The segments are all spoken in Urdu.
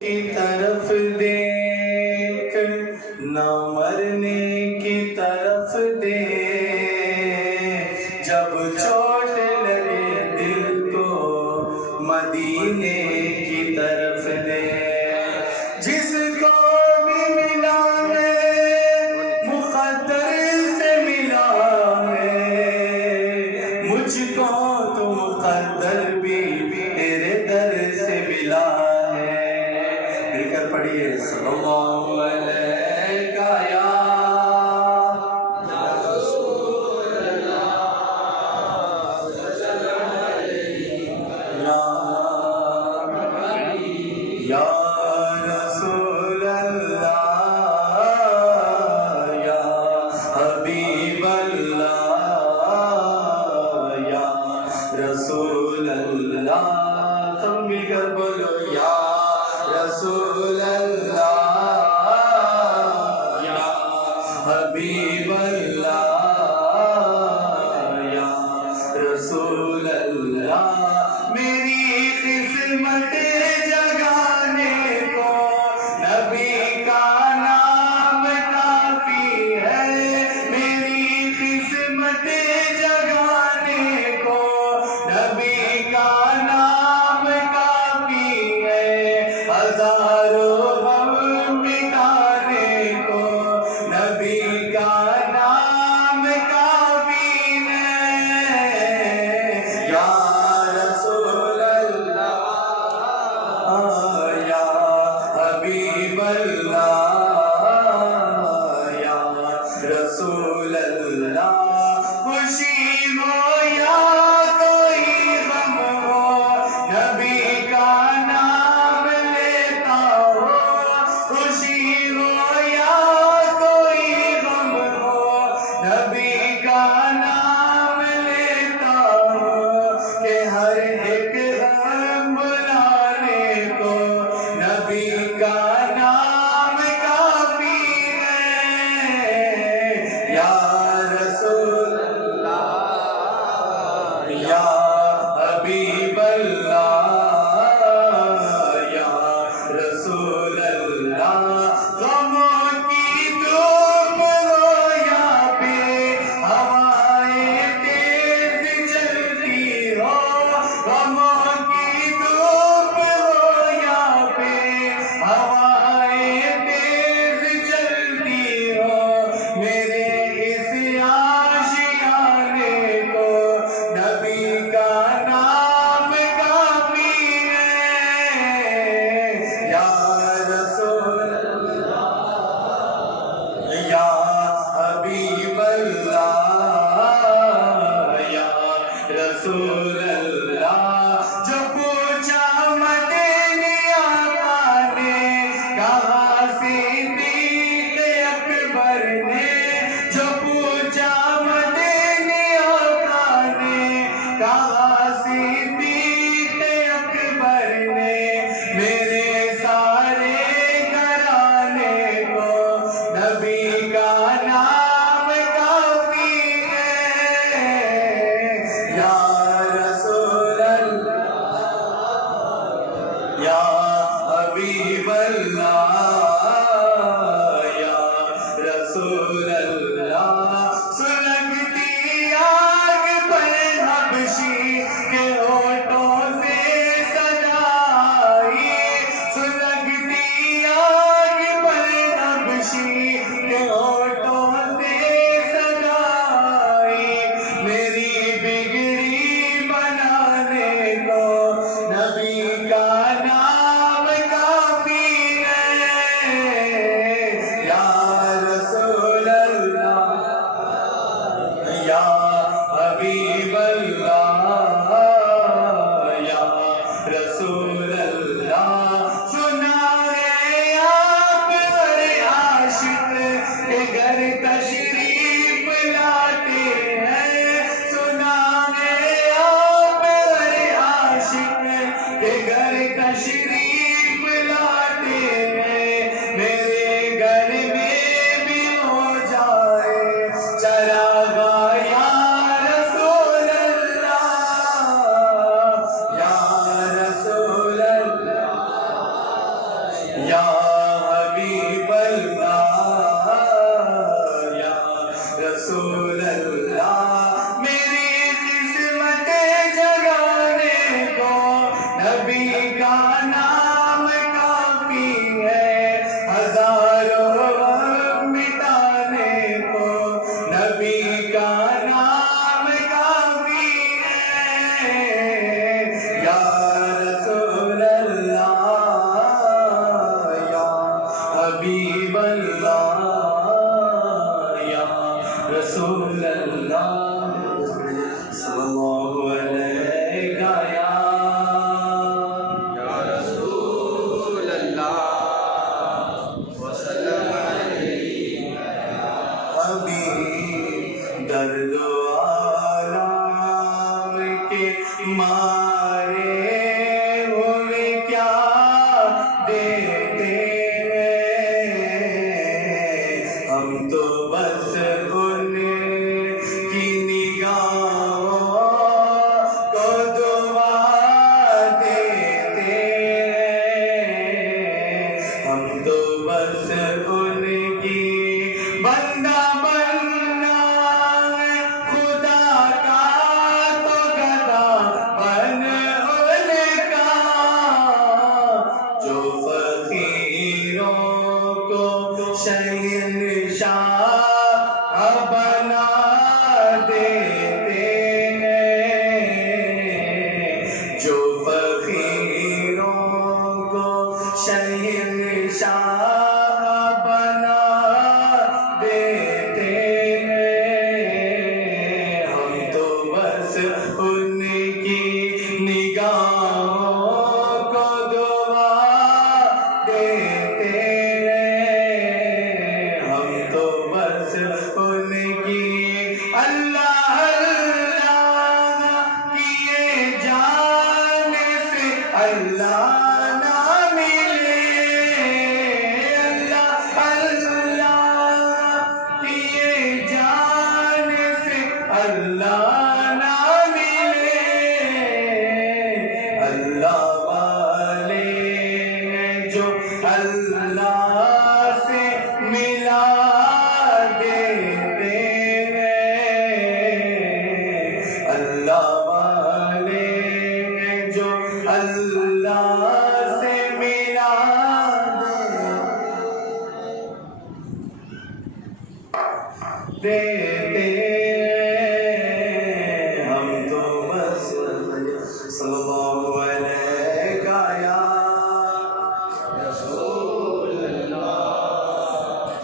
کی طرف دیکھ نہ مرنے کی طرف دیکھ، جب چوٹ لگے دل کو مدینے کی طرف دیکھ، جس کو بھی ملا ہے مقدر سے ملا ہے، مجھ کو تو مقدر بھی تیرے در سے ملا ہے۔ مل کر پڑھیے صلی اللہ علیہ یا رسول اللہ، یا رسول اللہ، یا حبیب اللہ، یا رسول اللہ۔ سب مل کر بولو یا رسول اللہ، یا حبیب اللہ، یا رسول اللہ۔ میری قسمت جگانے کو نبی کا نام کافی ہے، میری قسمت جگانے کو نبی کا نام کافی ہے، ہزاروں غم مٹانے کو نبی کا نام کافی ہے۔ یا رسول اللہ، یا حبیب اللہ، یا رسول اللہ۔ خوشی ہو یا کوئی غم ہو نبی کا نام لیتا ہو، خوشی ہو یا کوئی غم ہو نبی کا نام لیتا ہو، کہ ہر ایک غم بلانے کو نبی کا نام کافی ہے۔ یا رسول اللہ، یا حبیب اللہ، یا رسول اللہ۔ غموں کی دھوپ رویا پہ ہوائیں تیز چلتی ہو، غموں کی دھوپ رویا پہ ہوائیں تیز چلتی ہو، میرے اس آشیانے کو نبی کا نام کافی ہے۔ یا رسول اللہ، یا حبیب اللہ، یا رسول اللہ۔ جو پوچھا مدینی آقا نے کہا صدیق اکبر نے، جو پوچھا مدینی آقا نے کہا صدیق اکبر نے، میرے سارے گھرانے کو نبی کا نام کافی ہے۔ یا رسول اللہ، یا حبیب اللہ، یا رسول اللہ۔ سلگتی آگ پر حبشی کے ہونٹوں سے سجائی، سلگتی آگ پر حبشی کے ہونٹوں سے سجائی، میری بگڑی بنانے کو نبی کا نام کافی ہے۔ یا حبیب اللہ یا رسول اللہ میری قسمت جگانے کو نبی کا نام کافی ہے ہزاروں غم مٹانے کو نبی کا نام کافی ہے یا رسول اللہ یا حبیب اللہ یا رسول اللہ صلی اللہ علیہ یا رسول اللہ وسلم علیہ ابھی درد و آلام کے مارے ہوئے کیا دیتے ہیں ہم تو بس ان کی نگاہوں کو دعا دیتے ہیں ہم تو بس ان کی بندہ بننا ہے خدا کا تو گدا بن ان کا جو فقیروں کو شہنشاہ بنا دیتے ہیں جو فقیروں کو شہنشاہ بنا دیتے ہیں ہم تو بس ان کی نگاہوں کو دعا دیتے ہیں ہم تو بس ان کی اللہ اللہ کیے جانے سے اللہ نہ ملے اللہ اللہ کیے جانے سے اللہ نہ ملے اللہ والے جو اللہ سے ملا دیتے ہیں اللہ والے جو اللہ سے ملا دیتے ہم تو بس صلی اللہ علیہ یا رسول اللہ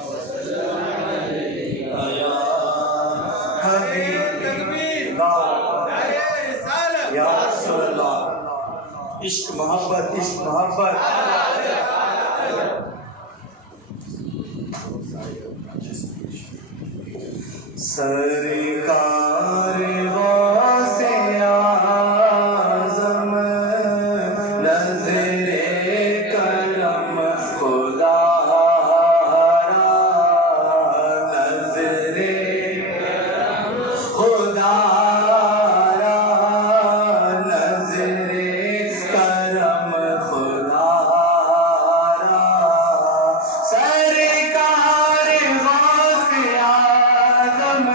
وسلم علیہ یا حبیب اللہ یا رسول اللہ عشق محبت عشق محبت سرکار غوث اعظم نظر کرم خدا را نظر خدا را نظر کرم خدا را سرکار غوث اعظم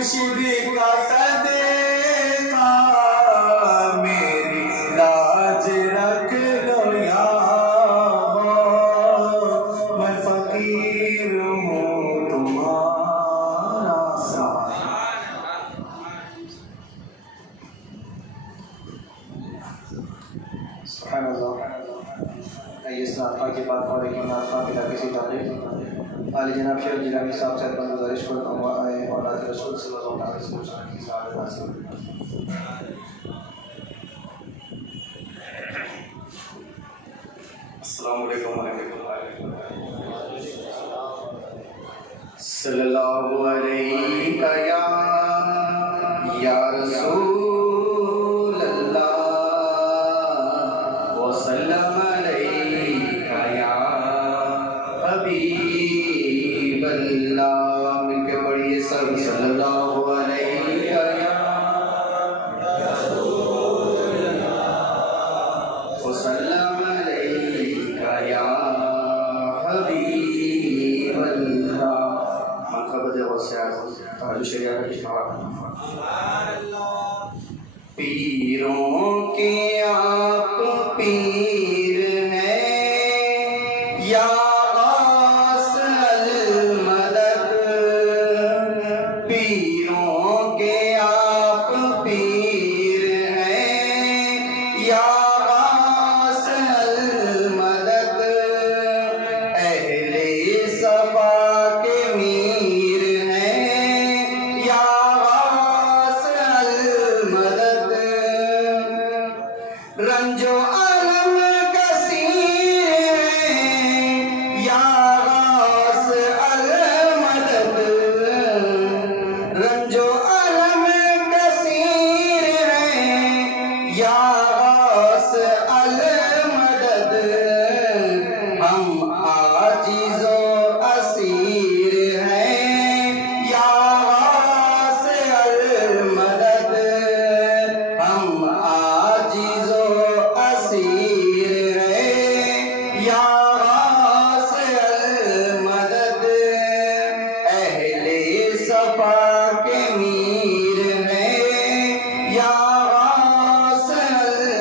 مرشد کا صدقہ میری لاج رکھ لو یا اللہ، میں فقیر ہوں تمہارا سبحان اللہ۔ آئیے اس نعت خواہ کے بعد اور ایک نعت خواہ بلا کسی تعریف عالی جناب شیخ جیلانی صاحب سے اپنا گزارش کرتا ہوں آئے اور نعت رسول صلی اللہ علیہ وسلم کی سعادت حاصل۔ السلام علیکم ورحمۃ اللہ۔ صلی اللہ علیہ یا رسول اللہ وسلم علیہ یا حبیب اللہ۔ مل کے پڑھیے سب صلی اللہ علیہ یا وسلم علیہ یا حبیب اللہ۔ منقبت وسیعت تاج شریعت کی شعار۔ پیروں کے آپ پیر ہیں یا غوث المدد، پیروں کے آپ پیر ہیں یا غوث المدد، اہل صفا کے میر ہیں یا غوث المدد، رنج و الم کثیر ہیں یا غوث المدد، رنج و الم کثیر ہیں یا غوث المدد، ہم عاجز و اسیر ہیں یا غوث المدد، ہم عاجز و اسیر ہیں یا غوث المدد، اہل صفا کے میر ہیں یا غوث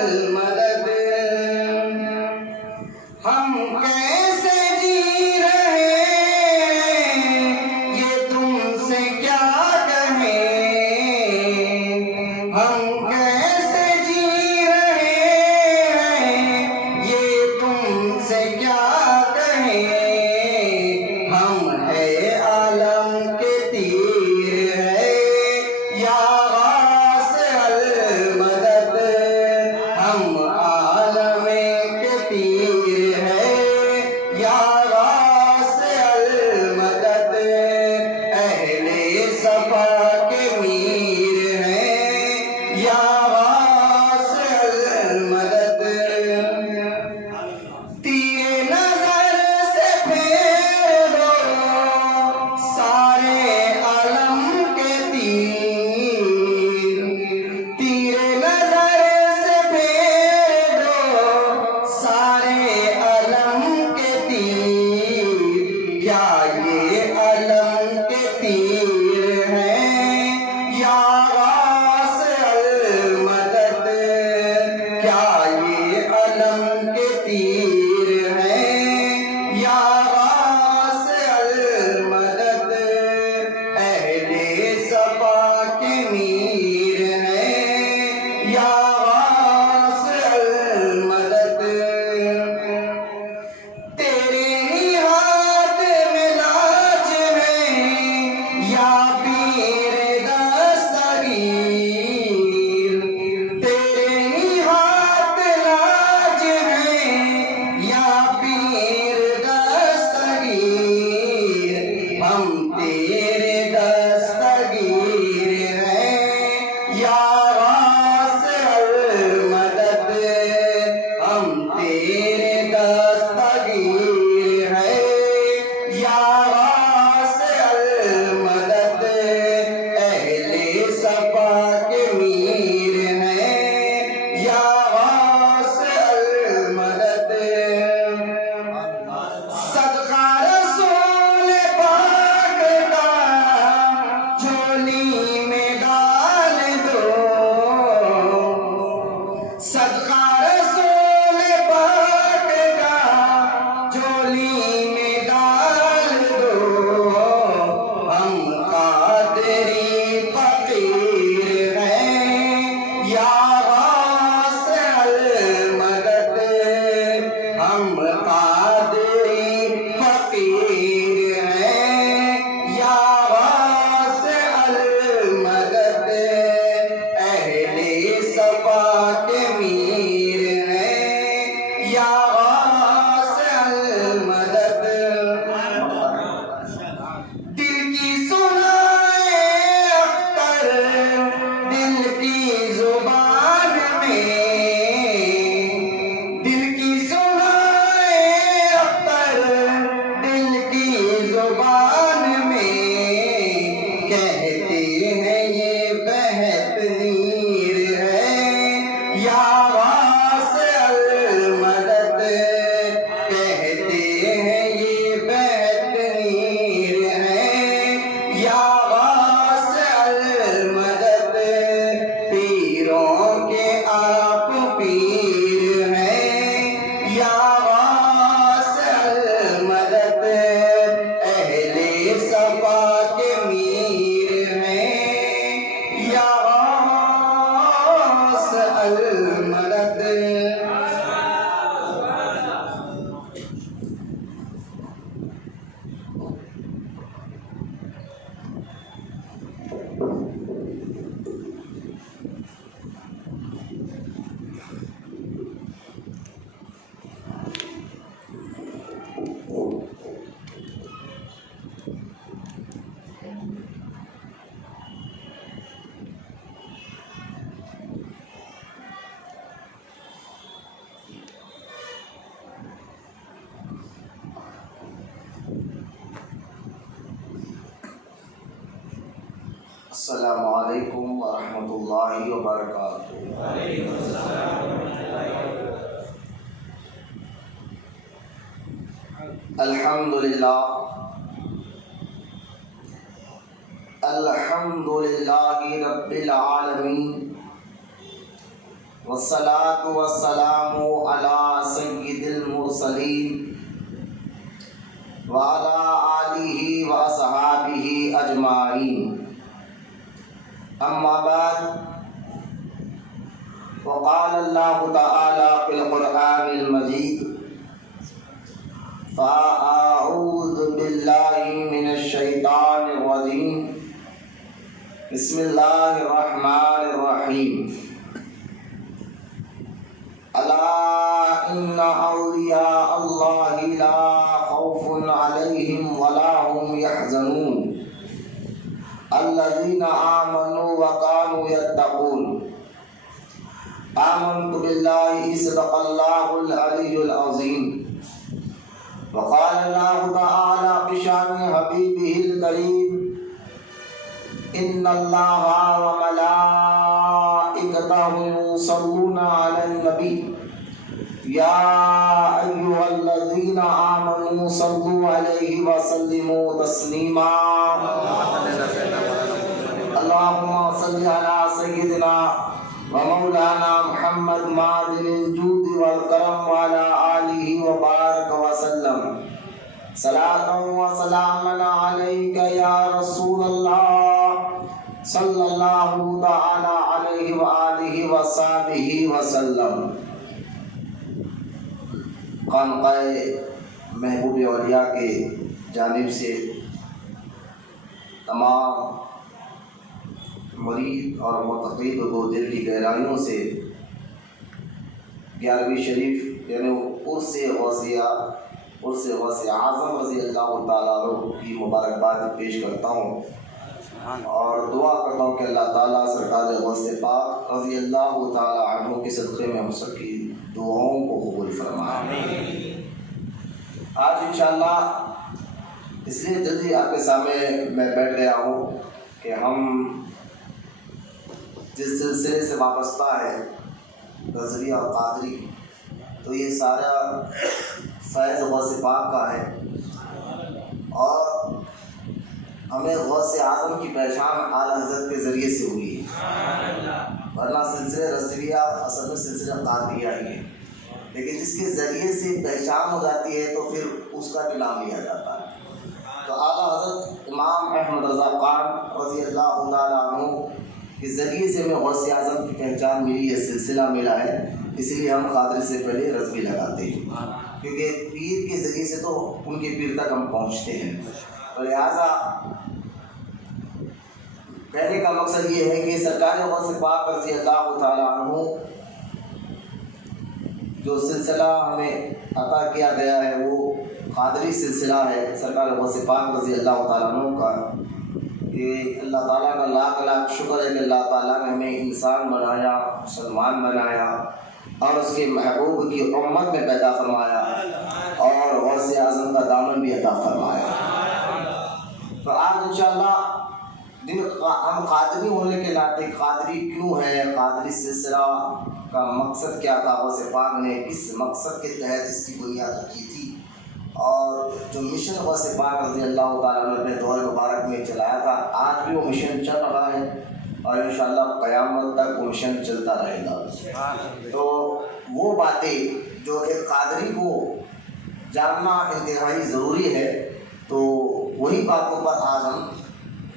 المدد، ہم کیسے جی رہے ہیں یہ تم سے کیا کہیں، ہم کیسے جی رہے ہیں یہ تم سے کیا کہیں، ہم ہے عالم کے تیر ہے یا غوث المدد، ہم عالم کے تیر ہے یا غوث المدد، اہل صفا کے میر ہیں یا غوث المدد، تیرے نظر سے پھیر دو سارے عالم کے تیر، تیرے نظر سے پھیر دو سارے عالم کے تیر، کیا یہ عالم کے تیر ہیں یا غوث المدد، کیا یہ عالم کے تیر ہیں یا غوث المدد، اہل صفا کے میر ہیں یا غوث المدد، تیرے ہی ہاتھ میں لاج ہے یا پیر دستگیر، تیرے ہی ہاتھ لاج ہے یا پیر دستگیر، ہم تیرے دستگیر ہیں السلام علیکم ورحمۃ اللہ وبرکاتہ۔ الحمدللہ رب العالمین، والصلاة والسلام علی سید المرسلین وعلی آلہ واصحابہ اجمعین، اما بعد، وقال اللہ تعالی فی القرآن المجید: فاعوذ باللہ من الشیطان الرجیم، بسم اللہ الرحمن الرحیم، الا ان اولیاء اللہ لا خوف علیہم ولا هم يحزنون الذين آمنوا وكانوا يتقون۔ آمنت بالله صدق الله العلي العظيم۔ وقال الله تعالى بشأن حبيبه الكريم: إن الله وملائكته يصلون على النبي يا أيها الذين آمنوا صلوا عليه وسلموا تسليما۔ اللهم صل على سيدنا ومولانا محمد معدن الجود والكرم وعلى آله وبارك وسلم، صلاة وسلاما عليك يا رسول الله صلى الله تعالى عليه وآله وصحبه وسلم۔ خانقاہ محبوب اولیاء کے جانب سے تمام مرید اور متقین کو دل کی گہرائیوں سے 11ویں شریف یعنی عرس غوث اعظم رضی اللہ تعالیٰ عنہ کی مبارکباد پیش کرتا ہوں، اور دعا کرتا ہوں کہ اللہ تعالیٰ سرکار غوث پاک رضی اللہ تعالیٰ عنہ کے صدقے میں ہم سب کی دعاؤں کو قبول فرمائے۔ آج انشاءاللہ اس لیے جلدی آپ کے سامنے میں بیٹھ گیا ہوں کہ ہم جس سلسلے سے وابستہ ہے غزلی اور قادری، تو یہ سارا فیض غوث پاک کا ہے، اور ہمیں غوث اعظم کی پہچان اعلیٰ حضرت کے ذریعے سے ہوئی ہے، ورنہ سلسلہ رضویہ اصل میں سلسلہ قادریہ ہی ہے، لیکن جس کے ذریعے سے پہچان ہو جاتی ہے تو پھر اس کا بھی نام لیا جاتا ہے۔ تو اعلیٰ حضرت امام احمد رضا خان رضی اللہ تعالیٰ عنہ کے ذریعے سے ہمیں غوث اعظم کی پہچان ملی ہے، سلسلہ ملا ہے، اسی لیے ہم قادری سے پہلے رضوی لگاتے ہیں، کیونکہ پیر کے ذریعے سے تو ان کے پیر تک ہم پہنچتے ہیں، اور لہٰذا کہنے کا مقصد یہ ہے کہ سرکار غوث پاک رضی اللہ تعالیٰ عنہ جو سلسلہ ہمیں عطا کیا گیا ہے وہ قادری سلسلہ ہے، سرکار غوث پاک رضی اللہ تعالیٰ عنہ کا۔ یہ اللہ تعالیٰ کا لاکھ لاکھ شکر ہے کہ اللہ تعالیٰ نے ہمیں انسان بنایا، مسلمان بنایا، اور اس کے محبوب کی امت میں پیدا فرمایا، اور غوث اعظم کا دامن بھی عطا فرمایا۔ تو آج انشاءاللہ ہم قادری ہونے کے ناطے قادری کیوں ہے، قادری سلسلہ کا مقصد کیا تھا، غوث پاک نے کس مقصد کے تحت اس کی بنیاد رکھی تھی، اور جو مشن غوث پاک رضی اللہ تعالیٰ نے اپنے دور مبارک میں چلایا تھا، آج بھی وہ مشن چل رہا ہے، اور انشاءاللہ قیامت تک وہ مشن چلتا رہے گا۔ تو وہ باتیں جو ایک قادری کو جاننا انتہائی ضروری ہے، تو وہی باتوں پر آج ہم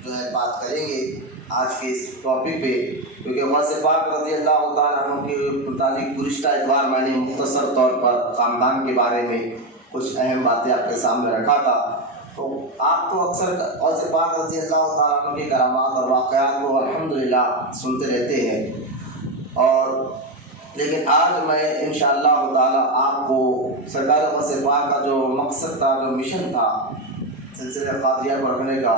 جو ہے بات کریں گے آج کے اس ٹاپک پہ، کیونکہ غوث پاک رضی اللہ تعالیٰ عنہ کے متعلق گزشتہ اتوار میں نے مختصر طور پر خاندان کے بارے میں کچھ اہم باتیں آپ کے سامنے رکھا تھا۔ تو آپ تو اکثر غوث پاک رضی اللہ تعالیٰ عنہ کے کرامات اور واقعات کو الحمدللہ سنتے رہتے ہیں، اور لیکن آج میں انشاءاللہ تعالیٰ آپ کو سرکار غوث پاک کا جو مقصد تھا، جو مشن تھا سلسلہ قادریہ کو رکھنے کا،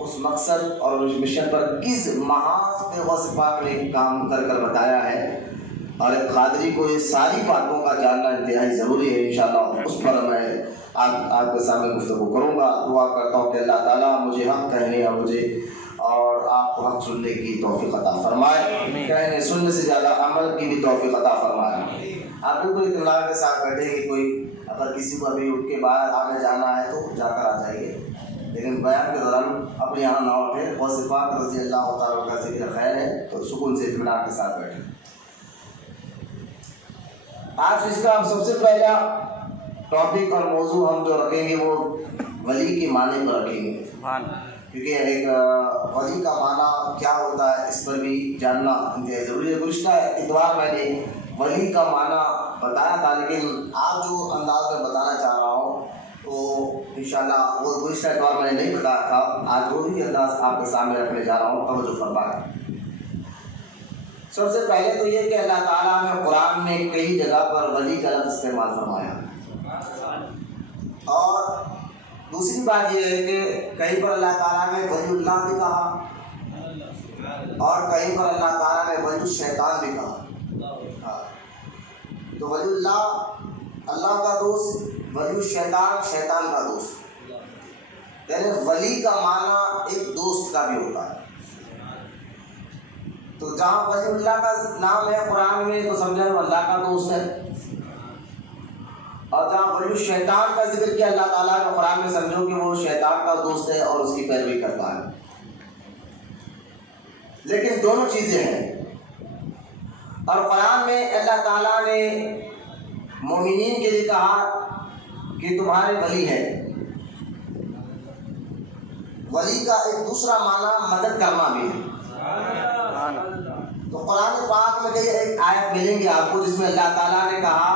اس مقصد اور اس مشن پر کس محاذ پہ غوث پاک نے کام کر بتایا ہے، اور ایک قادری کو یہ ساری باتوں کا جاننا انتہائی ضروری ہے۔ انشاءاللہ اس پر میں آپ کے سامنے گفتگو کروں گا۔ دعا کرتا ہوں کہ اللہ تعالیٰ مجھے حق کہنے اور مجھے اور آپ کو حق سننے کی توفیق عطا فرمائے، کہنے سننے سے زیادہ عمل کی بھی توفیق عطا فرمائے۔ آپ بالکل اطمینان کے ساتھ بیٹھے کہ کوئی اگر کسی کو ابھی اٹھ کے باہر آنے جانا ہے تو جا کر آ جائیے، لیکن بیان کے دوران اپنے یہاں نہ اٹھے۔ غوث پاک رضی اللہ تعالیٰ کا ذکر خیر ہے تو سکون سے اطمینان کے ساتھ بیٹھے۔ آج اس کا سب سے پہلا ٹاپک اور موضوع ہم جو رکھیں گے وہ ولی کے معنی پر رکھیں گے، کیونکہ ایک ولی کا معنی کیا ہوتا ہے اس پر بھی جاننا ضروری ہے۔ گزشتہ اتوار میں نے ولی کا معنی بتایا تھا، لیکن آج جو انداز میں بتانا چاہ رہا ہوں تو انشاءاللہ وہ گزشتہ اتوار میں نے نہیں بتایا تھا، آج وہی انداز آپ کے سامنے رکھنے جا رہا ہوں، توجہ فرمائیں۔ سب سے پہلے تو یہ کہ اللہ تعالیٰ نے قرآن میں کئی جگہ پر ولی کا لفظ استعمال فرمایا، اور دوسری بات یہ ہے کہ کہیں پر اللہ تعالیٰ نے ولی اللہ بھی کہا اور کہیں پر اللہ تعالیٰ نے ولی الشیطان بھی کہا۔ تو ولی اللہ اللہ کا دوست، ولی الشیطان شیطان کا دوست، یعنی ولی کا معنی ایک دوست کا بھی ہوتا ہے۔ تو جہاں ولی اللہ کا نام ہے قرآن میں تو سمجھا وہ اللہ کا دوست ہے، اور جہاں ولی الشیطان کا ذکر کیا اللہ تعالیٰ نے قرآن میں سمجھو کہ وہ شیطان کا دوست ہے اور اس کی پیروی کرتا ہے۔ لیکن دونوں چیزیں ہیں، اور قرآن میں اللہ تعالیٰ نے مومنین کے لیے کہا کہ تمہارے ولی ہے۔ ولی کا ایک دوسرا معنی مدد کرنا بھی ہے۔ تو قرآن پاک میں کئی ایک آیت ملیں گے آپ کو جس میں اللہ تعالیٰ نے کہا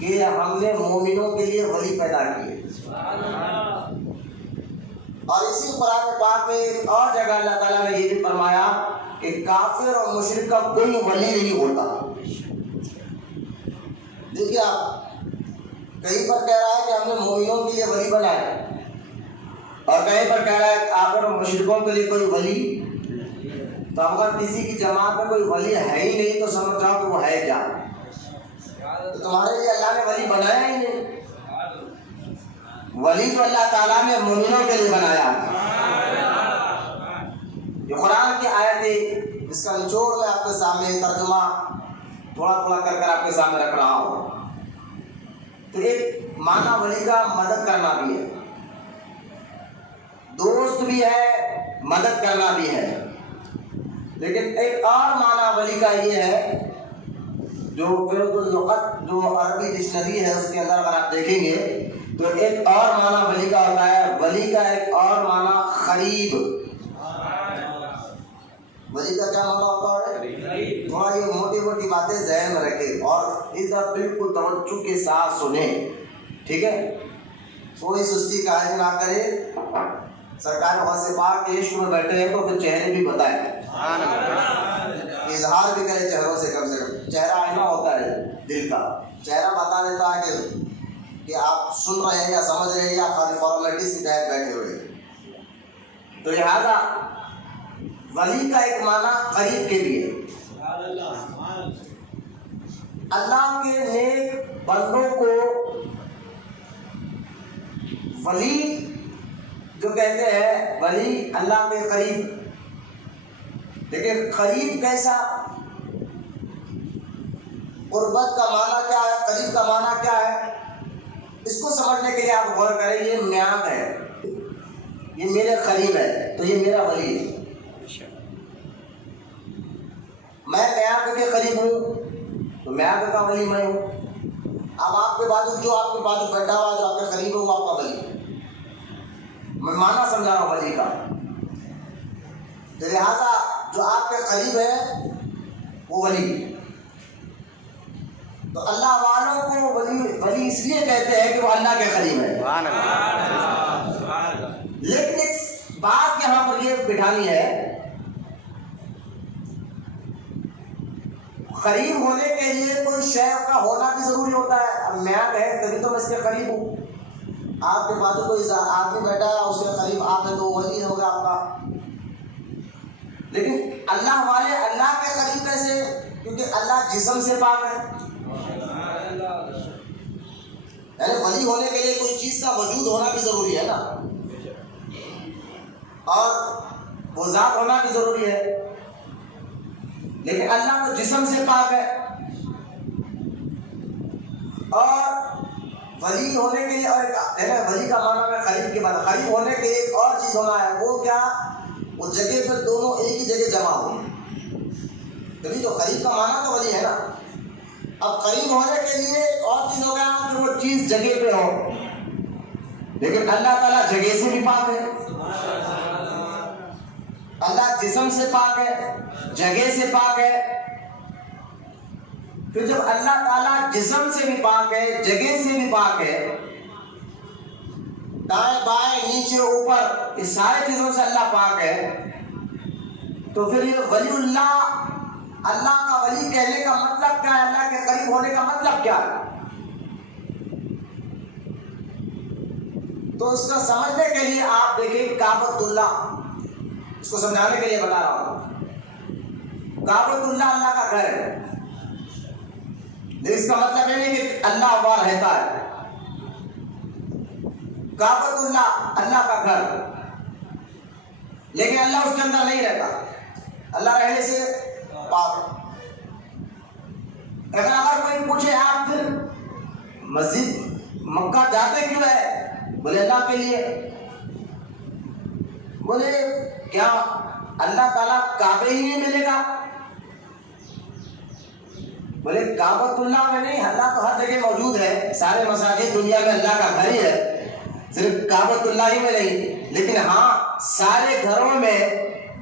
کہ ہم نے مومنوں کے لیے ولی پیدا کیے، اور اسی قرآن پاک میں ایک اور جگہ اللہ تعالیٰ نے یہ بھی فرمایا کہ کافر اور مشرک کا کوئی ولی نہیں ہوتا۔ دیکھیے آپ کہیں پر کہہ رہا ہے کہ ہم نے مومنوں کے لیے ولی بنائے، اور کہیں پر کہہ رہا ہے کافر اور مشرکوں کے لیے کوئی ولی۔ تو اگر کسی کی جماعت میں کوئی ولی ہے ہی نہیں تو سمجھ جاؤ کہ وہ ہے کیا، تو تمہارے لیے اللہ نے ولی بنایا ہی نہیں۔ ولی تو اللہ تعالیٰ نے مومنوں کے لیے بنایا۔ یہ قرآن کی آیت ہے، اس کا نچوڑ میں آپ کے سامنے ترجمہ تھوڑا تھوڑا کر آپ کے سامنے رکھ رہا ہوں۔ تو ایک معنی ولی کا مدد کرنا بھی ہے، دوست بھی ہے، مدد کرنا بھی ہے۔ لیکن ایک اور معنی ولی کا یہ ہے جو فیض اللغت جو عربی ڈکشنری ہے اس کے اندر اگر آپ دیکھیں گے تو ایک اور معنی ولی کا ہوتا ہے۔ ولی کا ایک اور معنی قریب۔ ولی کا کیا معنی ہوتا ہے؟ تھوڑا یہ موٹی موٹی باتیں ذہن میں رکھیں اور ادھر بالکل توجہ کے ساتھ سنیں، ٹھیک ہے؟ کوئی سستی کا عہد نہ کرے۔ سرکار غوث پاک کے عشق میں بیٹھے ہیں تو پھر چہرے بھی بتائیں، اظہار بھی کرے چہروں سے، کم چہرہ آئینہ ہوتا ہے دل کا، چہرہ بتا دیتا ہے کہ آپ سن رہے ہیں یا سمجھ رہے ہیں یا خالی فارمیلٹیز کے تحت بیٹھے ہوئے۔ تو لہٰذا ولی کا ایک معنی قریب کے لیے، اللہ کے نیک بندوں کو ولی جو کہتے ہیں، ولی اللہ کے قریب۔ لیکن قریب کیسا؟ قربت کا معنی کیا ہے، قریب کا معنی کیا ہے، اس کو سمجھنے کے لیے آپ غور کریں۔ یہ میعاد ہے، یہ میرے قریب ہے تو یہ میرا ولی ہے۔ میں میعاد کے قریب ہوں تو میعاد کا ولی میں ہوں۔ اب آپ کے بازو جو آپ کے بازو بیٹھا ہوا جو آپ کے قریب ہے وہ آپ کا ولی ہے۔ میں معنی سمجھا رہا ہوں ولی کا۔ تو لہٰذا جو آپ کے قریب ہے وہ ولی۔ تو اللہ والوں کو ولی اس لیے کہتے ہیں کہ وہ اللہ کے قریب ہے۔ لیکن ایک بات یہاں پر یہ بٹھانی ہے، قریب ہونے کے لیے کوئی شے کا ہونا بھی ضروری ہوتا ہے۔ اب میعاد ہے تبھی تو میں اس کے قریب ہوں۔ آپ کے پاس کوئی آدمی بیٹھا ہے اس کے قریب آپ ہے تو ولی ہوگا آپ کا۔ لیکن اللہ والے اللہ کے قریب کیسے؟ کیونکہ اللہ جسم سے پاک ہے۔ یعنی ولی ہونے کے لیے کوئی چیز کا وجود ہونا بھی ضروری ہے نا۔ اور وہ ذات ہونا بھی ضروری ہے، لیکن اللہ تو جسم سے پاک ہے۔ اور ولی ہونے کے لیے، اور ولی کا معنی میں قریب کی بات، قریب ہونے کے لیے ایک اور چیز ہونا ہے، وہ کیا؟ وہ جگہ پہ دونوں ایک ہی جگہ جمع ہو، تبھی تو قریب کا معنی تو ولی ہے نا۔ اب قریب ہونے کے لیے ایک اور چیز ہو گیا کہ وہ چیز جگہ پہ ہو، لیکن اللہ تعالیٰ جگہ سے بھی پاک ہے، اللہ جسم سے پاک ہے، جگہ سے پاک ہے۔ پھر جب اللہ تعالیٰ جسم سے بھی پاک ہے، جگہ سے بھی پاک ہے، دائیں بائیں نیچے اوپر اس سارے چیزوں سے اللہ پاک ہے، تو پھر یہ ولی اللہ، اللہ کا ولی کہنے کا مطلب کیا ہے؟ اللہ کے قریب ہونے کا مطلب کیا ہے؟ تو اس کو سمجھنے کے لیے آپ دیکھیں کعبۃ اللہ، اس کو سمجھانے کے لیے بتا رہا ہوں۔ کعبۃ اللہ اللہ کا گھر ہے، اس کا مطلب یہ نہیں کہ اللہ وہاں رہتا ہے۔ کعبۃ اللہ اللہ کا گھر، لیکن اللہ اس کے اندر نہیں رہتا، اللہ رہنے سے پاک۔ اگر کوئی پوچھے آپ پھر مسجد مکہ جاتے کیوں ہے؟ بولے اللہ کے لیے۔ بولے کیا اللہ تعالیٰ کعبے ہی نہیں ملے گا؟ بولے کعبۃ اللہ میں نہیں، اللہ تو ہر جگہ موجود ہے، سارے مساجد دنیا میں اللہ کا گھر ہی ہے، صرف کعبۃ اللہ ہی میں نہیں، لیکن ہاں سارے گھروں میں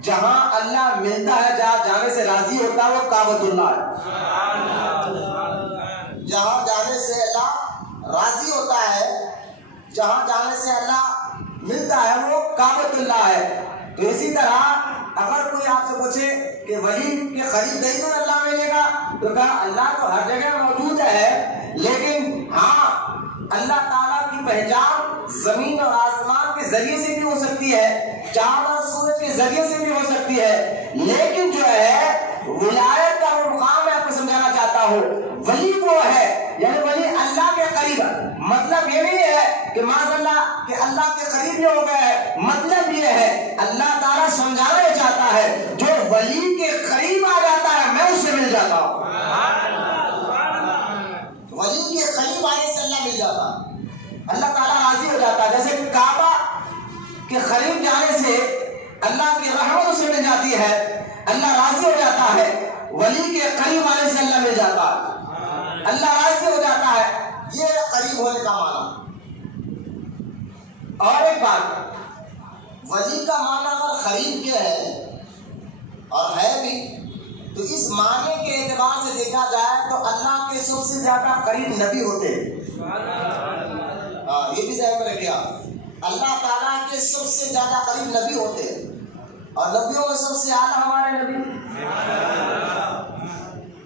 جہاں اللہ ملتا ہے، جہاں جانے سے راضی ہوتا ہے، وہ کعبۃ اللہ ہے۔ جہاں جانے سے اللہ راضی ہوتا ہے، جہاں جانے سے اللہ ملتا ہے، وہ کعبۃ اللہ ہے۔ تو اسی طرح اگر کوئی آپ سے پوچھے کہ ولی کے قریب گئی تو اللہ ملے گا، تو کہا اللہ تو ہر جگہ موجود ہے، لیکن ہاں اللہ تعالیٰ کی پہچان زمین اور آسمان کے ذریعے سے بھی ہو سکتی ہے، چاند اور سورج کے ذریعے سے بھی ہو سکتی ہے، لیکن جو ہے ولایت کا وہ مقام میں آپ کو سمجھانا چاہتا ہوں، ولی وہ ہے، یعنی ولی اللہ کے قریب ہے۔ مطلب یہ نہیں ہے کہ معاذ اللہ کہ اللہ کے قریب یہ ہو گیا ہے، مطلب یہ ہے اللہ تعالیٰ سمجھانا یہ چاہتا ہے جو ولی کے قریب آ جاتا ہے میں اس سے مل جاتا ہوں۔ ولی کے قریب آنے سے اللہ مل جاتا ہے، اللہ تعالیٰ راضی ہو جاتا ہے۔ جیسے کعبہ کے قریب جانے سے اللہ کی رحمت اسے مل جاتی ہے، اللہ راضی ہو جاتا ہے، ولی کے قریب آنے سے اللہ مل جاتا ہے، اللہ راضی ہو جاتا ہے، یہ قریب ہونے کا معنی۔ اور ایک بات، ولی کا معنی اگر قریب کے ہے اور ہے بھی، تو اس معنی کے اعتبار سے دیکھا جائے تو اللہ کے سب سے زیادہ قریب نبی ہوتے ہیں۔ یہ بھی ذہن میں رکھیے آپ، اللہ تعالیٰ کے سب سے زیادہ قریب نبی ہوتے ہیں، اور نبیوں میں سب سے اعلیٰ ہمارے نبی،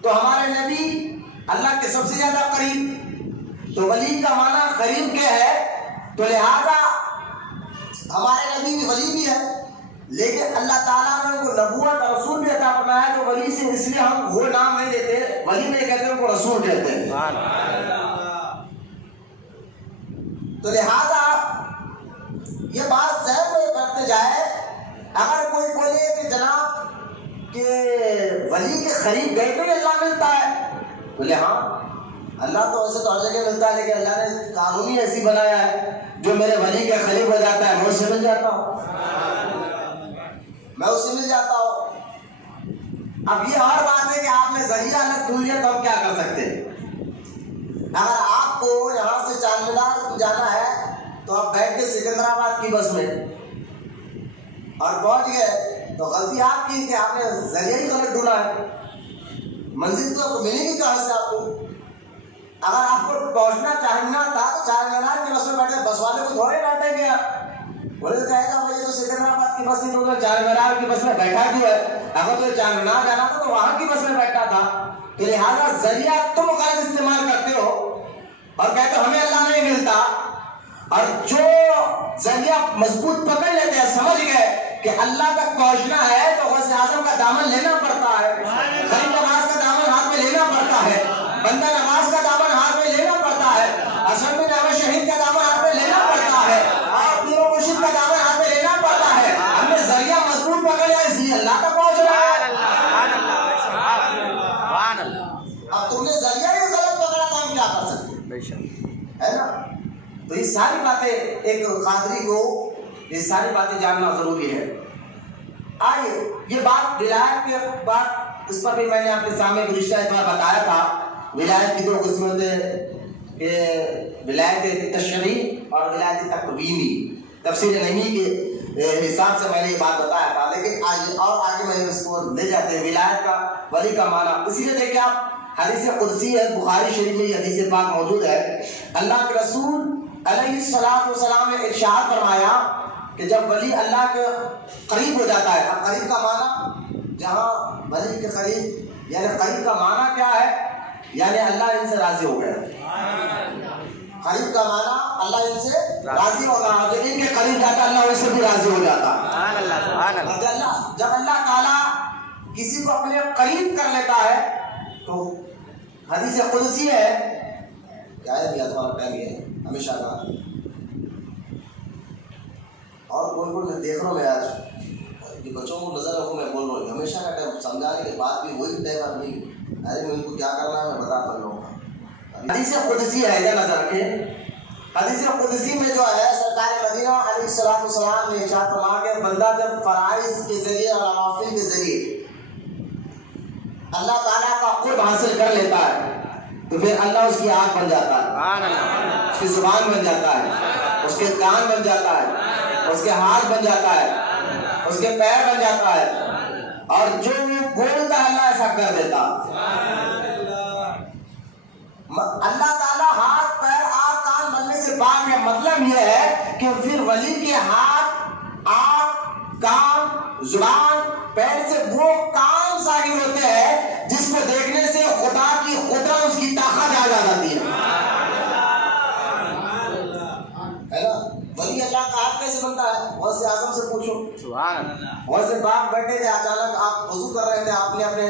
تو ہمارے نبی اللہ کے سب سے زیادہ قریب۔ تو ولی کا معنی قریب کے ہے، تو لہذا ہمارے نبی بھی ولی بھی ہے، لیکن اللہ تعالیٰ نے ان کو نبوت اور رسول بھی عطا فرمایا، تو ولی سے اس لیے ہم وہ نام نہیں دیتے، ولی نہیں کہتے، ان کو رسول کہتے ہیں۔ تو لہذا یہ بات ذہن میں رکھتے جائے، اگر کوئی بولے کہ جناب کہ ولی کے قریب گئے تو اللہ ملتا ہے، بولے ہاں اللہ تو ویسے تو ہر جگہ ملتا ہے، لیکن اللہ نے قانونی ایسی بنایا ہے جو میرے ولی کے قریب ہو جاتا ہے میں اس سے مل جاتا ہوں، میں اس سے مل جاتا ہوں۔ اب یہ اور بات ہے کہ آپ نے ذریعہ الگ ڈھونڈ لیا تو ہم کیا کر سکتے ہیں؟ اگر آپ کو یہاں سے چار مینار جانا ہے تو آپ بیٹھ کے سکندرآباد کی بس میں اور پہنچ گئے، تو غلطی آپ کی کہ آپ نے ذریعہ ہی غلط ڈھونڈا ہے، منزل تو آپ کو ملے گی کہاں سے آپ کو؟ اگر آپ کو پہنچنا چاہنا تھا تو چار مینار کی بس میں بیٹھے، بس والے کو تھوڑے ڈانٹیں گے، بولے تو کہے گا بھائی تو سکندرآباد کی بس نہیں تو چار مینار کی بس میں بیٹھا کیوں ہے؟ اگر تو چار مینار جانا تھا تو وہاں کی بس میں بیٹھا تھا۔ تو لہٰذا ذریعہ تم غلط استعمال کرتے ہو اور کہتے ہو ہمیں اللہ نہیں ملتا، اور جو ذریعہ مضبوط پکڑ لیتے ہیں، سمجھ گئے کہ اللہ تک پہنچنا ہے تو غوث اعظم کا دامن لینا پڑتا ہے، غریب نواز کا دامن ہاتھ میں لینا پڑتا ہے، بندہ نواز کا دامن ہاتھ میں لینا پڑتا ہے، حسن بن احمد شہید کا دامن ہاتھ میں لینا پڑتا ہے، اور پیر و مرشد کا دامن ہاتھ میں لینا پڑتا ہے۔ ہم نے ذریعہ مضبوط پکڑ تو یہ ساری باتیں ایک قادری کو یہ ساری باتیں جاننا ضروری ہے. آئیے یہ بات ولایت کے بات اس پر بھی میں نے آپ کے سامنے گزشتہ اتوار بتایا تھا. ولایت کی دو قسمتیں کہ ولایت تشریعی اور ولایت تکوینی. تفسیر نعیمی کے حساب سے میں نے یہ بات بتایا تھا، لیکن آگے میں اس کو لے جاتے ہیں. ولایت کا ولی کا معنی اسی لیے دیکھیں آپ حدیث قدسی ہے، بخاری شریف میں یہ حدیث پاک موجود ہے. اللہ کے رسول علیہ السلام نے ارشاد فرمایا کہ جب ولی اللہ کے قریب ہو جاتا ہے. اب قریب کا معنی جہاں ولی کے قریب یعنی قریب کا معنی کیا ہے؟ یعنی اللہ ان سے راضی ہو گیا. قریب کا معنی اللہ ان سے راضی ہو گیا. جب ان کے قریب جاتا اللہ ان سے بھی راضی ہو جاتا. جب اللہ تعالیٰ کسی کو اپنے قریب کر لیتا ہے تو حدیث قدسی ہے کیا ہے بھی تمہارا ٹائم یہ ہے ہمیشہ کا. اور کوئی دیکھ رہا ہوں میں آج بچوں کو نظر رکھوں، میں بول رہا ہوں ہمیشہ کا ٹائم سمجھانے کے بعد بھی وہی ٹائم آدمی ارے میں ان کو کیا کرنا ہے میں بتا کر لوں گا. حدیث قدسی ہے ادھر نظر رکھیں. حدیث قدسی میں جو ہے سرکار مدینہ علیہ السلام نے ارشاد فرمایا کہ بندہ جب فرائض کے ذریعے اور نوافل کے ذریعے اللہ تعالیٰ کا قرب حاصل کر لیتا ہے تو پھر اللہ اس کی آنکھ بن جاتا ہے، اس کی زبان بن جاتا ہے، اس کے کان بن جاتا ہے، اس کے ہاتھ بن جاتا ہے، اس کے پیر بن جاتا ہے، اور جو وہ بولتا ہے اللہ ایسا کر دیتا. اللہ تعالیٰ ہاتھ پیر آنکھ کان بننے سے پاک ہے. مطلب یہ ہے کہ پھر ولی کے ہاتھ آنکھ کان زبان پیر سے وہ کام ظاہر ہوتے ہیں جس کو دیکھنے سے خدا کی قدرت اس کی طاقت آ جاتی ہے نا. ولی اللہ کا ہاتھ کیسے بنتا ہے؟ غوث اعظم سے پوچھو. غوث پاک بیٹھے تھے، اچانک آپ وضو کر رہے تھے، آپ نے اپنے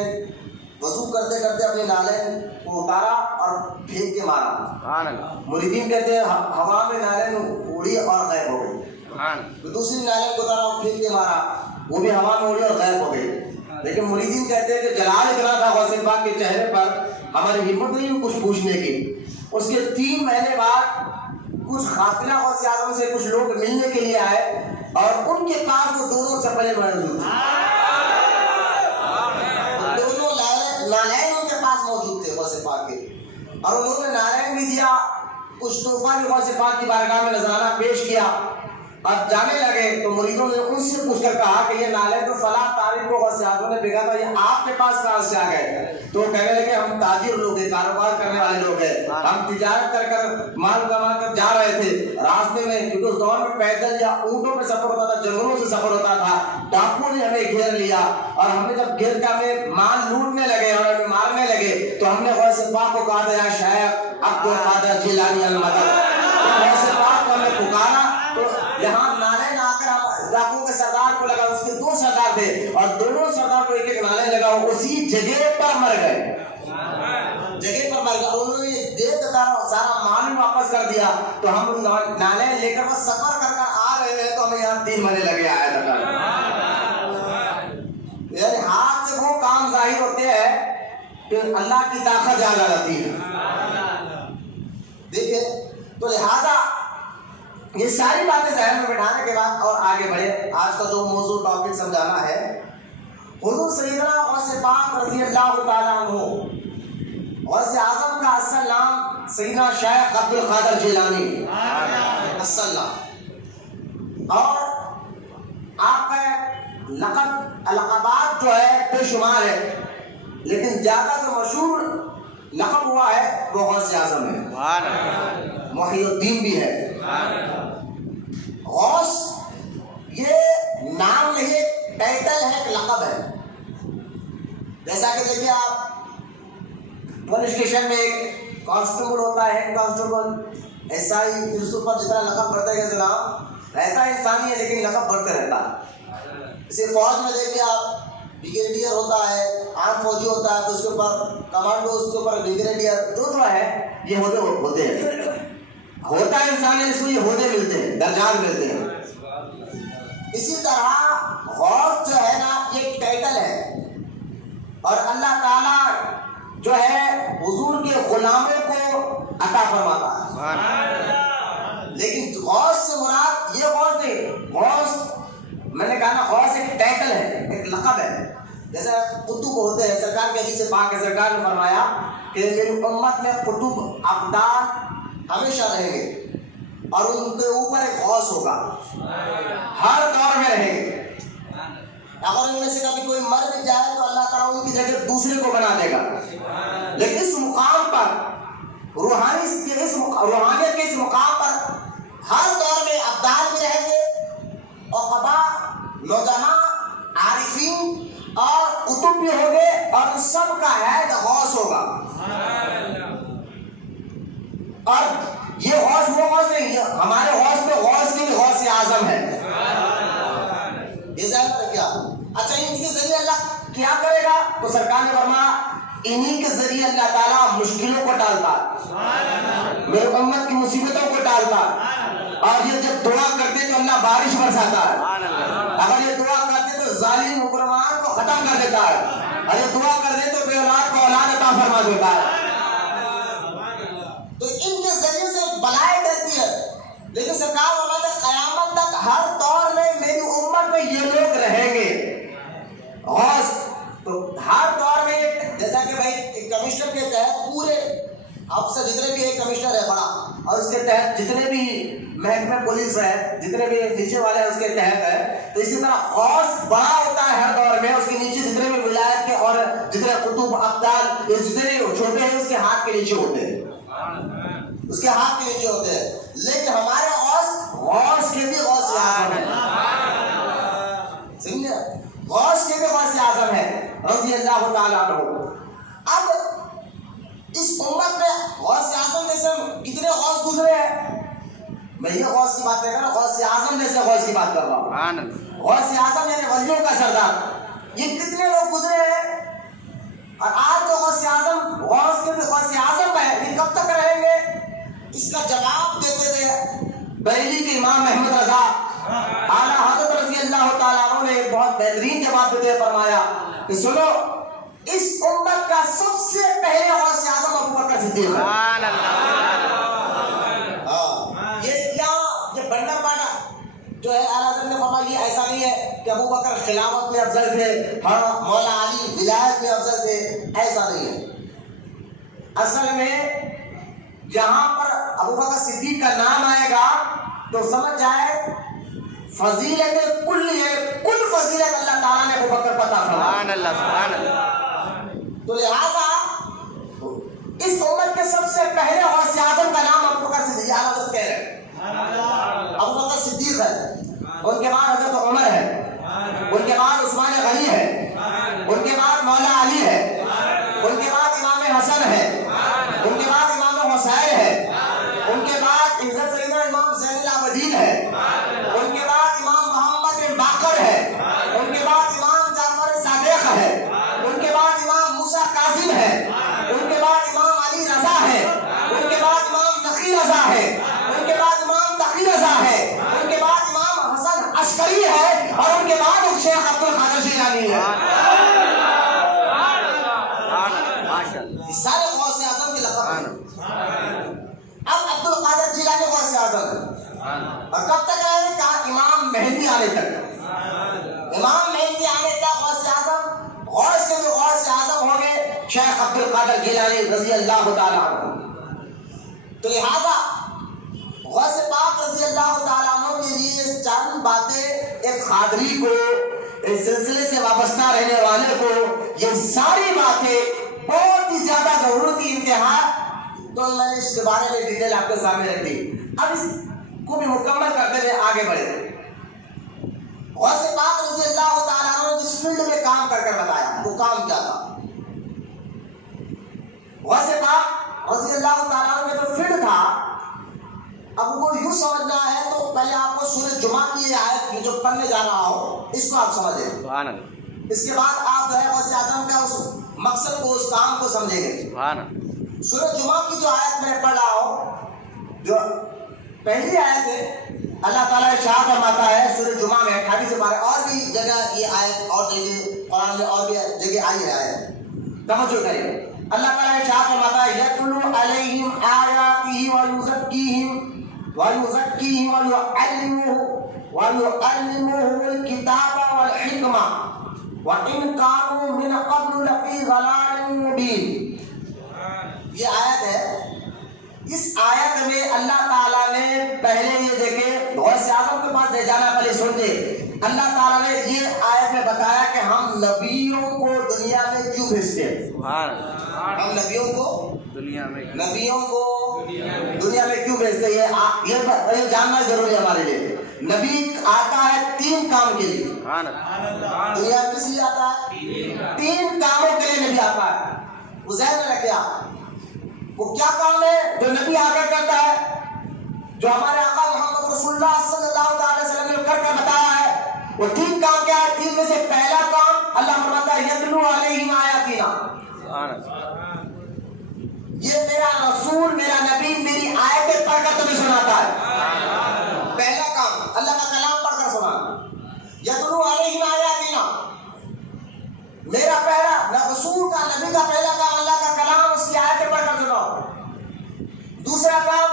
وضو کرتے کرتے اپنے نالین کو اتارا اور پھینک کے مارا. مریدین کہتے ہیں ہوا میں نالین اڑی اور غائب ہو گئی. دوسری نالین کو اتارا اور پھینک کے مارا، وہ بھی ہوا میں اڑی اور غائب ہو گئی. لیکن مریدین کہتے ہیں کہ جلال اتنا تھا غوث پاک کے چہرے پر ہماری ہمت نہیں کچھ پوچھنے کی. اس کے 3 مہینے بعد کچھ قافلہ غوث اعظم سے کچھ لوگ ملنے کے لیے آئے اور ان کے پاس وہ دونوں چپلیں موجود تھیں. دونوں نالین ان کے پاس موجود تھے غوث پاک کے، اور انہوں نے نالین بھی دیا، کچھ تحفہ بھی غوث پاک کی بارگاہ میں نذرانہ پیش کیا. اب جانے لگے تو مریدوں نے ان سے پوچھ کر کہا کہ یہ نالین تو فلاں تاریخ کو غوث اعظم نے بھیجا تھا، یہ آپ کے پاس کہاں سے آ گئے؟ تو کہنے لگے ہم تاجر لوگ ہیں، کاروبار کرنے والے لوگ ہیں، ہم تجارت کر کر مال کما کر جا رہے تھے. راستے میں کیونکہ اس دور میں پیدل یا اونٹوں پہ سفر ہوتا تھا، جنگلوں سے سفر ہوتا تھا، ڈاکوؤں نے ہمیں گھیر لیا اور ہم نے جب گھیر کے ہمیں مال لوٹنے لگے اور ہمیں مارنے لگے تو ہم نے غوث پاک کو کہا تھا یا شیخ عبد القادر جیلانی المدد. غوث پاک کو ہمیں پکارا تو یہاں نالین آ کر ڈاکوؤں کے سردار کو لگا. اس کے 2 سردار تھے اور دونوں سردار کو ایک نالین لگا، اسی جگہ پر مر گئے. جگہ پر مر گئے. انہوں نے دیکھ کر سارا مال واپس کر دیا. تو ہم نالین لے کر بس سفر کر کر آ رہے ہیں تو ہمیں یہاں 3 مہینے لگے آیا تھا. یعنی ہاتھ سے وہ کام ظاہر ہوتے ہیں کہ اللہ کی طاقت آ جاتی ہے. دیکھیں تو لہذا یہ ساری باتیں ذہن میں بٹھانے کے بعد اور آگے بڑھے. آج کا جو موضوع ٹاپک سمجھانا ہے، حضور سیدنا غوث پاک رضی اللہ تعالیٰ عنہ، غوث اعظم کا اصل نام سیدنا شیخ عبد القادر جیلانی اصل نام، اور آپ کا لقب القابات جو ہے بے شمار ہے، لیکن زیادہ جو مشہور لقب ہوا ہے وہ غوث اعظم ہے، محی الدین بھی ہے. غوث یہ نام نہیں، ٹائٹل ہے، ایک لقب ہے. جیسا کہ دیکھیے آپ پولیس اسٹیشن میں ایک کانسٹیبل ہوتا ہے، ہیڈ کانسٹیبل، ایسا ہی پھر اس پر جتنا لقب بڑھتے گا جناب رہتا ہے انسانی ہے لیکن لقب بڑھتے رہتا ہے. اسی فوج میں دیکھیے آپ بریگیڈیئر ہوتا ہے، عام فوجی ہوتا ہے، تو اس کے اوپر کمانڈو، اس کے اوپر بریگیڈیئر، جو ہے یہ ہوتے ہیں. ہوتا ہے انسان ہے، اس کو یہ عہدے ملتے ہیں، درجات ملتے ہیں. اسی طرح غوث جو ہے نا ایک ٹائٹل ہے، اور اللہ تعالیٰ جو ہے حضور کے غلاموں کو عطا فرماتا ہے. لیکن غوث سے مراد یہ غوث نہیں. غوث میں نے کہا نا، غوث ایک ٹائٹل ہے، ایک لقب ہے. جیسے قطب ہوتے ہیں، سرکار کے حدیث پاک ہے، سرکار نے فرمایا کہ میری امت میں قطب ابدال ہمیشہ رہیں گے اور ان کے اوپر ایک غوث ہوگا، ہر دور میں رہیں گے. اگر ان میں سے کبھی کوئی مر بھی جائے تو اللہ تعالیٰ ان کی جگہ دوسرے کو بنا دے گا. لیکن اس مقام پر روحانیت کے اس مقام پر ہر دور میں ابدال بھی رہیں گے، عقبا، نوجوان، عارفین اور قطب بھی ہوں گے، اور ان سب کا ہیڈ غوث ہوگا. اور یہ غوث وہ غوث نہیں، ہمارے غوث میں غوث کے بھی غوث اعظم ہے. یہ ظاہر ہے کیا؟ اچھا، ان کے ذریعے اللہ کیا کرے گا؟ تو سرکار نے فرمایا انہی کے ذریعے اللہ تعالیٰ مشکلوں کو ٹالتا ہے، میرے امت کی مصیبتوں کو ٹالتا ہے. اور یہ جب دعا کرتے تو اللہ بارش برساتا ہے. اگر یہ دعا کرتے تو ظالم حکمران کو ختم کر دیتا ہے، اور یہ دعا کر دے تو بے اولاد کو اولاد عطا فرما دیتا ہے. تو ان کے ذریعے سے بلائیں ڈرتی ہے. لیکن سرکار فرماتے ہیں قیامت تک ہر دور میں میری امت میں یہ لوگ رہیں گے. غوث تو ہر دور میں، جیسا کہ بھائی کمشنر کے تحت پورے افسر جتنے بھی ایک کمشنر ہے بڑا، اور اس کے تحت جتنے بھی محکمہ پولیس ہے، جتنے بھی نیچے والے اس کے تحت ہے، تو اسی طرح غوث بڑا ہوتا ہے ہر دور میں. اس کے نیچے جتنے بھی ولایت کے اور جتنے قطب ابدال جتنے بھی چھوٹے ہیں اس کے ہاتھ کے نیچے ہوتے ہیں، اس کے ہاتھ کے نیچے ہوتے ہیں. لیکن ہمارے غوث کے بھی غوث اعظم ہے. سمجھے؟ غوث کے بھی غوث اعظم ہے رضی اللہ تعالیٰ عنہ. اب اس امت میں غوث اعظم میں سے کتنے غوث گزرے ہیں؟ میں یہ غوث کی بات نہیں کر رہا، غوث اعظم میں سے غوث کی بات کر رہا ہوں. غوث اعظم یعنی ولیوں کا سردار. یہ کتنے لوگ گزرے ہیں؟ اور آج تو غوث اعظم، غوث کے بھی غوث اعظم ہے، یہ کب تک رہیں گے؟ اس کا جواب دیتے تھے بریلی کے امام محمد رضا اعلیٰ حضرت رضی اللہ تعالیٰ عنہ نے بہت بہترین جواب دیتے ہوئے فرمایا کہ سنو، اس امت کا سب سے پہلے غوث اعظم ابو بکر صدیق ہے. یہ بنڈر بانا جو ہے اعلیٰ حضرت نے فرمایا یہ ایسا نہیں ہے کہ ابو بکر خلافت میں افضل تھے، ہاں مولا علی ولایت میں افضل تھے، ایسا نہیں ہے. اصل میں جہاں پر ابو بکر صدیق کا نام آئے گا تو سمجھ جائے فضیلت کل فضیلت اللہ تعالیٰ نے ابو بکر پتا فرمایا. تو لہذا اس امت کے سب سے پہلے غوث اعظم کا نام ابو بکر صدیق اعلیٰ حضرت کہہ رہے ہیں. ابو بکر صدیق ہے، ان کے بعد حضرت عمر ہے، ان کے بعد عثمان غنی ہے، ان کے بعد مولا علی ہے، ان کے بعد امام حسن ہے، ان کے بعد امام حسین ہے، ان کے بعد عزت سیدنا امام زین العابدین ہے، ان کے بعد امام محمد بن باقر ہے، ان کے بعد امام جعفر صادق ہے، ان کے بعد امام موسیٰ کاظم ہے، ان کے بعد امام علی رضا ہے، ان کے بعد امام نقی رضا ہے، ان کے بعد امام تقی رضا ہے، ان کے بعد امام حسن عسکری ہے، اور ان کے بعد شیخ عبد القادر جیلانی ہے. سارے غوث اعظم کے لقب ہیں. اب عبد القادر جیلانی غوث اعظم ہے، اور کب تک آئے؟ کہا امام مہدی آنے تک. امام مہدی آنے تک غوث اعظم، غوث کے بھی غوث اعظم ہوں گے شیخ عبد القادر جیلانی رضی اللہ تعالیٰ عنہ. تو لہذا غوث پاک رضی اللہ تعالیٰ عنہ کے لیے چند باتیں ایک قادری کو، اس سلسلے سے وابستہ رہنے والے کو، یہ ساری باتیں بہت ہی زیادہ ضرورت کی انتہا. تو میں نے اس کے بارے میں ڈیٹیل آپ کے سامنے رکھ دی. اب اس کو بھی مکمل کرتے ہوئے آگے بڑھے. غوث پاک رضی اللہ تعالیٰ عنہ نے جس فیلڈ میں کام کر بتایا وہ کام کیا تھا. غوث پاک رضی اللہ تعالیٰ عنہ میں جو فیلڈ تھا، اب وہ یوں سمجھنا ہے تو پہلے آپ کو سورہ جمعہ کی آیت جو پڑھنے جا رہا ہوں اس کو آپ سمجھیں. اس کے بعد آپ جو ہے غوث اعظم کا اس مقصد کو، اس کام کو سمجھیں گے. سورہ جمعہ کی جو آیت میں پڑھ رہا ہوں، جو پہلی آیت ہے، اللہ تعالیٰ ارشاد فرماتا ہے سورہ جمعہ میں 28 سے 12، اور بھی جگہ یہ آیت اور جگہ قرآن میں اور بھی جگہ آئی ہے آیت، توجہ کریے. اللہ تعالیٰ ارشاد فرماتا ہے یتلو علیہم آیاتہ ویزکیہم وَيُزَكِّيهِمْ وَيُعَلِّمُهُمُ الْكِتَابَ وَالْحِكْمَةَ وَإِنْ كَانُوا مِنْ قَبْلُ لَفِي ضَلَالٍ مُبِينٍ. یہ آیت ہے. اس آیت میں اللہ تعالیٰ نے پہلے یہ دیکھے غوث اعظم کے پاس لے جانا، پہلے سنتے. اللہ تعالیٰ نے یہ آیت میں بتایا کہ ہم نبیوں کو دنیا میں کیوں بھیجتے ہیں. ہم نبیوں کو دنیا میں کیوں بھیجتے ہیں، یہ جاننا ضروری ہے ہمارے لیے. نبی آتا ہے 3 کام کے لیے. دنیا کس لیے آتا ہے؟ 3 کاموں کے لیے نبی آتا ہے. وہ ذہن میں رکھے آپ. وہ کیا کام ہے جو نبی آ کر کرتا ہے، جو ہمارے آقا محمد رسول اللہ صلی اللہ علیہ وسلم نے کر بتایا ہے؟ وہ 3 کام کیا ہے؟ 3 میں سے پہلا کام اللہ فرماتا ہے یتلو علیہم آیاتنا. یہ میرا رسول، میرا نبی میری آیتیں پڑھ کر تمہیں سناتا ہے. پہلا کام اللہ کا کلام پڑھ کر سنانا. یتلو علیہم آیاتنا، میرا پہلا رسول کا، نبی کا پہلا کام اللہ کا کلام، اس کی آیتیں پڑھ کر سناؤ. دوسرا کام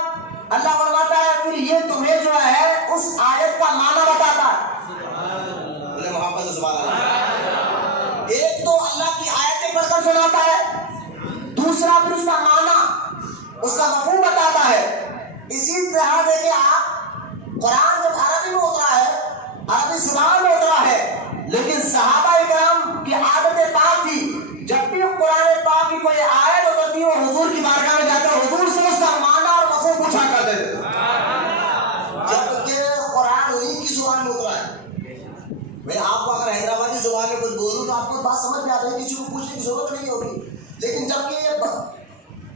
اللہ فرماتا ہے پھر یہ تمہیں جو ہے اس آیت کا معنی بتاتا ہے. بولے محبت سے سبحان اللہ. ایک تو اللہ کی آیتیں پڑھ کر سناتا ہے، دوسرا پھر اس کا معنی، اس کا مفہوم بتاتا ہے. اسی طرح دیکھیں آپ، قرآن جب عربی میں اترا ہے، عربی زبان میں اترا ہے، لیکن صحابہ کرام کی عادت پاک تھی جب بھی قرآن پاک کی کوئی آیت ہوتی ہے وہ حضور کی بارگاہ میں جاتے، حضور سے اس کا معنی اور مفہوم پوچھا کرتے تھے. جبکہ قرآن انہیں کی زبان میں اترا ہے. میں آپ کو اگر حیدرآبادی زبان میں کچھ بولوں تو آپ کو بات سمجھ میں آ رہی ہے، کسی کو پوچھنے کی ضرورت نہیں ہوگی. لیکن جبکہ یہ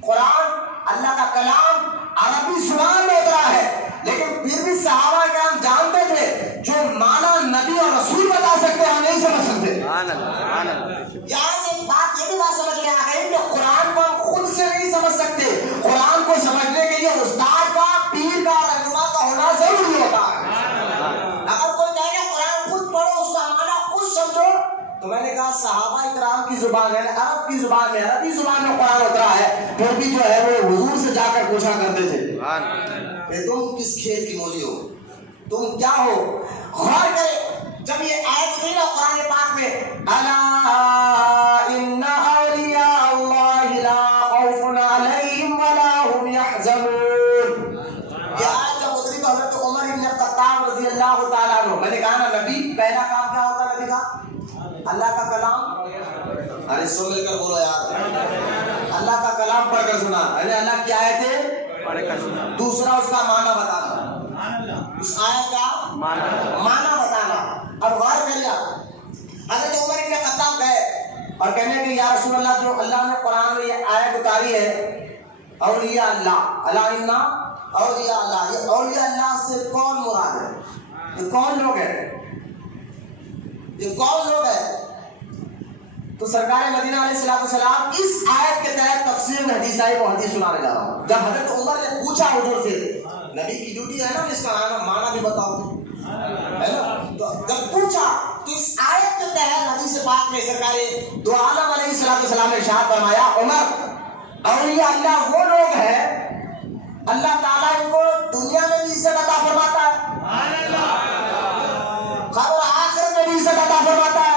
قرآن اللہ کا کلام عربی زبان میں اترا ہے، لیکن پھر بھی صحابہ کرام جانتے تھے جو معنی نبی اور رسول بتا سکتے ہم نہیں سمجھ سکتے. یہاں سے ایک بات یہ بھی بات سمجھ میں آ گئی کہ قرآن کو ہم خود سے نہیں سمجھ سکتے. قرآن کو سمجھنے کے لیے استاد کا، پیر کا، رہنما کا ہونا ضروری ہوتا ہے. اگر کوئی کہے کہ قرآن خود پڑھو، اس کا معنی خود سمجھو، تو میں نے کہا صحابہ کرام کی زبان ہے، عرب کی زبان میں، عربی زبان میں قرآن اترا ہے، پھر بھی جو ہے وہ حضور سے جا کر پوچھا کرتے تھے کہ تم کس کھیت کی مولی ہو، تم کیا ہو. غور کرے جب یہ آیت اتری نا قرآن پاک میں، الا ان اولیاء اللہ لا خوف علیہم ولا هم يحزنون. یہ آیت جب اتری تو حضرت عمر بن خطاب رضی اللہ تعالیٰ عنہ، میں نے کہا نا نبی پہلا کام کیا ہوتا ہے نبی کا؟ اللہ کا کلام. ارے سو مل کر بولو یار. اللہ کا کلام پڑھ کر سنا، اللہ کی آیتیں پڑھ کر سنا. دوسرا اس کا معنی بتانا، اس آیت کا معنی بتانا. اب غور کریے، حضرت عمر بن خطاب گئے اور کہنے کہ یا رسول اللہ، جو اللہ نے قرآن میں یہ آیت اتاری ہے اولیاء اللہ، الا ان اولیاء اللہ، یہ اولیاء اللہ سے کون مراد ہے؟ یہ کون لوگ ہیں؟ یہ کون لوگ ہیں؟ تو سرکار مدینہ علیہ السلام اس آیت کے تحت تفسیر میں حدیث آئی، وہ حدیث سنانے جا رہا ہوں. جب حضرت عمر نے پوچھا حضور سے، نبی کی ڈیوٹی ہے نا اس کا معنی بھی بتاؤ، ہے نا؟ تو جب پوچھا تو اس آیت کے تحت حدیث پاک میں سرکار دو عالم علیہ السلام نے ارشاد فرمایا، عمر اولیاء اللہ وہ لوگ ہیں اللہ تعالیٰ ان کو دنیا میں بھی عزت عطا فرماتا ہے، قبر آخرت میں بھی عزت عطا فرماتا ہے.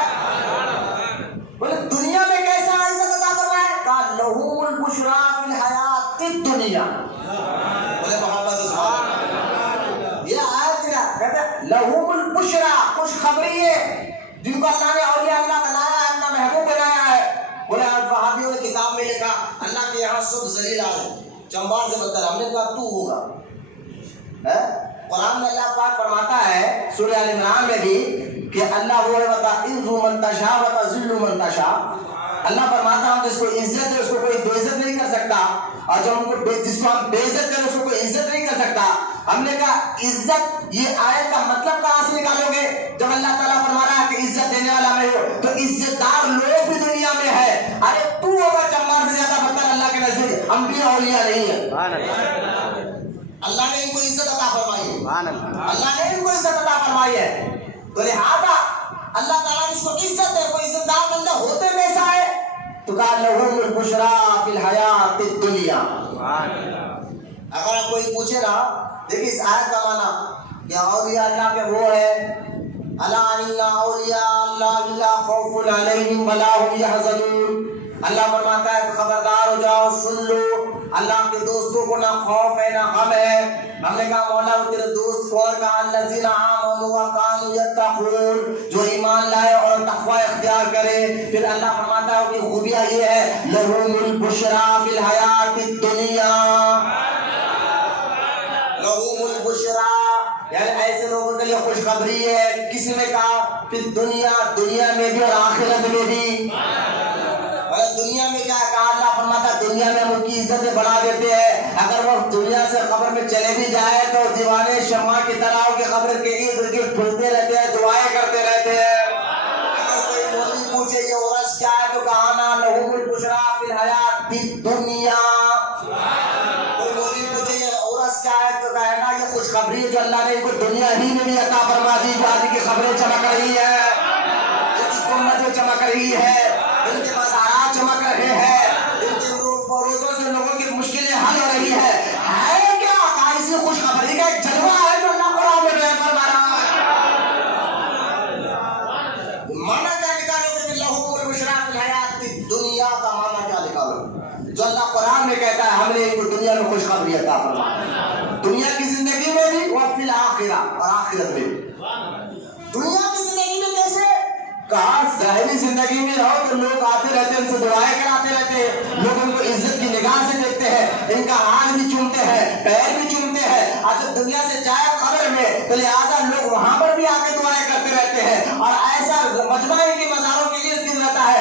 بولے دنیا میں کیسا عزت عطا فرمایا ہے؟ کہا لہم البشریٰ فی الحیات الدنیا. بولے محبت سے سبحان اللہ. یہ آیت کیا کہتے ہیں؟ لہم البشریٰ، خوشخبری ہے جن کو اللہ نے اولیاء اللہ بنایا ہے، اللہ محبوب بنایا ہے. بولے وہابیوں نے کتاب میں لکھا اللہ کے یہاں سب ذلیل آئے، چمبار سے بدتر. ہم نے کہا تو ہوگا. قرآن میں اللہ پاک فرماتا ہے سورہ آل عمران میں بھی کہ اللہ وہ ہے وَتَعِزُّ مَن تَشَاءُ وَتَذِلُّ مَن تَشَاءُ. اللہ فرماتا ہے جس کو عزت ہے اس کو کوئی بے عزت نہیں کر سکتا، اور جو ہم کو جس کو ہم بے عزت کریں اس کو کوئی عزت نہیں کر سکتا. ہم نے کہا عزت، یہ آیت کا مطلب کہاں سے نکالو گے؟ جب اللہ تعالیٰ فرما رہا ہے کہ عزت دینے والا میں ہو، تو عزت دار لوگ بھی دنیا میں ہے. ارے تو ہوگا چمار سے زیادہ بدتر اللہ کے نزدیک. انبیاء اولیاء نہیں ہے. اللہ نے ان کو عزت عطا فرمائی ہے، اللہ نے ان کو عزت عطا فرمائی ہے. تو لہذا اللہ تعالیٰ اس کو عزت ہے، کوئی عزت دار بندہ ہوتے کیسا ہے؟ تو کہا لہم البشریٰ فی الحیات الدنیا. اگر کوئی پوچھے نا دیکھیے اس آیت کا معنی کہ اولیاء اللہ کے وہ ہے الا ان اولیاء اللہ لا خوف علیہم ولا هم يحزنون. اللہ فرماتا ہے خبردار ہو جاؤ، سن لو، اللہ کے دوستوں کو نہ خوف ہے نہ غم ہے. ہم نے کہا مولا تیرے دوست کون؟ کہا الذین آمنوا وکانوا یتقون، جو ایمان لائے اور تقوی اختیار کرے. پھر اللہ فرماتا ہے کہ خوبیاں یہ ہے لہم البشرا فی الحیات الدنیا، لہم البشرا یعنی ایسے لوگوں کے لیے خوشخبری ہے. کسی میں کہا پھر دنیا میں بھی اور آخرت میں بھی. اور دنیا میں کیا کہا؟ اللہ فرماتا ہے دنیا میں ہم ان کی عزتیں بڑھا دیتے ہیں. اگر وہ دنیا سے قبر میں چلے بھی جائے تو دیوانے شمع کی طرح ہو کہ قبر کے ارد گرد پھرتے رہتے ہیں، دعائیں کرتے رہتے ہیں. اگر کوئی مولوی پوچھے یہ عرس کیا ہے تو کہا نا لہم البشرا فی الحیات الدنیا. کوئی مولوی پوچھے یہ عرس کیا ہے تو کہنا یہ خوشخبری ہے جو اللہ نے ان کو دنیا ہی میں بھی عطا فرما دی. جو آدمی کی خبریں چمک رہی ہے، ان کی امتیں چمک رہی ہے، ان کے مزارات چمک رہے ہیں، ان کے روزوں سے لوگوں کی مشکلیں حل ہو رہی ہے کیا؟ کہا اسی خوشخبری کا ایک جلوہ ہے جو اللہ قرآن میں بیان فرما رہا ہے. معنی کیا نکالو گے؟ لہم البشرا فی الحیات الدنیا کا معنی کیا نکالو؟ جو اللہ قرآن میں کہتا ہے ہم نے ان کو دنیا میں خوشخبری عطا فرمائی، دنیا کی زندگی میں بھی اور فی الآخرہ اور آخرت میں بھی. دنیا کی زندگی میں کیسے؟ کہا ظاہری زندگی میں رہو تو لوگ آتے رہتے ہیں، ان سے دعائیں کراتے رہتے ہیں، لوگ ان کو عزت کی نگاہ سے دیکھتے ہیں، ان کا ہاتھ بھی چومتے ہیں، پیر بھی چومتے ہیں. جب دنیا سے جائے قبر میں تو لہٰذا لوگ وہاں پر بھی آ کے دعائیں کرتے رہتے ہیں اور ایسا مجمع کے مزاروں کے ارد گرد رہتا ہے.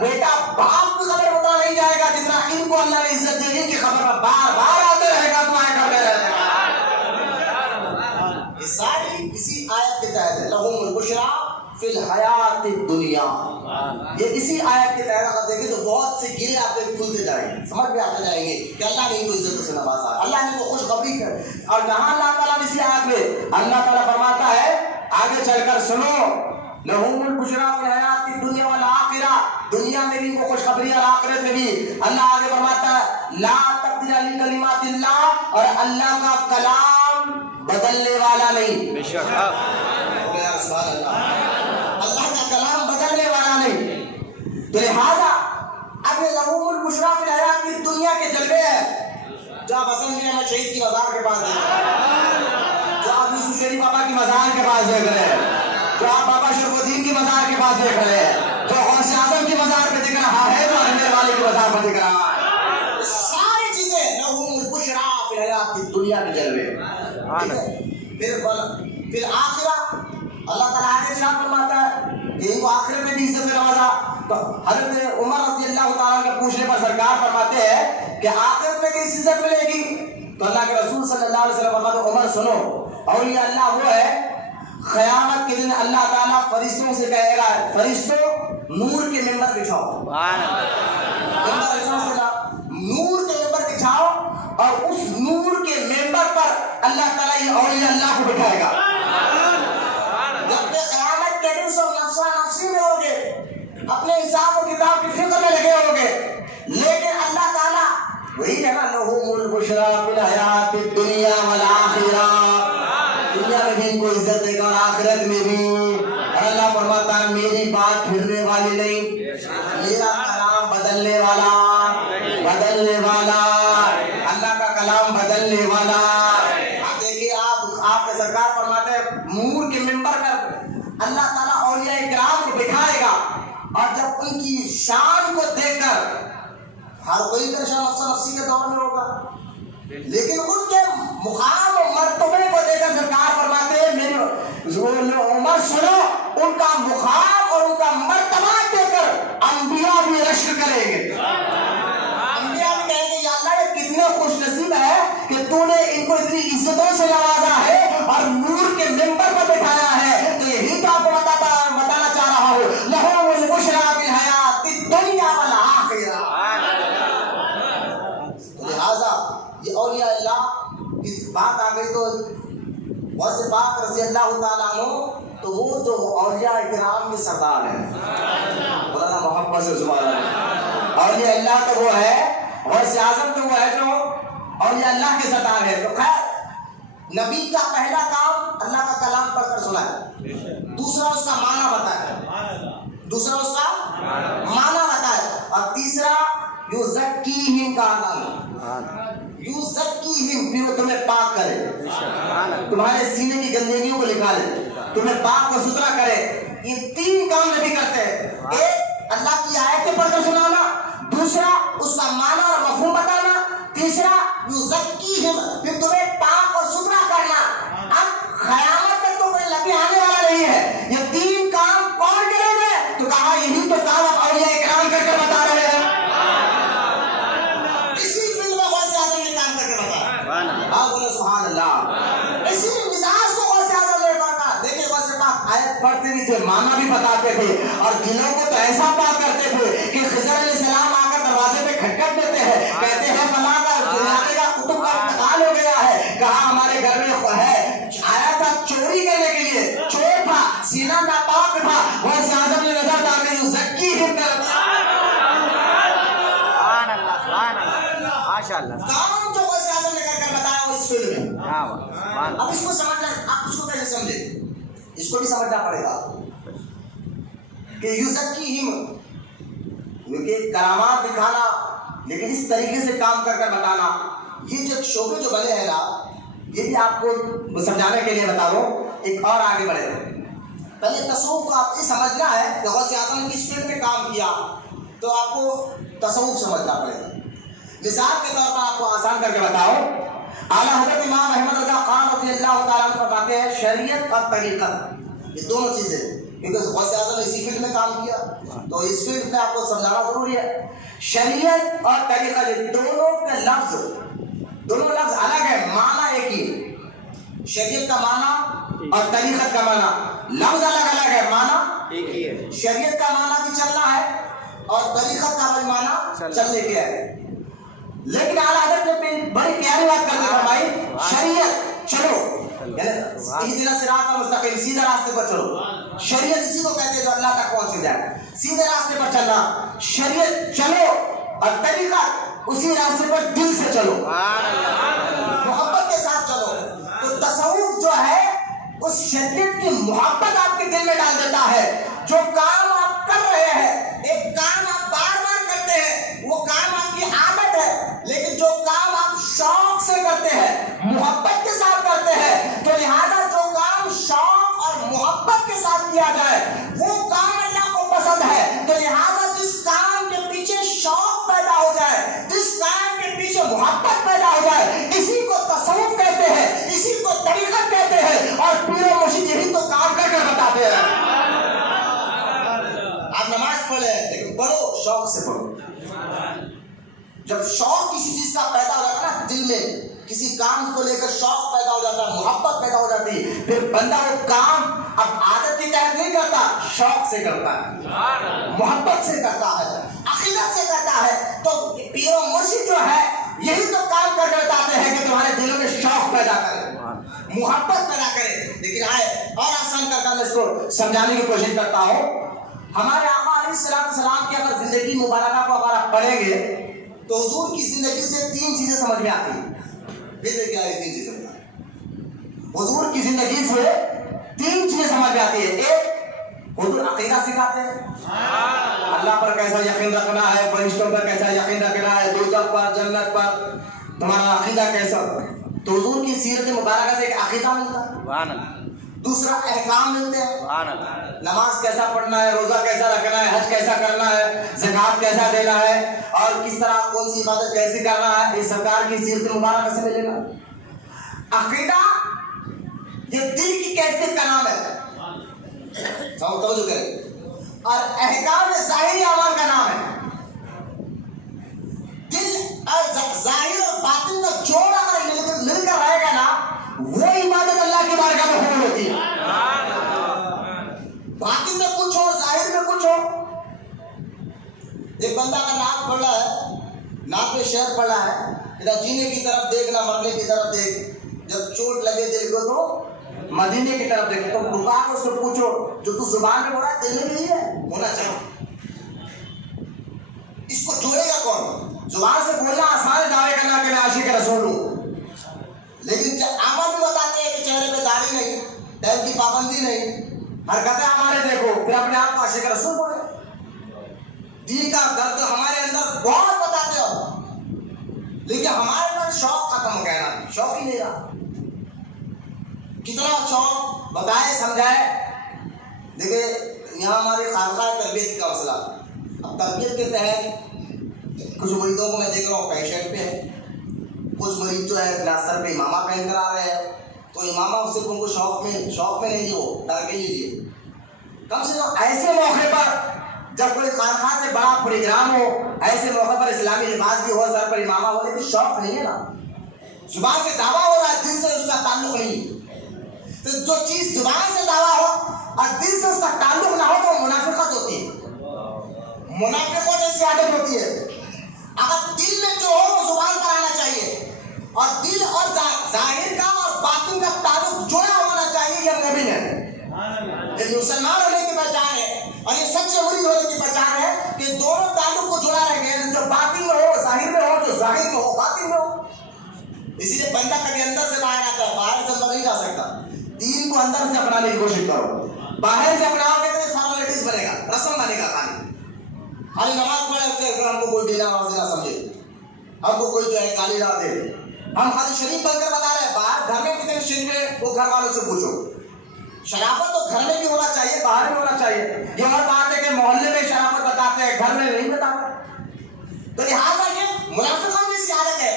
بیٹا باپ کی خبر پتا نہیں جائے گا جتنا ان کو اللہ نے عزت دی. ان کی خبر میں بار بار آتے رہے گا، دعائیں کرتے رہے گا. یہ ساری اسی آیت کے تحت ہے لہم البشرا فی الحیات الدنیا. یہ اسی آیت کے تحت اگر دیکھیں تو بہت سے گرے آپ کے کھلتے جائیں گے، سمجھ میں آتے جائیں گے کہ اللہ نے ان کو عزت سے نوازا، اللہ نے ان کو خوشخبری کر. اور کہاں اللہ تعالیٰ نے اسی آیت میں اللہ تعالیٰ فرماتا ہے آگے چل کر سنو لہم البشرا فی الحیات الدنیا والآخرہ، دنیا میں بھی ان کو خوشخبری اور آخرت میں بھی. اللہ آگے فرماتا ہے لا تبدیل لکلمات اللہ، اور اللہ کا کلام بدلنے والا نہیں. بے شک سبحان اللہ، اللہ کا کلام بدلنے والا نہیں. تو لہٰذا اب یہ لہم البشرا فی الحیات کی دنیا کے جلوے ہیں جو آپ حسن بن احمد شہید کی مزار کے پاس دیکھ رہے ہیں، جو آپ یوسف شریف بابا کی مزار کے پاس دیکھ رہے ہیں، جو آپ بابا شرف الدین کی مزار کے پاس دیکھ رہے ہیں، جو غوث اعظم کی مزار پہ دکھ رہا ہے، جو احمد والی کی مزار پہ دکھ رہا ہے، ساری چیزیں لہم البشرا فی الحیات کی دنیا کے جلوے. پھر آخرہ اللہ تعالیٰ آگے ارشاد فرماتا ہے کہ ان کو آخرت میں بھی عزت سے نوازا. تو حضرت عمر رضی اللہ تعالیٰ کے پوچھنے پر سرکار فرماتے ہیں کہ آخرت میں کس عزت ملے گی؟ تو اللہ کے رسول صلی اللہ علیہ وسلم فرماتے ہیں عمر سنو، اولیاء اللہ وہ ہے قیامت کے دن اللہ تعالیٰ فرشتوں سے کہے گا فرشتوں نور کے ممبر بچھاؤ، نور کے ممبر بچھاؤ، اور اس نور کے ممبر پر اللہ تعالیٰ یہ اولیاء اللہ کو بٹھائے گا. جب کہ قیامت کے دن سب نفسا نفسی میں ہوگے، اپنے حساب و کتاب کی فکر میں لگے ہوگے، لیکن اللہ تعالیٰ وہی ہے نا لہم البشرا فی الحیات الدنیا والآخرہ، دنیا میں بھی ان کو عزت دے گا اور آخرت میں بھی. اور اللہ فرماتا ہے میری بات پھرنے والی نہیں، میرا کلام بدلنے والا، بدلنے والا، اللہ کا کلام بدلنے والا. آپ دیکھیے آپ کے سرکار فرماتے ہیں نور کے ممبر پر اللہ تعالیٰ اولیاء کرام کو بٹھائے گا، اور جب ان کی شان کو دیکھ کر ہر کوئی پریشان نفسا نفسی کے دور میں ہوگا، لیکن ان کے مقام و مرتبے کو دیکھ کر سرکار فرماتے ہیں میری عمر سنو، ان کا مقام اور ان کا مرتبہ دیکھ کر انبیاء بھی رشک کریں گے. انبیاء بھی کہیں گے یا اللہ یہ کتنے خوش نصیب ہے کہ تو نے ان کو اتنی عزتوں سے نوازا ہے اور نور کے ممبر پر بٹھایا ہے. تو یہی تو آپ کو بتانا چاہ رہا ہوں لہم البشرا فی الحیات الدنیا والآخرہ. لہذا یہ اولیاء اللہ کی بات آ گئی تو غوث پاک رضی اللہ تعالیٰ عنہ تو وہ جو اولیاء کرام کے سردار ہیں، مولانا محبت سے سبحان اللہ. اولیاء اللہ تو وہ ہے، غوث اعظم تو وہ ہے جو اولیاء اللہ کے سردار ہے. تو خیر نبی کا پہلا کام اللہ کا کلام پڑھ کر سنائے، دوسرا اس کا معنی بتائے، دوسرا اس کا معنی بتائے، اور تیسرا یزکیہم کا نام، یزکیہم، پھر وہ تمہیں پاک کرے، تمہارے سینے کی گندگیوں کو نکالے، تمہیں پاک و ستھرا کرے۔ یہ تین کام نبی کرتے ہیں، ایک اللہ کی آیتیں پڑھ کر سنانا، دوسرا اس کا معنی اور مفہوم بتانا، تیسرا یزکیہم، پھر تمہیں پاک اور ستھرا کرنا۔ اب قیامت تک تو کوئی نبی آنے والا نہیں ہے، یہ تین کام کون کرے گا؟ تو کہا یہی تو کام اب اولیاء کرام کر کے بتا رہے ہیں۔ اسی فیلڈ میں غوث اعظم نے کام کر کے بتایا، آپ بولے سبحان اللہ۔ اسی مزاج کو غوث اعظم نے پڑھا، دیکھیں غوث پاک آیت پڑھتے بھی تھے، معنی بھی بتاتے تھے، اور دلوں کو تو ایسا پاک کرتے تھے کہ خضر علیہ السلام آ کر دروازے پہ کھٹکھٹ دیتے ہیں، کہتے ہیں فلاں کا دنیا کا قطب کا انتقال ہو گیا ہے، کہا ہمارے گھر میں ہے، آیا تھا چوری کرنے کے لیے، چور تھا، سینہ ناپاک تھا، غوث اعظم نے نظر ڈال کے یزکیہم کر دیا۔ کام جو غوث اعظم نے کر بتایا وہ اس فیلڈ میں۔ اب اس کو سمجھنا، آپ اس کو کیسے سمجھے؟ اس کو بھی سمجھنا پڑے گا کہ یزکیہم، کیونکہ کرامات دکھانا لیکن اس طریقے سے کام کر کر بتانا، یہ جو شعبے جو بنے ہیں نا، یہ بھی آپ کو سمجھانے کے لیے بتا دو۔ ایک اور آگے بڑھے، پہلے تصوف کو آپ کو سمجھنا ہے کہ غوث اعظم نے کس فیلڈ میں کام کیا، تو آپ کو تصوف سمجھنا پڑے گا۔ مثال کے طور پر آپ کو آسان کر کے بتاؤ، اعلیٰ حضرت امام احمد رضا خان رضی اللہ تعالیٰ عنہ فرماتے ہیں شریعت اور طریقت، یہ دونوں چیزیں، کیونکہ غوث اعظم نے اسی فیلڈ میں کام کیا تو اس فیلڈ میں آپ کو سمجھانا ضروری ہے۔ شریعت اور طریقہ، یہ دونوں کے لفظ، دونوں لفظ الگ ہے، معنی ایک ہی، شریعت کا معنی اور طریقت کا معنی لفظ الگ الگ ہے، معنی ایک ہی ہے۔ شریعت کا معنی بھی چلنا ہے اور طریقت کا بھی معنی چلنے کے ہے، لیکن اعلیٰ حضرت نے بڑی پیاری بات کر دی، فرمائی شریعت چلو، اہدنا الصراط المستقیم، سیدھے راستے پر چلو۔ شریعت اسی کو کہتے ہیں جو اللہ تک پہنچ جائے، سیدھے راستے پر چلنا، شریعت چلو، اور طریقہ اسی راستے پر دل سے چلو، محبت کے ساتھ چلو۔ تو تصوف جو ہے اس شریعت کی محبت آپ کے دل میں ڈال دیتا ہے، جو کام آپ کر رہے ہیں، ایک کام آپ بار بار کرتے ہیں، وہ کام آپ کی عادت ہے، لیکن جو کام آپ شوق سے کرتے ہیں، محبت کے ساتھ کرتے ہیں، تو لہذا جو کام شوق اور محبت کے ساتھ کیا جائے وہ کام اللہ کو پسند ہے، تو لہذا جس کام کے پیچھے شوق پیدا ہو جائے، جس کام کے پیچھے محبت پیدا ہو جائے، اسی کو تصوف کہتے ہیں، اسی کو طریقت کہتے ہیں، اور پیر و مرشد یہی تو کام کر کر بتاتے ہیں۔ آپ نماز پڑھے لیکن پڑھو شوق سے پڑھو۔ جب شوق کسی چیز کا پیدا ہو جاتا ہے نا، دل میں کسی کام کو لے کر شوق پیدا ہو جاتا ہے، محبت پیدا ہو جاتی ہے، پھر بندہ وہ کام اب عادت کے تحت نہیں کرتا، شوق سے کرتا ہے، محبت سے کرتا ہے، عقیدت سے کرتا ہے۔ تو پیر و مرشد جو ہے یہی تو کام کر کے بتاتے ہیں کہ تمہارے دلوں میں شوق پیدا کرے، محبت پیدا کرے۔ لیکن آئے اور آسان کر کے میں اس کو سمجھانے کی کوشش کرتا ہوں۔ ہمارے آقا علیہ السلام کی اگر زندگی مبارکہ کو اگر آپ پڑھیں گے تو حضور کی زندگی سے تین چیزیں سمجھ میں آتی ہیں۔ یہ کیا ہے؟ تین چیزیں حضور کی زندگی سے تین چیزیں سمجھ میں آتی ہے۔ ایک، حضور عقیدہ سکھاتے ہیں، اللہ پر کیسا یقین رکھنا ہے، فرشتوں پر کیسا یقین رکھنا ہے، دوزخ پر، جنت پر تمہارا عقیدہ کیسا۔ تو حضور کی سیرت مبارکہ سے ایک عقیدہ ملتا ہے، دوسرا احکام ملتے ہیں، نماز کیسا پڑھنا ہے، روزہ کیسا رکھنا ہے، حج کیسا کرنا ہے، زکوٰۃ کیسا دینا ہے، اور کس طرح کون سی عبادت کیسے کرنا ہے، یہ سرکار کی سیرت مبارکہ سے ملے گا۔ عقیدہ یہ دل کی کیفیت کا نام ہے، توجہ کریں، اور احکام ظاہری اعمال کا نام ہے۔ دل ظاہر اور باطن کا جوڑ اگر مل کر رہے گا نا، وہ عبادت اللہ کی بارگاہ میں قبول ہوتی ہے۔ باطن میں کچھ ہو، ظاہر میں کچھ ہو۔ ایک بندہ کا ناک پڑ رہا ہے، ناک میں شہر پڑ رہا ہے، ادھر جینے کی طرف دیکھ نہ مرنے کی طرف دیکھ، جب چوٹ لگے دل کو تو مدینے کی طرف دیکھ۔ تو رکا کے اس سے پوچھو جو تو زبان میں بول رہا ہے دل میں بھی ہے ہونا چاہیے، اس کو جوڑے گا کون؟ زبان سے بولنا آسان ہے، دعوے کرنا کہ میں عاشق رسول ہوں، لیکن جب عمل میں بتا پابندی نہیں، حرکتیں ہمارے دیکھو، پھر اپنے آپ کو عاشق رسول بولے. دین کا درد ہمارے اندر بہت بتاتے ہو، لیکن ہمارے اندر شوق ختم ہو گیا نا، شوق ہی نہیں رہا. کتنا شوق بتائے سمجھائے. دیکھیں یہاں ہماری خانقاہ تربیت کا مسئلہ. اب تربیت کے تحت کچھ مریدوں کو میں دیکھ رہا ہوں پینٹ شرٹ پہ ہے، کچھ مریض جو ہے سر پہ امامہ پہن کر آ رہے ہیں. تو امامہ صرف ان کو شوق میں نہیں، وہ ڈر کے لیے. کم سے کم ایسے موقع پر جب کوئی خانقاہ سے بڑا پروگرام ہو، ایسے موقع پر اسلامی لباس بھی ہو، سر پر امامہ ہو، لیکن شوق نہیں ہے نا. زبان سے دعویٰ ہو رہا ہے، دل سے اس کا تعلق نہیں. تو جو چیز زبان سے دعویٰ ہو اور دل سے اس کا تعلق نہ ہو تو منافقت ہوتی ہے. منافقت جیسی عادت ہوتی ہے. اگر دل میں جو ہو وہ زبان پر آنا چاہیے، اور دل اور ظاہر کا اور باطن کا تعلق جڑا ہونا چاہیے. یہ مومن ہے، یہ مسلمان ہونے کی پہچان ہے، اور یہ سچے مرید ہونے کی پہچان ہے کہ دونوں تعلق کو جڑا رکھے، جو باطن میں ہو ظاہر میں ہو، جو ظاہر میں ہو باطن میں ہو. اسی لیے بندہ کبھی اندر سے باہر آتا ہے، باہر سے اندر نہیں جا سکتا. دین کو اندر سے اپنانے کی کوشش کرو. باہر سے اپناؤ گے تو فارمیلٹیز بنے گا، رسم بنے گا. خالی نماز پڑھے ہم کو کوئی دینا نمازی نہ سمجھے، ہم کو کوئی جو ہے گالی نہ دے. ہم خالی شریف بن کر بتا رہے ہیں. باہر گھر میں کتنے شریف ہے وہ گھر والوں سے پوچھو. شرافت تو گھر میں بھی ہونا چاہیے، باہر بھی ہونا چاہیے. یہ اور بات ہے کہ محلے میں شرافت بتاتے ہیں، گھر میں نہیں بتاتے. تو لہٰذا یہ منافقوں کی عادت ہے.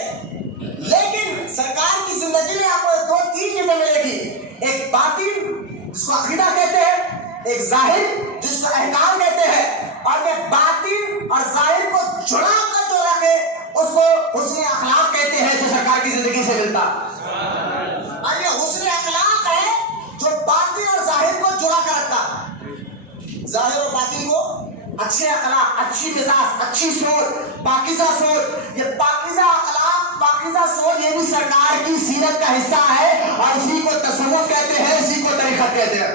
لیکن سرکار کی زندگی میں آپ کو دو تین چیزیں ملے گی. ایک باطن جس کو عقیدہ کہتے ہیں، ایک ظاہر جس کو احکام کہتے ہیں. اور یہ باطن اور ظاہر کو جڑا کر جو رکھے اس کو حسن اخلاق کہتے ہیں، جو سرکار کی زندگی سے ملتا. اور یہ حسن اخلاق ہے جو باطن اور ظاہر کو جڑا کر رکھتا. ظاہر اور باطن کو اچھے اخلاق، اچھی مزاج، اچھی سوچ، پاکیزہ سوچ. یہ پاکیزہ اخلاق، پاکیزہ سوچ یہ بھی سرکار کی سیرت کا حصہ ہے، اور اسی کو تصوف کہتے ہیں، اسی کو طریقت کہتے ہیں.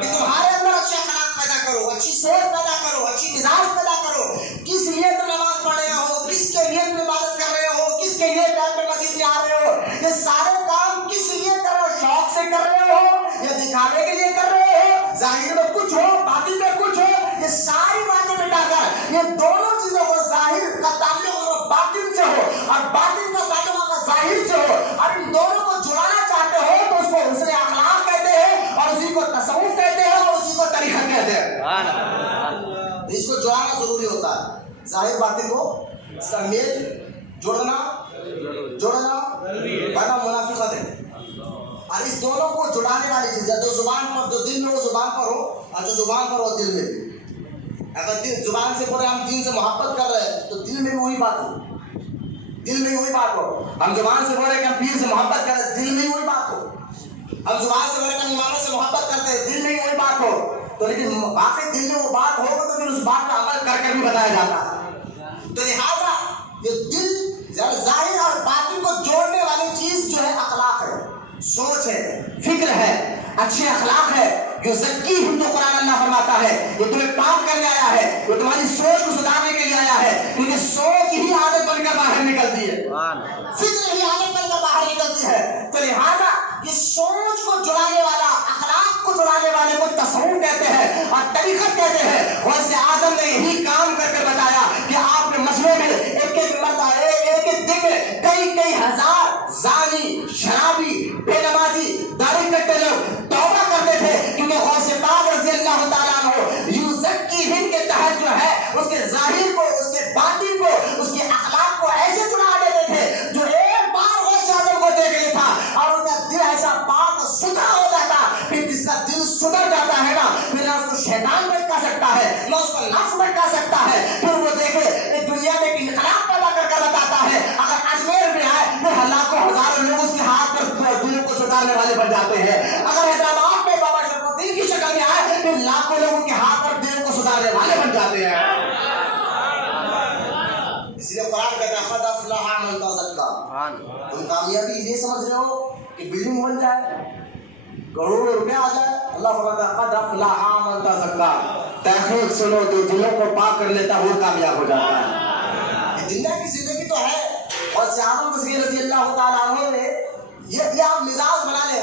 کہ تمہارے اندر اچھے اخلاق پیدا کرو، اچھی سوچ پیدا کرو، اچھی مزاج پیدا کرو. کس لیے تم نماز پڑھ رہے ہو، کس کے لیے تم عبادت کر رہے ہو، کس کے لیے ٹائم پہ مسجد میں آ رہے ہو، یہ سارے کام کس لیے کر رہے ہو؟ شوق سے کر رہے ہو یا دکھانے کے لیے کر رہے ہو؟ ظاہر میں کچھ ہو، باطن میں کچھ ہو. یہ ساری باتیں مٹا کر یہ دونوں چیزوں کو، ظاہر کا تعلق اگر باطن سے ہو اور باطن کا تعلق اگر ظاہر سے ہو، اور ان دونوں کو جڑانا چاہتے ہو تو اس کو حسن اخلاق کہتے ہیں، اور اسی کو تصوف کہتے ہیں، اور اسی کو طریقت کہتے ہیں. اس کو جڑانا ضروری ہوتا ہے. ظاہر باطن کو میل جوڑنا ورنہ منافقت ہے. اور اس دونوں کو جڑانے والی چیز ہے جو زبان پر، جو دل میں ہو زبان پر ہو، اور جو زبان پر ہو دل میں بھی. اگر دل زبان سے بولے ہم دین سے محبت کر رہے ہیں تو دل میں بھی وہی بات ہو، دل میں وہی بات ہو. ہم زبان سے بولے کہ ہم پیر سے محبت کر رہے ہیں، دل میں وہی بات ہو. ہم زبان سے بولے کہ ہم اماموں سے محبت کرتے ہیں، دل میں وہی بات ہو. تو لیکن واقعی دل میں وہ بات ہو تو پھر اس بات کا عمل کر کے بھی بتایا جاتا ہے. تو لہٰذا یہ دل ظاہر اور باطن کو جوڑنے والی چیز جو ہے اخلاق ہے، سوچ ہے، فکر ہے، اچھے اخلاق ہے. جو زکی ہندو قرآن اللہ فرماتا ہے یہ تمہیں پاک کرنے آیا ہے، وہ تمہاری سوچ کو سدھارنے کے لیے آیا ہے. کیونکہ سوچ ہی عادت بن کر باہر نکلتی ہے، فکر ہی عادت بن کر باہر نکلتی ہے. تو لہٰذا اس سوچ کو جڑانے والا، اخلاق کو جڑانے والے کو تصوف کہتے ہیں اور طریقت کہتے ہیں. غوث اعظم نے یہی کام کر کے بتایا کہ آپ کے مجمع میں ایک ایک دن میں کئی ہزار زانی، شرابی، بے نمازی، داڑھی کٹے لوگ توبہ کرتے تھے. کیونکہ غوث پاک رضی اللہ تعالیٰ عنہ یوزکیہم کے تحت جو ہے اس کے ظاہر کو، اس کے باطن کو، اس کے اخلاق کو ایسے جڑا دیتے تھے جو ایک بار غوث اعظم کو دیکھ لیتا اور ان کا دل ایسا پاک ستھرا ہو جاتا. پھر جس کا دل سدھر جاتا ہے نا، پھر نہ اس کو شیطان بھٹکا سکتا ہے، نہ اس کو نفس بھٹکا سکتا ہے. پھر وہ دیکھے ایک دنیا میں ایک انقلاب پیدا کر کے بتاتا ہے. اگر اجمیر میں آئے پھر لاکھوں ہزاروں لوگ اس کے ہاتھ پر دلوں کو سدھارنے والے بن جاتے ہیں. اگر حیدرآباد میں بابا شرف الدین کی شکل میں آئے پھر لاکھوں لوگ ان کے ہاتھ پر دلوں کو سدھارنے والے بن جاتے ہیں. اس لیے قرآن کہتا ہے قد افلح من تزکا. تم کامیابی یہ سمجھ رہے ہو کہ بلڈنگ بن جائے، کروڑوں روپے آ جائے؟ اللہ فرماتا ہے قد افلح من تزکا. تحقیق سنو، جو دلوں کو پاک کر لیتا ہے وہ کامیاب ہو جاتا ہے. دنیا کی زندگی تو ہے. اور صحابہ رضی اللہ تعالیٰ عنہ نے یہ آپ مزاج بنا لیں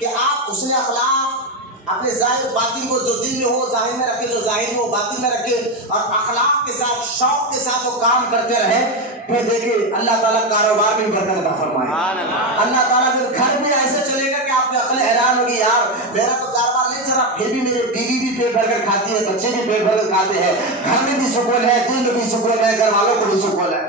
کہ آپ حسن اخلاق اپنے ظاہر باطن کو جو دل میں ہو ظاہر میں رکھے، جو ظاہر میں ہو باطن میں رکھے، اور اخلاق کے ساتھ شوق کے ساتھ وہ کام کرتے رہے، پھر دیکھیں اللہ تعالیٰ کاروبار میں برکت عطا فرمائے۔ اللہ تعالیٰ پھر گھر بھی ایسے چلے گا کہ آپ کی عقل حیران ہوگی، یار میرا تو کاروبار نہیں چل رہا، پھر بھی میری بیوی بھی پیٹ بھر کر کھاتی ہے، بچے بھی پیٹ بھر کر کھاتے ہیں، گھر میں بھی سکون ہے، دل میں بھی سکون ہے، گھر والوں کو بھی سکون ہے۔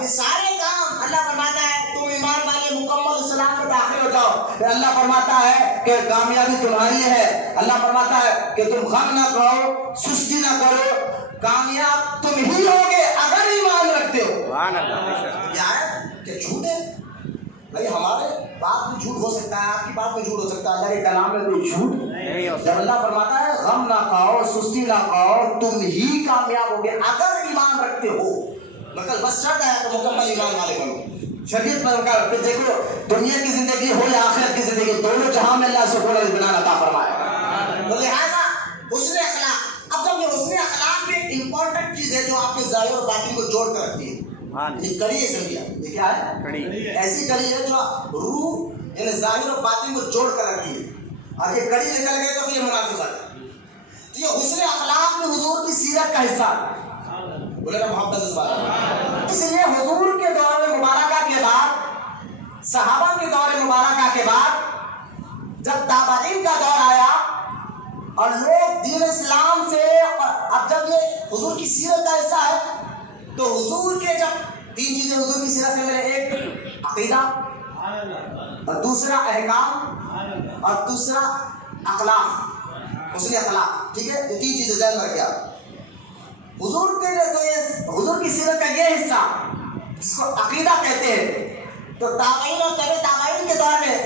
یہ سارے کام اللہ فرماتا ہے تم ایمان والے مکمل اسلام میں داخل ہو جاؤ، پھر اللہ فرماتا ہے کہ کامیابی تمہاری ہے۔ اللہ فرماتا ہے کہ تم غم نہ کرو، سستی نہ کرو، کامیاب تم ہی ہوگے اگر ایمان رکھتے ہو۔ کیا ہے کہ جھوٹ ہے بھائی، ہمارے بات میں جھوٹ ہو سکتا ہے، آپ کی بات میں جھوٹ ہو سکتا ہے، اللہ کے کلام میں کوئی جھوٹ نہیں ہو سکتا۔ جب اللہ فرماتا ہے غم نہ کھاؤ، سستی نہ کھاؤ، تم ہی کامیاب ہوگے اگر ایمان رکھتے ہو، مگر بس شرط ہے کہ مکمل ایمان والے بنو، شریعت پر کر۔ پھر دیکھو دنیا کی زندگی ہو یا آخرت کی زندگی، دونوں جہاں میں اللہ سکون اور اطمینان عطا فرمائے۔ تو لہٰذا حسن اخلاق، اب جب یہ حسن اخلاق بھی ایک امپورٹنٹ چیز ہے جو آپ کے ظاہر اور باطن کو جوڑ کر رکھتی ہے۔ یہ کڑی ہے، سمجھیا یہ کیا ہے؟ ایسی کڑی ہے جو روح یعنی ظاہر اور باطن کو جوڑ کر رکھتی ہے، اور یہ کڑی نکل گئے تو پھر یہ منافقت ہے۔ تو یہ حسن اخلاق میں حضور کی سیرت کا حصہ ہے، بولے نا محبت سے بات۔ اس لیے حضور کے دور مبارکہ کے بعد، صحابہ کے دور مبارکہ کے بعد جب تابعین کا دور آیا اور لوگ دین اسلام سے، اب جب یہ حضور کی سیرت کا حصہ ہے تو حضور کے جب تین چیزیں حضور کی سیرت سے ملے، ایک عقیدہ، اور دوسرا احکام، اور دوسرا اخلاق، حسن اخلاق، ٹھیک ہے؟ یہ تین چیزیں ذہن میں رکھیں آپ۔ حضور کے تو یہ حضور کی سیرت کا یہ حصہ جس کو عقیدہ کہتے ہیں، تو تابعین اور تبع تابعین کے دور میں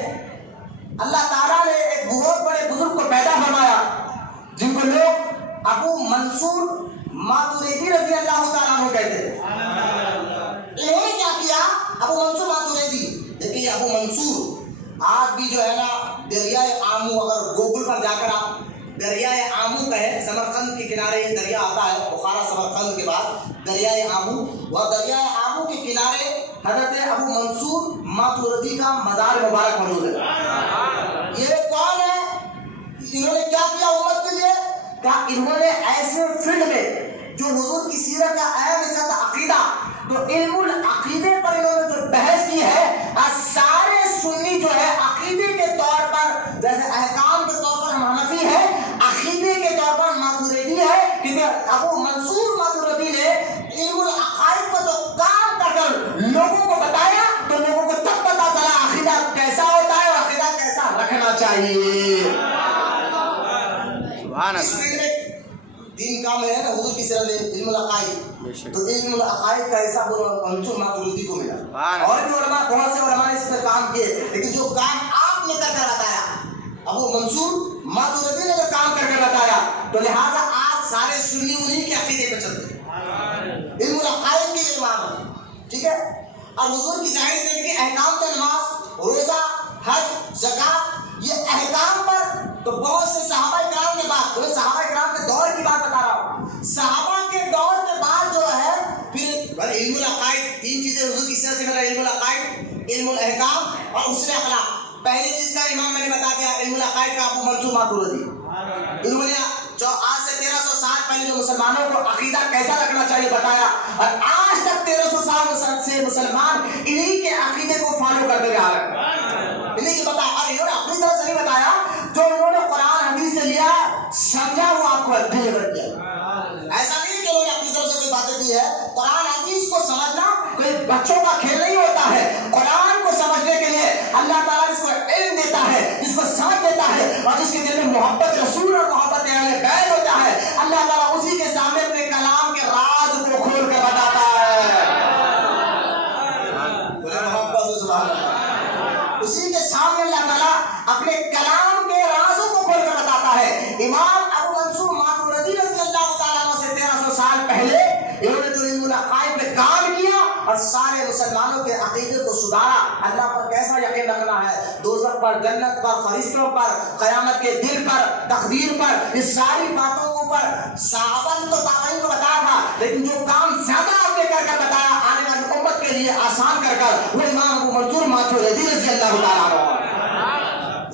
اللہ تعالیٰ نے ایک بہت بڑے بزرگ کو پیدا فرمایا جن کو لوگ ابو منصور ماتوریدی رضی اللہ تعالیٰ عنہ کہتے ہیں۔ انہوں نے کیا کیا؟ ابو منصور ماتوریدی، دیکھیں یہ ابو منصور آج بھی جو ہے نا دریائے آمو، اگر گوگل پر جا کر آپ دریائے آمو کہیں، سمرقند کے کنارے یہ دریا آتا ہے، بخارا سمرقند کے بعد دریائے آمو، وہ دریائے آمو کے کنارے حضرت ابو منصور ماتوریدی کا مزار مبارک موجود ہے۔ یہ کون ہے؟ انہوں نے کیا کیا امت کے لیے؟ کہ انہوں نے ایسے فیلڈ میں جو حضور کی سیرت کا اہم حصہ تھا عقیدہ، تو علم العقیدے پر انہوں نے جو بحث کی ہے، سارے سنی جو ہے عقیدے کے طور پر، جیسے احکام کے طور پر ہم حنفی ہے، عقیدے کے طور پر ماتوریدی ہے، کیونکہ ابو منصور ماتوریدی نے علم العقائد پر تو کام کر کر لوگوں کو بتایا، تو لوگوں کو تب پتا چلا عقیدہ کیسا ہوتا ہے اور عقیدہ کیسا رکھنا چاہیے۔ اس فیلڈ میں دین کام ہے نا، حضور کی سیرت میں علم العقائد، تو علم العقائد کا حصہ منصور ماتوریدی کو ملا، اور بھی علماء، بہت سے علماء نے اس پر کام کیے، لیکن جو کام آپ نے کر کر بتایا، ابو منصور ماتوریدی نے جو کام کر کر بتایا، تو لہٰذا آج سارے سنی انہی کے عقیدے پہ چلتے ہیں، علم العقائد کے امام، ٹھیک ہے؟ اور حضور کی ظاہر زندگی احکام کا نماز، روزہ، حج، زکات، یہ احکام پر تو بہت سے صحابہ کرام کے بعد، میں صحابہ کرام کے دور کی بات بتا رہا ہوں، صحابہ کے دور کے بعد جو ہے پھر علم العقائد، تین چیزیں حضور کی سیرت سے ملا، علم العقائد، علم الاحکام اور حسن اخلاق۔ پہلی چیز کا امام میں نے بتا دیا، علم العقائد کا ابو منصور ماتوریدی، انہوں نے جو آج سے 1300 سال پہلے جو مسلمانوں کو عقیدہ کیسا رکھنا چاہیے بتایا، اور آج تک 1300 سال سے مسلمان انہی کے عقیدے کو فالو کرتے آ رہے ہیں، انہی کے بتایا، اور انہوں نے اپنی طرف سے نہیں بتایا، جو انہوں نے قرآن حدیث سے لیا سمجھا وہ آپ کو ڈلیور کیا۔ ایسا نہیں کہ انہوں نے اپنی طرف سے کوئی باتیں کی ہے، قرآن حدیث کو سمجھنا کوئی بچوں کا کھیل نہیں ہوتا ہے، قرآن کو سمجھنے کے لیے اللہ تعالیٰ جس کو علم دیتا ہے، جس کو سمجھ دیتا ہے، اور جس کے دل میں محبت رسول اور محبت اہل بیت ہوتا ہے، اللہ تعالیٰ اسی کے سامنے اپنے کلام کے راز کو کھول کر بتاتا ہے۔ اسی کے سامنے اللہ تعالیٰ اپنے کلام کے رازوں کو کھول کر بتاتا ہے۔ امام ابو منصور ماتوریدی رضی اللہ تعالیٰ عنہ سے 1300 سال پہلے انہوں نے جو علم العقائد پہ کام کیا اور سارے مسلمانوں کے عقیدے کو سدھارا، اللہ پر کیسا یقین رکھنا ہے، دوزخ پر، جنت پر، فرشتوں پر، قیامت کے دن پر، تقدیر پر، اس ساری باتوں کو پر صحابہ نے تو تابعین کو بتایا تھا، لیکن جو کام زیادہ آپ نے کر کر بتایا آنے والی امت کے لیے آسان کر کر، وہ امام ابو منصور ماتوریدی رضی اللہ تعالیٰ عنہ۔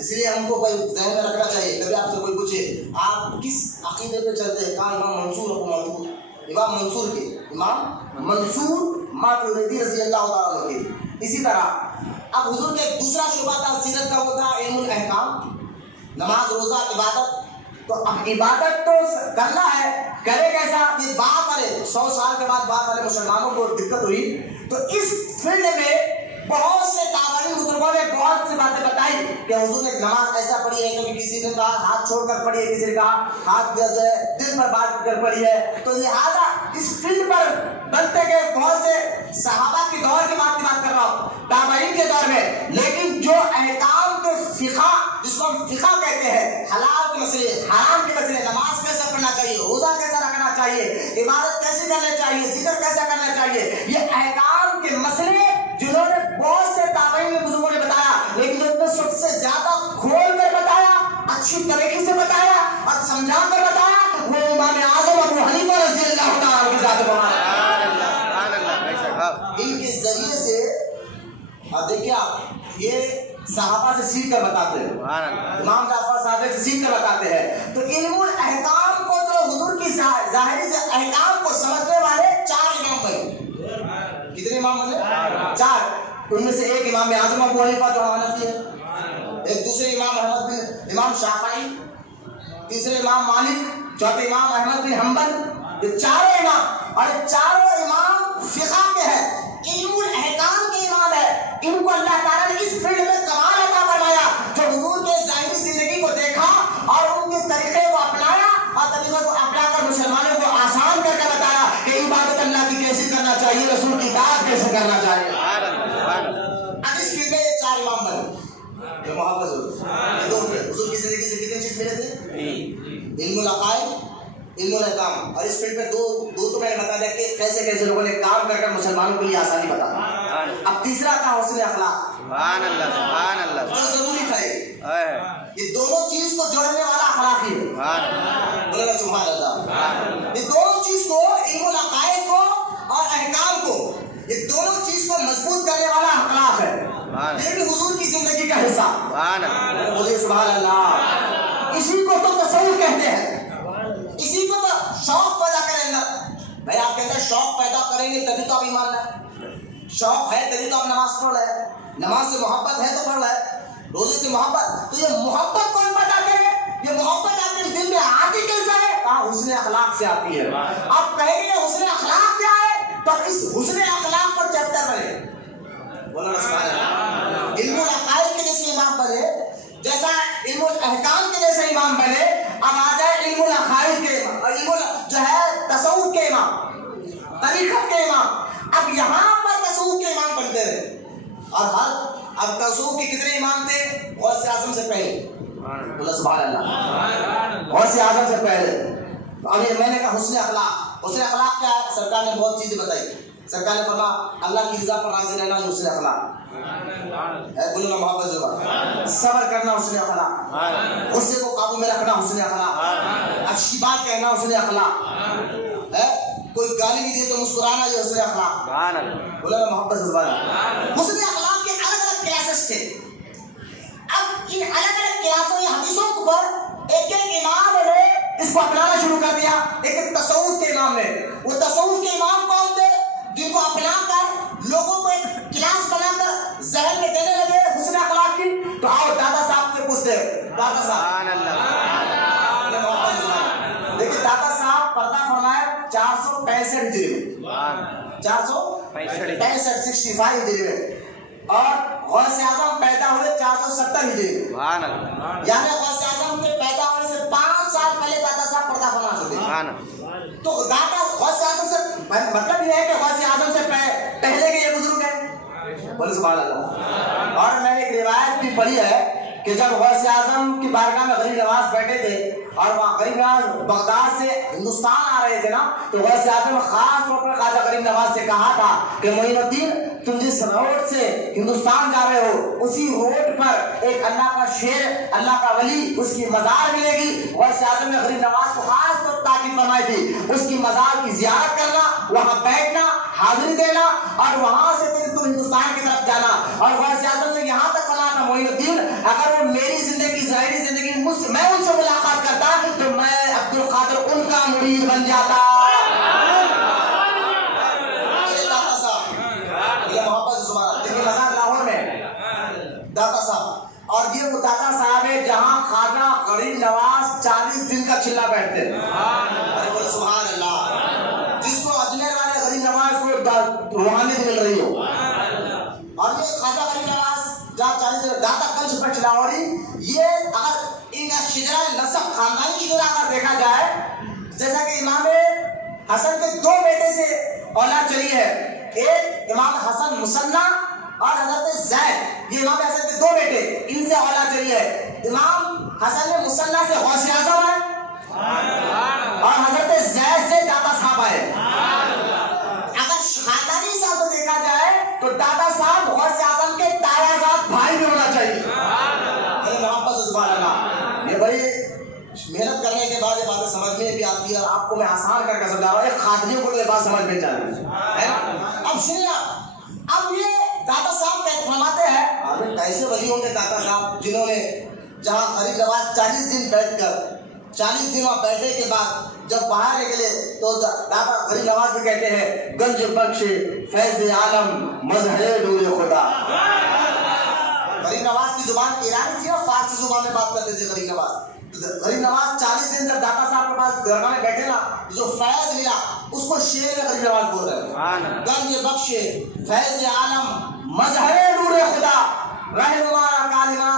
اس لیے ہم کو کوئی ذہن میں رکھنا چاہیے، کبھی آپ سے کوئی پوچھے آپ کس عقیدے پہ چلتے ہیں، کہاں امام منصور ابو منصور، امام منصور کے، امام منصور ماتوریدی رضی اللہ تعالیٰ عنہ کے۔ اسی طرح اب حضور کا ایک دوسرا شعبہ تھا سیرت کا، وہ تھا علم الاحکام، نماز روزہ عبادت۔ تو اب عبادت تو کرنا ہے، کرے کیسا؟ یہ بعد والے 100 سال کے بعد بعد والے مسلمانوں کو دقت ہوئی، تو اس فیلڈ میں بہت سے تابعین بزرگوں نے بہت سی باتیں بتائی کہ حضور نے نماز ایسا پڑھی ہے، کبھی کسی نے کہا ہاتھ چھوڑ کر پڑھی ہے، کسی نے کہا ہاتھ جو ہے دل پر بات کر پڑھی ہے۔ تو لہٰذا اس فیلڈ پر بنتے گئے بہت سے صحابہ کے دور کی بات کر رہا ہوں، تابعین کے دور میں، لیکن جو احکام کے فقہ، جس کو ہم فقہ کہتے ہیں، حلال کے مسئلے، حرام کے مسئلے، نماز کیسے پڑھنا چاہیے، روزہ کیسا رکھنا چاہیے، عبادت کیسے کرنا چاہیے، ذکر کیسا کرنا چاہیے، یہ احکام کے مسئلے جنہوں نے بہت سے تابعین بزرگوں نے بتایا، لیکن انہوں نے سب سے زیادہ کھول کر بتایا، اچھی طریقے سے بتایا اور سمجھا کر بتایا، وہ امام اعظم ابو حنیفہ رضی اللہ تعالیٰ عنہ کی ذات مبارک۔ ان کے ذریعے سے اور دیکھیے آپ یہ صحابہ سے سیکھ کر بتاتے ہیں، امام جعفر صادق سے سیکھ کر بتاتے ہیں۔ تو علم الاحکام کو تو حضور کی ظاہری سے احکام کو سمجھنے والے 4 امام بنے۔ کتنے امام بنے؟ 4۔ ان میں سے ایک امام اعظم ابو حنیفہ جو حنفی ہے، ایک دوسرے امام احمد بن امام شافعی، تیسرے امام مالک، چوتھے امام احمد بن حنبل۔ یہ 4 امام، اور یہ 4 امام فقہ کے ہیں، علم الاحکام کے امام ہے۔ ان کو اللہ تعالیٰ نے اس فیلڈ میں کمال عطا فرمایا، جو حضور کے ظاہری زندگی کو دیکھا اور ان کے طریقے کو اپنایا، اور طریقے کو اپنا کر مسلمانوں کو آسان کر کے بتایا کہ عبادت اللہ کی کیسے کرنا چاہیے، رسول کی اطاعت کیسے کرنا چاہیے۔ اب اس فیلڈ میں یہ 4 امام بنے جو محافظ ہوئے۔ حضور کی زندگی سے کتنے چیز ملے تھے؟ علم العقائد، علم الاحکام، اور اس فیلڈ پہ دو تو میں نے بتا دیا کہ کیسے کیسے لوگوں نے کام کر کر مسلمانوں کے لیے آسانی بتا۔ اب تیسرا تھا حسن اخلاق۔ سبحان اللہ، سبحان اللہ، بہت ضروری تھا یہ دونوں چیز کو جوڑنے والا اخلاق ہی ہے۔ بولے گا سبحان اللہ۔ یہ دونوں چیز کو، علم العقائد کو اور احکام کو، یہ دونوں چیز کو مضبوط کرنے والا اخلاق ہے، یہ بھی حضور کی زندگی کا حصہ۔ بولے سبحان اللہ۔ اسی کو تو تصوف کہتے ہیں، اسی کو تو شوق پیدا کریں گے۔ بھائی آپ کہتے ہیں شوق پیدا کریں گے تبھی تو آپ ایمان لائیں، شوق ہے تبھی تو آپ نماز پڑھ رہے ہیں، نماز سے محبت ہے تو پڑھ رہے ہیں، روزے سے محبت۔ تو یہ محبت کون پیدا کرے؟ یہ محبت آپ کے دل میں آتی کیسے ہے؟ کہا حسن اخلاق سے آتی ہے۔ آپ کہیں گے حسن اخلاق کیا ہے، تو اس حسن اخلاق پر چیپٹر بنے۔ بولو نا سبحان اللہ۔ علم العقائد کے جیسے امام بنے، جیسا علم الاحکام کے جیسے امام بنے، اب آ جائے علم العقائد کے امام، علم جو ہے تصوف کے امام، طریقت کے امام۔ اب یہاں پر تصوف کے امام بنتے رہے، اور اب تصوف کے کتنے امام تھے؟ غوث اعظم سے پہلے، بولو سبحان اللہ، غوث اعظم سے پہلے۔ اب میں نے کہا حسن اخلاق، حسن اخلاق کیا ہے؟ سرکار نے بہت چیزیں بتائی۔ سرکار نے فرمایا اللہ کی رضا پر راضی رہنا یہ حسن اخلاق ہے، بولو نا محبت ہوگا، صبر کرنا حسن اخلاق، غصے کو قابو میں رکھنا حسن اخلاق، اچھی بات کہنا حسن اخلاق ہے، کوئی گالی بھی دے تو مسکرانا یہ حسن اخلاق، بولو نا محبت ہوگا۔ حسن اخلاق کے الگ الگ کلاسز تھے۔ اب ان الگ الگ کلاسوں یا حدیثوں پر ایک ایک امام نے اس کو اپنانا شروع کر دیا۔ ایک ایک تصوف کے امام نے، وہ تصوف کے امام کون تھے؟ جن کو اپنا کر لوگوں کو ایک کلاس بنا کر ذہن میں دینے لگے حسن اخلاق کی۔ تو آؤ دادا صاحب سے پوچھتے ہیں، دادا صاحب دیکھیے، دادا صاحب پردہ فرمایا 465 ہجری میں، 465 65 ہجری میں، اور غوث اعظم پیدا ہوئے 470 ہجری میں، یعنی غوث اعظم کے پیدا ہونے سے 5 سال پہلے دادا صاحب پردہ فرما چکے۔ تو دادا غوث اعظم سے مطلب یہ ہے کہ غوث اعظم سے پہلے کے یہ بزرگ ہیں، بولے سبحان اللہ۔ اور میں نے ایک روایت بھی پڑھی ہے کہ جب غوث اعظم کی بارگاہ میں غریب نواز بیٹھے تھے اور وہاں غریب نواز بغداد سے ہندوستان آ رہے تھے نا، تو غوث اعظم خاص طور پر خواجہ غریب نواز سے کہا تھا کہ معین الدین تم جس روڈ سے ہندوستان جا رہے ہو اسی روڈ پر ایک اللہ کا شیر، اللہ کا ولی، اس کی مزار ملے گی۔ غوث اعظم نے غریب نواز کو خاص طور پر تاکید فرمائی تھی اس کی مزار کی زیارت کرنا، وہاں بیٹھنا، حاضری دینا، اور وہاں سے پھر تم ہندوستان کی طرف جانا۔ اور غوث اعظم نے یہاں تک فرمایا تھا معین الدین اگر وہ میری زندگی ظاہری زندگی میں ان سے ملاقات کرتا تو میں عبد القادر ان کا مرید بن جاتا. یہ محبت زبان دلی مزار لاہور میں داتا صاحب, اور یہ وہ داتا صاحب ہے جہاں خواجہ غریب نواز 40 دن کا چلا بیٹھتے ہیں. سبحان اللہ. جس کو اجمیر والے غریب نواز کو روحانیت مل رہی ہو, اور یہ خواجہ غریب نواز جہاں 40 دن داتا گنج پر لاہوری, یہ اگر ان کا شجرہ نسب خاندانی شجرہ اگر دیکھا جائے, جیسا کہ امام حسن کے 2 بیٹے سے اولاد چلی ہے, ایک امام حسن مصنع اور حضرت زید, یہ امام حسن کے 2 بیٹے, ان سے اولاد چلی ہے. امام حسن مصنع سے غوث اعظم ہے اور حضرت زید سے داتا صاحب ہے. اگر خاندانی حساب سے دیکھا جائے تو داتا صاحب غوث اعظم کے تایا زاد بھائی بھی ہونا چاہیے. سبحان اللہ. یہ بڑی محنت کرنے کے بعد یہ باتیں سمجھ میں بھی آتی ہے, اور آپ کو میں آسان کر کے سمجھا رہا ہوں, ایک خاتریوں کو یہ بات سمجھ میں جائے. اب سنیے, اب یہ داتا صاحب فرماتے ہیں کیسے ولی ہوں گے داتا صاحب جنہوں نے جہاں غریب نواز 40 دن بیٹھ کر 40 دن وہاں بیٹھنے کے بعد جب باہر نکلے تو داتا غریب نواز بھی کہتے ہیں گنج بخش فیض عالم مظہر نور خدا. غریب نواز کی زبان ایرانی تھی اور فارسی زبان میں بات کرتے تھے غریب نواز. غریب نواز 40 دن جب داتا صاحب کے پاس درگاہ میں بیٹھے نا, جو فیض ملا اس کو شعر میں غریب نواز بول رہے ہیں گنج بخش فیض عالم مظہر نور خدا رہنما کالما,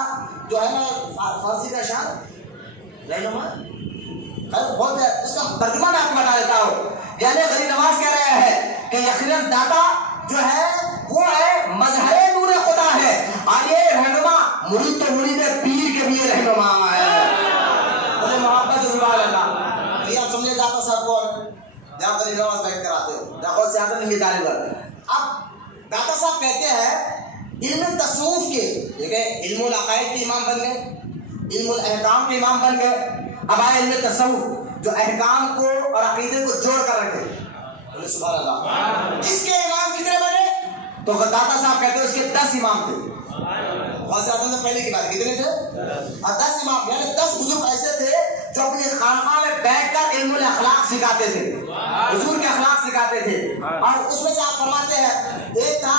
جو ہے نا فارسی کا شعر رہنما بہت ہے, اس کا ترجمہ میں آپ کو بتا دیتا ہوں. یعنی غریب نواز کہہ رہے ہیں کہ یقیناً داتا جو ہے وہ ہے مظہر نور خدا ہے, اور یہ رہنما مرید تو مرید پیر کے بھی رہنما ہے. محبت سبحان اللہ. یہ آپ سمجھے داتا صاحب کو جہاں غریب نواز بیٹھ کر آتے ہو دیکھو سیاست نہیں نکالے گا. اب داتا صاحب کہتے ہیں علم تصوف کے, دیکھیں علم العقائد کے امام بن گئے, علم الاحکام کے امام بن گئے. اب آئے علم تصوف جو احکام کو اور عقیدے کو جوڑ کر رکھے. سبحان اللہ. اس کے امام کتنے بنے تو داتا صاحب کہتے ہیں اس کے 10 امام تھے. غوث اعظم سے پہلے کی بات کتنے تھے؟ 10 امام, یعنی 10 بزرگ ایسے تھے جو اپنی خانقاہ میں بیٹھ کر علم الاخلاق سکھاتے تھے, حضور کے اخلاق سکھاتے تھے. اور اس میں سے آپ فرماتے ہیں ایک تھا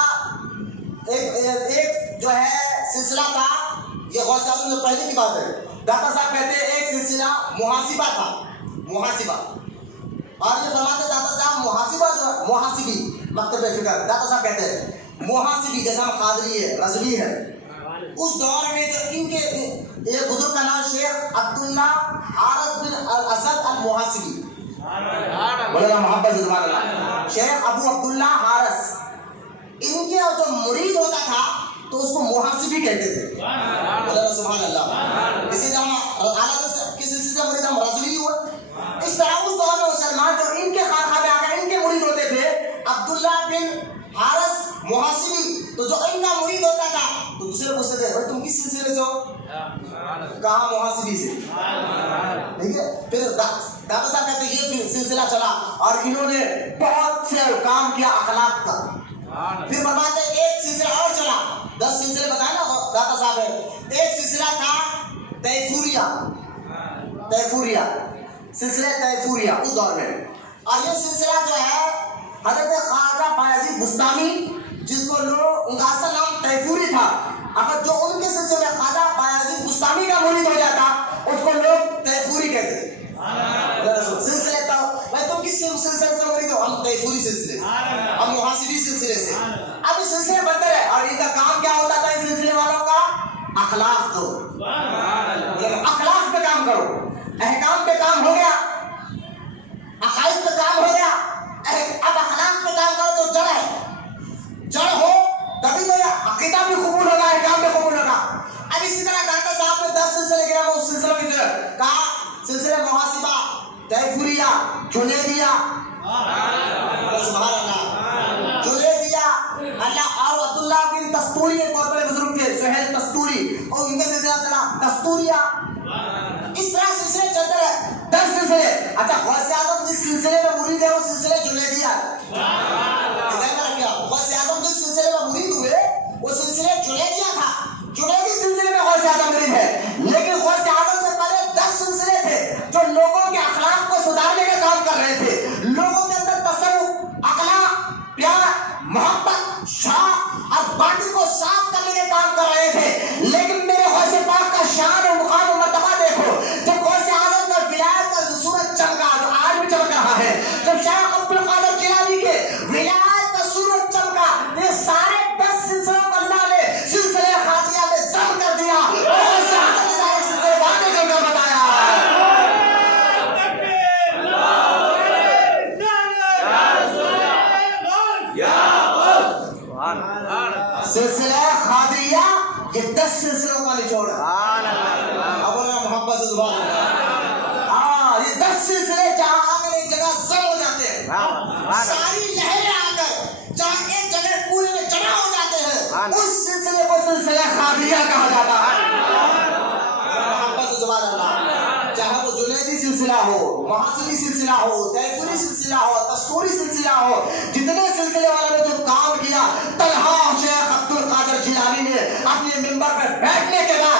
ایک جو ہے سلسلہ تھا, یہ غوث اعظم سے پہلے کی بات ہے. داتا صاحب کہتے ہیں ایک سلسلہ محاسبہ تھا, محاسبہ. اور یہ فرماتے داتا صاحب محاسبہ جو محاسبی مکتب فکر, داتا صاحب کہتے ہیں محاسبی جیسا قادری ہے رضوی ہے, اس دور میں جو ان کے ایک بزرگ کا نام شیخ عبداللہ حارث بن اسد المحاسبی, بولے محبت سبحان اللہ, شیخ ابو عبداللہ حارث, ان کے جو مرید ہوتا تھا تو اس کو محاسبی کہتے تھے. سبحان اللہ. اسی طرح کس سلسلے سے مرید ہم رضوی ہوئے. اس طرح اس دور میں مسلمان جو ان کے خانقاہ میں آ کر ان کے مرید ہوتے تھے عبداللہ بن حارث محاسبی, تو جو ان کا مرید ہوتا تھا تو دوسرے پوچھتے تھے بھائی تم کس سلسلے سے ہو, کہا محاسبی سے. ٹھیک ہے, پھر داتا صاحب کہتے ہیں یہ سلسلہ چلا اور انہوں نے بہت سے کام کیا اخلاق کا. پھر فرماتے ایک سلسلہ اور چلا, 10 سلسلے بتائے نا داتا صاحب ہے. ایک سلسلہ تھا تیفوریہ سلسلہ تیفوریہ اس دور میں, اور یہ سلسلہ جو ہے حضرت خواجہ بایزید بستامی, جس کو لوگ ان کا اصل نام تیفوری تھا, اگر جو ان کے سلسلے میں خواجہ بایزید بستامی کا مرید ہو جاتا اس کو لوگ تیفوری کہتے تھے. سلسلے تو بھائی تم کس سلسلے سے مرید ہو, ہم تیفوری سلسلے, ہم محاسبی سلسلے سے. اب یہ سلسلے بنتے رہے اور ان کا کام کیا ہوتا تھا اس سلسلے والوں کا, اخلاق دو, اخلاق پہ کام کرو. احکام پہ کام ہو گیا, عقائد پہ کام ہو گیا, اب اخلاق پہ کام کرو تو جڑ ہے, جڑ ہو تبھی تو عقیدہ بھی قبول ہوگا, احکام بھی قبول ہوگا. اب اسی طرح داتا صاحب نے 10 سلسلے گیا, اس سلسلے کی طرف کہا سلسلہ محاسبہ, تیفوریہ, جنیدیہ, سبحان اللہ, جنیدیہ اللہ, اور عبداللہ بن تستوری ایک بہت بڑے بزرگ تھے سہیل تستوری, اور ان کا سلسلہ چلا تستوریہ. اس طرح سلسلے چلتے رہے 10 سلسلے. اچھا غوث اعظم جس سلسلے میں مرید ہے وہ سلسلے جنیدیہ ہے. غوث اعظم جس سلسلے میں مرید ہوئے وہ سلسلے جنیدیہ تھا. جنیدی سلسلے سلسلہ قادریہ یہ 10 سلسلوں کا نچوڑ ہے. اب محبت زبان یہ 10 سلسلے جہاں آ کر ایک جگہ سر ہو جاتے ہیں, ساری لہریں آ کر جہاں ایک جگہ پورے میں جمع ہو جاتے ہیں, اس سلسلے کو سلسلہ قادریہ کہا جاتا ہے. محبت زبان اللہ, چاہے وہ جنیدی سلسلہ ہو, محاسبی سلسلہ ہو, تیفوری سلسلہ ہو, تستوری سلسلہ ہو, جتنے سلسلے والوں نے جو کام کیا, طلحہ شیخ عبد القادر جیلانی نے اپنے منبر پر بیٹھنے کے بعد,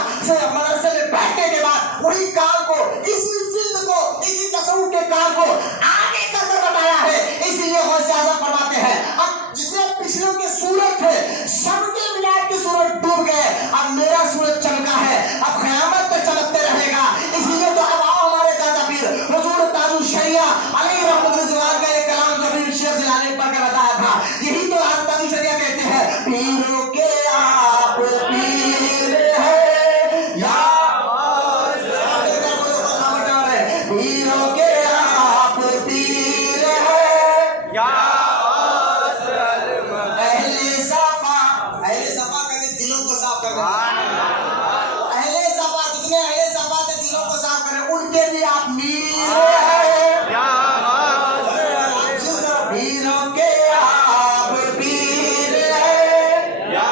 مدرسے میں بیٹھنے کے بعد وہی کام کو, اسی جلد کو, اسی تصوف کے کام کو آگے کر کے بتایا ہے. اسی لیے غوث اعظم فرماتے ہیں اب جتنے پچھلوں کے سورج تھے سب کے ولایت کے سورج ڈوب گئے, اب میرا سورج چمکا ہے, اب قیامت تک چمکتے رہے گا. اسی لیے تو اب آؤ ہمارے دادا پیر حضور تاج الشریعہ علی رحمۃ اللہ کا ایک کلام جو پیر شیخ جیلانی پڑھ کے بتایا تھا, یہی تو آپ تاج الشریعہ کہتے ہیں, پیروں کے آپ پیر ہے یا پیروں کے آپ پیر ہے یا اہل صفا. اہل صفا کہتے دلوں کو صاف کر دیں, اہل صفا جتنے اہل صفا کے دلوں کو صاف کریں ان کے بھی آپ میر ہیں, پیروں کے آپ پیر ہے یا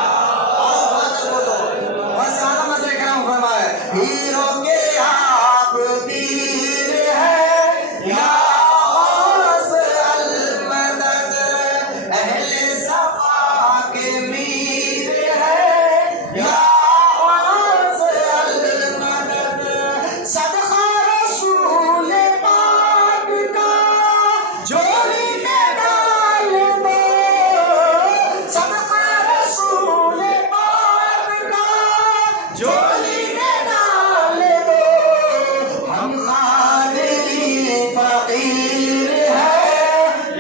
بس آدم سے کرم فرمائے, پیروں کے آپ پیر ہے یا غوث المدد, اہل صفا کے میر ہے یا غوث المدد. صدقہ رسول پاک کا جوڑی میں ڈال دو, صدقہ رسول پاک کا جوڑی میں ڈال دو. ہم قادری فقیر ہے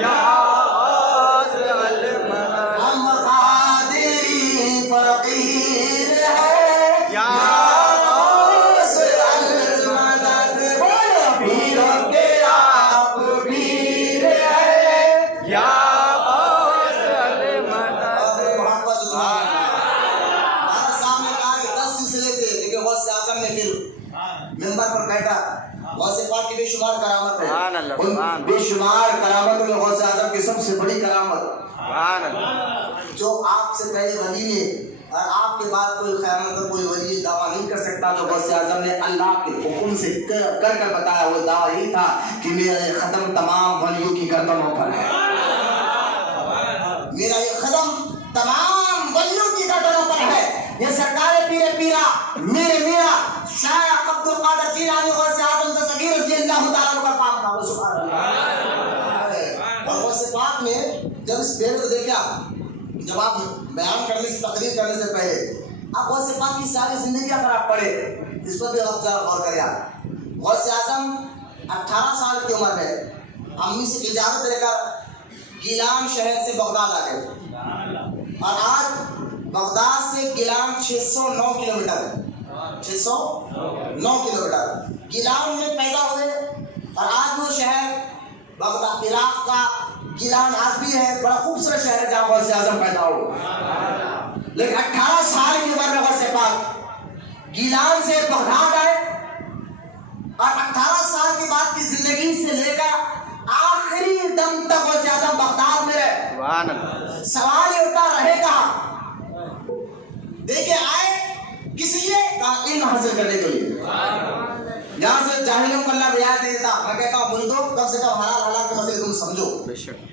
یا ہم قادری فقیر ہے یا غوث المدد. پیروں کے آپ پیر ہے یا غوث المدد. محبت زبان ہمارے سامنے کہا کہ 10 سلسلے تھے, لیکن غوث اعظم نے پھر منبر پر بیٹھا. غوث پاک کی بے شمار کرامت ہے, ان بے شمار کرامتوں میں غوث اعظم کی سب سے بڑی کرامت جو آپ سے پہلے ولی نے اور آپ کے بعد کوئی قیامت کا کوئی ولی دعویٰ نہیں کر سکتا, تو غوث اعظم نے اللہ کے حکم سے کر بتایا. وہ دعویٰ یہی تھا کہ میرا یہ ختم تمام ولیوں کی گردنوں پر ہے, میرا یہ ختم تمام ولیوں کی گردنوں پر ہے. یہ سرکار پیر پیرا میرے میرا شیخ عبد القادر جیلانی غوث اعظم دستگیر رضی اللہ تعالیٰ کا کام تھا. سبحان اللہ. اور غوث پاک نے جب اس پیڑ کو دیکھا, جب آپ بیان کرنے سے تقریر کرنے سے پہلے آپ غوث پاک کی ساری زندگی اگر آپ پڑھے, اس پر بھی غور کریں. غوث اعظم 18 سال کی عمر میں امی سے اجازت لے کر گیلان شہر سے بغداد آ گئے, اور آج بغداد سے گیلان 609 کلومیٹر ہے, 609 کلومیٹر. گیلان میں پیدا ہوئے اور آج وہ شہر بغداد عراق کا گیلان آج بھی ہے, بڑا خوبصورت شہر ہے جہاں غوث اعظم پیدا ہوئے. لیکن 18 سال کی عمر میں غوث پاک گیلان سے بغداد آئے, اور 18 سال کے بعد کی زندگی سے لے کر آخری دم تک غوث اعظم بغداد میں رہے. سوال یہ ہوتا رہے کہاں, دیکھیں آئے کس لیے, علم حاصل کرنے کے لیے. یہاں سے جاہلوں کو اللہ بیان دے دیتا, میں کہتا ہوں بندو کم سے کم حلال حلال کے مسئلے تم سمجھو.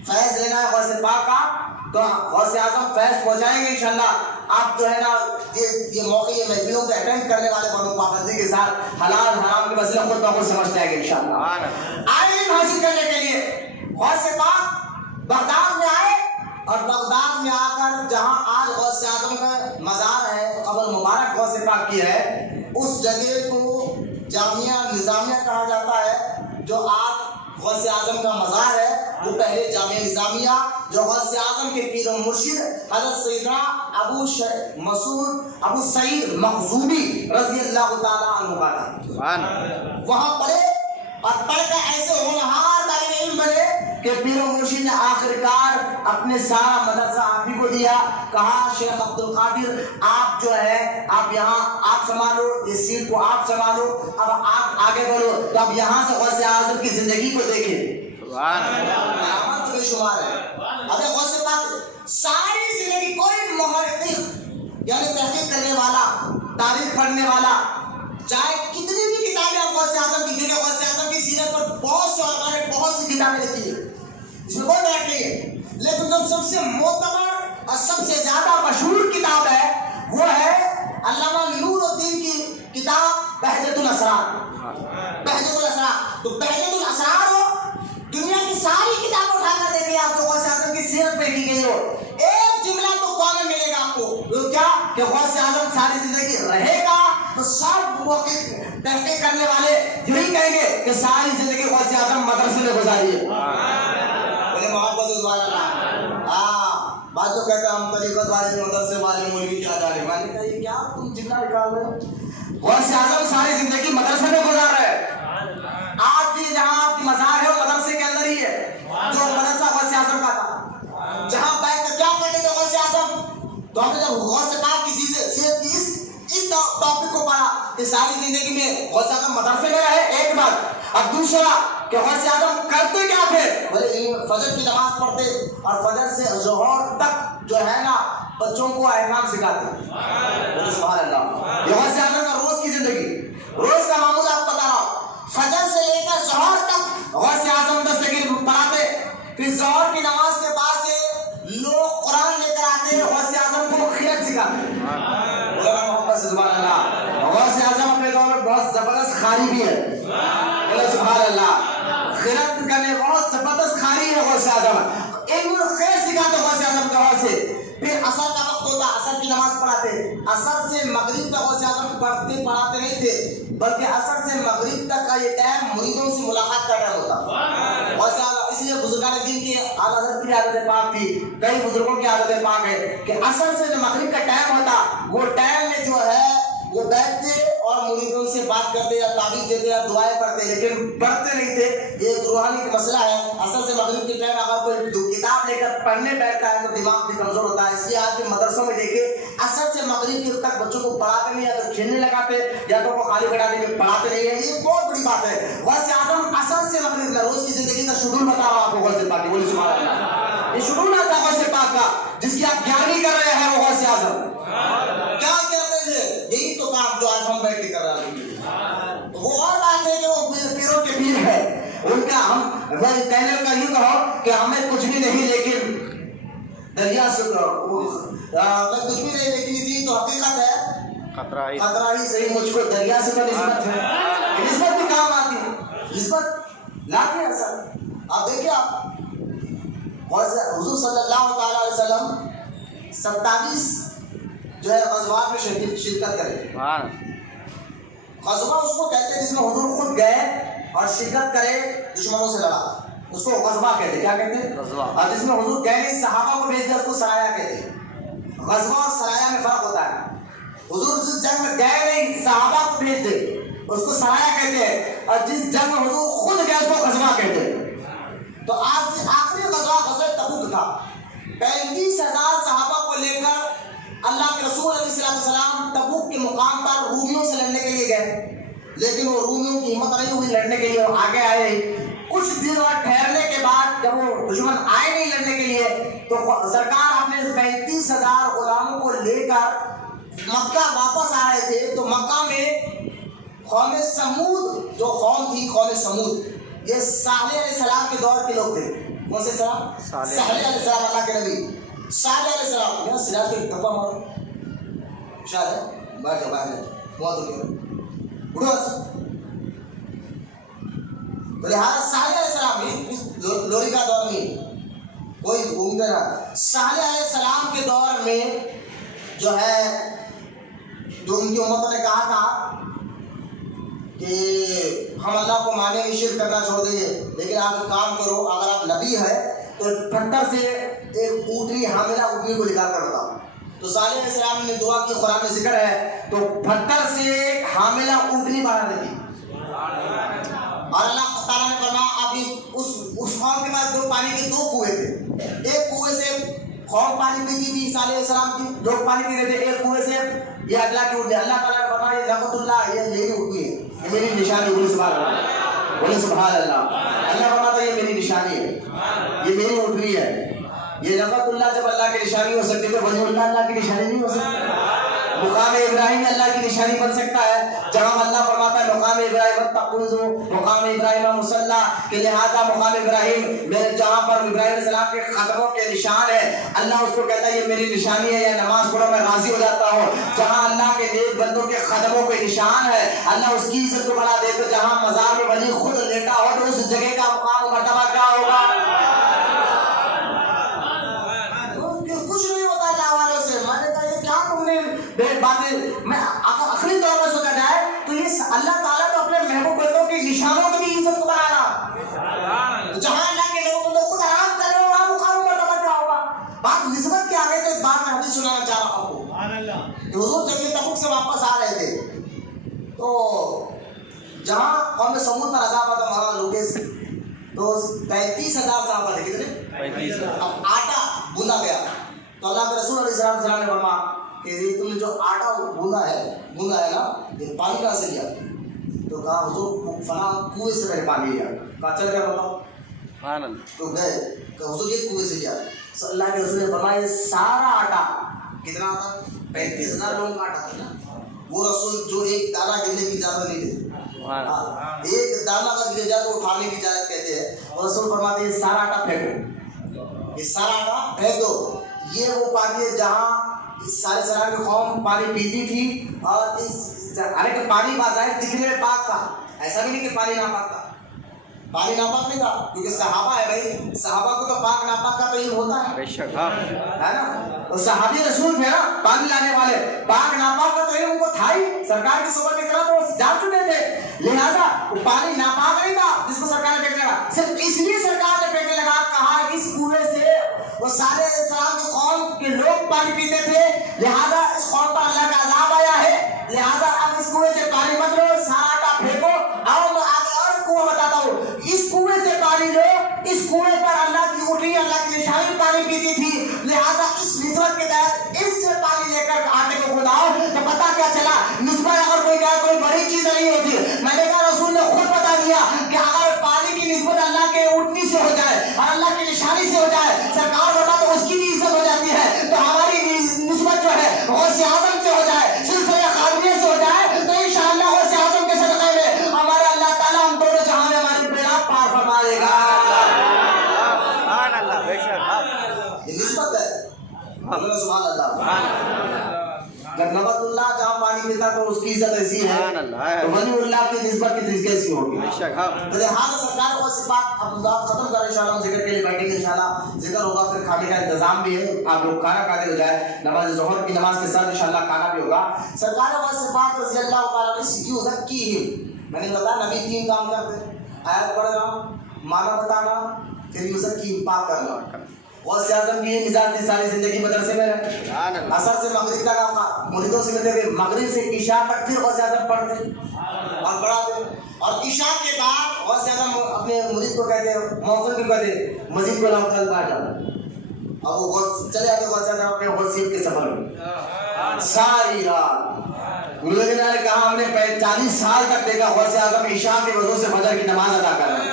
فیض لینا ہے غوث پاک کا تو غوث اعظم فیض پہنچائیں گے انشاءاللہ. آپ جو ہے نا یہ موقع یہ محفلوں کو اٹینڈ کرنے والے بنو پابندی کے ساتھ حلال حرام کے مسئلے خود بخود سمجھتے ہیں انشاءاللہ. آئے علم حاصل کرنے کے لیے غوث پاک بغداد میں آئے, اور بغداد میں آ کر جہاں آج غوث اعظم کا مزار ہے, قبر مبارک غوث پاک کی ہے, اس جگہ کو جامعہ نظامیہ کہا جاتا ہے. جو آج غوث اعظم کا مزار ہے وہ پہلے جامعہ نظامیہ جو غوث اعظم کے پیر و مرشد حضرت سیدنا ابو سعید مخزومی رضی اللہ تعالیٰ عنہ کا تھا. وہاں پڑھے اور پڑھ کر ایسے ہونہار طالب علم بنے کہ پیر و مرشد نے آخرکار اپنے سارا مدرسہ آپ ہی کو دیا. کہا شیخ عبد القادر آپ جو ہے آپ یہاں آپ سنبھالو, اس سیٹ کو آپ سنبھالو, اب آپ آگے بڑھو. تو اب یہاں سے غوث اعظم کی زندگی کو دیکھیں, سبحان اللہ, کرامت بے شمار ہے. اب غوث پاک ساری زندگی کوئی محقق یعنی تحقیق کرنے والا, تاریخ پڑھنے والا, چاہے کتنی بھی کتابیں آپ غوث اعظم کی, کیونکہ غوث اعظم کی سیرت پر بہت سے علماء نے بہت سی کتابیں لکھی ہیں, اس میں کوئی بات نہیں ہے, لیکن جو سب سے معتبر اور سب سے زیادہ مشہور کتاب ہے وہ ہے علامہ نور الدین کی کتاب بہجت الاسرار. بہجت الاسرار, تو بہجت الاسرار ہو دنیا کی ساری کتابیں اٹھا کر دیکھیں آپ کو غوث اعظم کی سیرت پہ لکھی گئی ہو, ایک جملہ تو کامن ملے گا آپ کو, وہ کیا کہ غوث اعظم ساری زندگی رہے گا تو سب تحقیق کرنے والے یہی کہیں گے کہ ساری زندگی غوث اعظم مدرسے میں گزاری ہے. بولے محبت سبحان اللہ. ہاں بات تو کہتے ہیں ہم طریقت والے مدرسے والے مولوی کیا جا رہے, میں نے کہا یہ کیا تم جملہ نکال رہے ہو؟ غوث اعظم ساری زندگی مدرسے میں گزار رہے ہیں. آج بھی جہاں آپ کی مزار ہے وہ مدرسے کے اندر ہی ہے, جو مدرسہ غوث اعظم کا تھا. جہاں بیٹھ کر کیا کہتے تھے غوث اعظم, تو ہم نے جب غوث پاک کی سیرت کی اس ٹاپک کو پڑھا کہ ساری زندگی میں غوث اعظم مدرسے میں رہے, ایک بات. اب دوسرا کہ غوث اعظم کرتے کیا تھے, بولے فجر کی نماز پڑھتے اور فجر سے ظہر تک جو ہے نا بچوں کو احکام سکھاتے. سبحان اللہ. یہ غوث اعظم کا روز کی زندگی, روز کا معمول آپ بتا رہا ہوں. فجر سے لے کر ظہر تک غوث اعظم دستگیر پڑھاتے, پھر ظہر کی نماز کے بعد سے لوگ قرآن لے کر آتے, غوث اعظم کو خیرت سکھاتے. سبحان اللہ. غوث اعظم اپنے دور میں بہت زبردست خاری بھی ہے. سبحان اللہ. خیرت کرنے بہت زبردست خاری ہے غوث اعظم. علم خیر سکھاتے غوث اعظم کے دور سے. پھر عصر کا وقت ہوتا, عصر کی نماز پڑھاتے. عصر سے مغرب تک غوث اعظم پڑھاتے نہیں تھے, بلکہ عصر سے مغرب تک کا یہ ٹائم مریدوں سے ملاقات کا ٹائم ہوتا. غوث اعظم اس لیے بزرگان دین کی اعلیٰ حضرت کی عادت پاک تھی, کئی بزرگوں کی عادت پاک ہے کہ عصر سے جو مغرب کا ٹائم ہوتا وہ ٹائم میں جو ہے وہ بیٹھتے اور مریدوں سے بات کرتے یا تعویذ دیتے یا دعائیں پڑھتے, لیکن پڑھتے نہیں تھے. یہ ایک روحانی مسئلہ ہے. عصر سے مغرب کے ٹائم اگر کوئی کتاب لے کر پڑھنے بیٹھتا ہے تو دماغ بھی کمزور ہوتا ہے. اس لیے آج کے مدرسوں میں دیکھیں عصر سے مغرب کے تک بچوں کو پڑھاتے نہیں, یا تو کھیلنے لگاتے یا تو وہ خالی بیٹھاتے ہیں, پڑھاتے نہیں ہے. یہ بہت بڑی بات ہے. غوث اعظم عصر سے مغرب میں روز کی زندگی کا شیڈول بتا رہا ہوں آپ کو. غوث پاک بولے سبحان اللہ. یہ شیڈول آتا ہے غوث پاک کا, جس کی آپ گیارہویں کر رہے ہیں. وہ غوث اعظم کیا کرتے تھے, یہی تو کام جو آج ہم بیٹھ کے کر رہے ہیں. وہ اور بات ہے کہ وہ پیروں کے پیر ہے, ان کا ہم کہنے کا یوں کہو کہ ہمیں کچھ بھی نہیں لیکن دریا سے کچھ بھی نہیں لیکن تھی تو حقیقت ہے خطرہ ہی صحیح. مجھ کو دریا سے تو نسبت ہے, نسبت بھی کام آتی ہے, نسبت لاتی ہے اصل. آپ دیکھیں آپ حضور صلی اللہ تعالی علیہ وسلم 27 جو ہے غزوات میں شرکت کرے. غزوہ اس کو کہتے ہیں جس میں حضور خود گئے اور شرکت کرے, دشمنوں سے لڑا, اس کو غزوہ کہتے ہیں. کیا کہتے ہیں؟ غزوہ. اور جس میں حضور گئے نہیں, صحابہ کو بھیج دیا, اس کو سرایا کہتے ہیں. غزوہ اور سرایا میں فرق ہوتا ہے. حضور جس جنگ میں گئے نہیں, صحابہ کو بھیج دے, اس کو سرایا کہتے ہیں. اور جس جنگ میں حضور خود گئے اس کو غزوہ کہتے ہیں. تو آج سے آخری غزوہ غزوہ تبوک تھا. 35,000 صحابہ کو لے کر اللہ کے رسول علیہ السلام تبوک کے مقام پر رومیوں سے لڑنے کے لیے گئے, لیکن وہ رومیوں کی ہمت نہیں ہوئی لڑنے کے لیے, وہ آگے آئے. کچھ دن اور ٹھہرنے کے بعد جب وہ دشمن آئے نہیں لڑنے کے لیے, تو سرکار اپنے 35,000 غلاموں کو لے کر مکہ واپس آ رہے تھے. تو مکہ میں قوم سمود جو قوم تھی, قوم سمود, یہ صالح علیہ السلام کے دور کے لوگ تھے. کون سے سلام؟ صالح علیہ السلام, اللہ کے نبی صالح علیہ السلام. یہاں سراج کے دبا مارو شاید ہے بیٹھ جا باہر بہت بڑھو. تو لہٰذا صالح علیہ السلام لوری کا دور نہیں, کوئی گھومتے رہا. صالح علیہ السلام کے دور میں جو ہے جو ان کی امت نے کہا تھا کہ ہم اللہ کو مانیں گے, شرک کرنا چھوڑ دیں گے, لیکن آپ ایک کام کرو, اگر آپ نبی ہے تو پتھر سے ایک اونٹنی حاملہ اونٹنی کو نکال کر بتاؤ. تو صالح علیہ السلام نے دعا کی, قرآن میں ذکر ہے, تو پتھر سے ایک حاملہ اونٹنی بنا دی. اور اللہ تعالیٰ نے فرمایا آپ کی اس قوم کے پاس پانی کے 2 کنویں تھے. ایک کنویں سے قوم پانی پیتی تھی، عیسیٰ علیہ السلام کی لوگ پانی پیتے تھے. ایک کنویں سے یہ اللہ کی اٹھنی. اللہ تعالیٰ نے فرمایا یہ نعمت اللہ، یہ میری اٹھنی ہے، یہ میری نشانی. بولے سبحان اللہ، بولے سبحان اللہ. اللہ فرماتا یہ میری نشانی ہے، یہ میری اٹھنی ہے. یہ نعمت اللہ جب اللہ کی نشانی ہو سکتی ہے تو ولی اللہ کی نشانی نہیں ہو سکتی. مقام ابراہیم اللہ کی نشانی بن سکتا ہے. جہاں اللہ فرماتا ہے مقام ابراہیم تقوزو مقام ابراہیم مصلی، کہ لہذا مقام ابراہیم میرے جہاں پر ابراہیم علیہ السلام کے قدموں کے نشان ہے، اللہ اس کو کہتا ہے یہ میری نشانی ہے، یا نماز پڑھو میں راضی ہو جاتا ہوں. جہاں اللہ کے نیک بندوں کے قدموں کے نشان ہے، اللہ اس کی عزت کو بڑھا دے. تو جہاں مزار میں ولی خود لیٹا ہو تو اس جگہ کا مقام و مرتبہ کیا ہوگا؟ کچھ نہیں ہوتا اللہ والوں سے. میں نے کہا یہ کیا تم نے باتیں، میں آخری طور پر سوچا جائے تو یہ اللہ تعالیٰ تو اپنے محبوب بندوں کی نشانوں کی بھی عزت کو بڑھا رہا. جہاں اللہ کے لوگ خود آرام کر رہے ہو وہاں مقام مرتبہ کیا ہوگا؟ بات نسبت کے آگے تو ایک بات میں حدیث سنانا چاہ رہا ہوں. حضور جب یہ تبوک سے واپس آ رہے تھے تو جہاں قوم سمود پر عذاب آتا وہاں لوگے سے تو 35,000 صحابہ تھے. کتنے؟ اب آٹا بونا گیا تو اللہ کے رسول علیہ السلام نے فرمایا کہ تم نے جو آٹا بونا ہے نا، یہ پانی کہاں سے لیا؟ تو کہا حضور فلاں کنویں سے میں نے پانی لیا. کہا چل گیا بتاؤ. تو گئے کہ حضور یہ کنویں سے لیا. اللہ کے رسول نے فرمایا یہ سارا آٹا کتنا تھا؟ 35,000 لوگوں کا آٹا تھا. وہ رسول جو ایک دانہ گرنے کی اجازت نہیں دیتے، ایک دانہ کا گر جائے تو اٹھانے کی اجازت کہتے ہیں. اور رسول فرماتے ہیں یہ سارا آٹا پھینکو، یہ سارا آٹا پھینک دو. یہ وہ پانی ہے جہاں سارے سرار کی قوم پانی پیتی تھی. اور اس حالانکہ پانی بظاہر دکھنے میں پاک تھا، ایسا بھی نہیں کہ پانی ناپاک تھا. پانی ناپاک نہیں تھا کیونکہ صحابہ ہے بھائی، صحابہ کو تو پاک ناپاک کا تو علم ہوتا ہے نا. وہ صحابی رسول تھے نا پانی لانے والے، پاک ناپاک کا تو علم ان کو تھا ہی. سرکار کی صحبت میں اتنا تو وہ جان چکے تھے. لہذا پانی ناپاک نہیں تھا جس کو سرکار نے پھینکنے لگا. صرف اس لیے سرکار نے پھینکنے لگا، کہا اس کنویں سے وہ سارے اسلام کی قوم کے لوگ پانی پیتے تھے، لہذا اس قوم پر اللہ کا عذاب آیا ہے، لہذا اب اس کنویں سے پانی مت لو، سارا آٹا پھینکو. آؤ میں آگے اور کنواں بتاتا ہوں. اس کنویں سے پانی لو، اس کنویں پر اللہ کی اٹھی اللہ کی نشانی پانی پیتی تھی، لہذا اس نسبت کے تحت اس سے پانی لے کر آٹے کو کھداؤ. تو پتا کیا چلا؟ نسبت اگر کوئی بڑی چیز نہیں ہوتی. میں نے کہا رسول نے خود بتا دیا کہ اگر پانی کی نسبت اللہ کے اٹھنی سے ہو جائے اور اللہ کی نشانی سے ہو جائے، سرکار بتا تو اس کی بھی عزت ہو جاتی ہے. تو ہماری نسبت جو ہے غوث اعظم سے ہو جائے، سلسلہ قادریہ سے ہو جائے، تو انشاءاللہ غوث اعظم کے صدقے میں ہمارا اللہ تعالیٰ ہم دونوں جہاں میں ہماری بیڑا پار فرما دے گا. یہ نسبت ہے. سبحان اللہ. جب نبت اللہ جہاں پانی پیتا تو اس کی عزت ایسی ہے تو ولی اللہ کی نسبت کی کیسی ہوگی؟ تو لہٰذا سرکار کو صفات اب بات ختم کر انشاءاللہ ہم ذکر کے لیے بیٹھیں گے. انشاءاللہ ذکر ہوگا، پھر کھانے کا انتظام بھی ہے. آپ لوگ کھانا کھاتے ہو جائے، نماز ظہر کی نماز کے ساتھ انشاءاللہ کھانا بھی ہوگا. سرکار کو صفات رضی اللہ تعالیٰ نے یزکیہم، میں نے بتایا نبی 3 کام کرتے: آیت پڑھنا، معنی بتانا، پھر یزکیہم پاک کرنا. غوث اعظم کی یہ مزاج تھی، ساری زندگی مدرسے میں رہے. عصر سے مغرب تک آپ مریدوں سے ملتے ہوئے، مغرب سے عشاء تک پھر غوث اعظم پڑھتے اور پڑھاتے. اور عشاء کے بعد غوث اعظم اپنے مرید کو کہتے، مؤذن کو کہتے مسجد کو لاؤ کل باہر جاؤ. اب وہ چلے جاتے غوث اعظم اپنے غوثیت کے سفر میں ساری رات. لوگوں نے کہا ہم نے 40 سال تک دیکھا غوث اعظم عشاء کے وضو سے فجر کی نماز ادا کر رہے ہیں.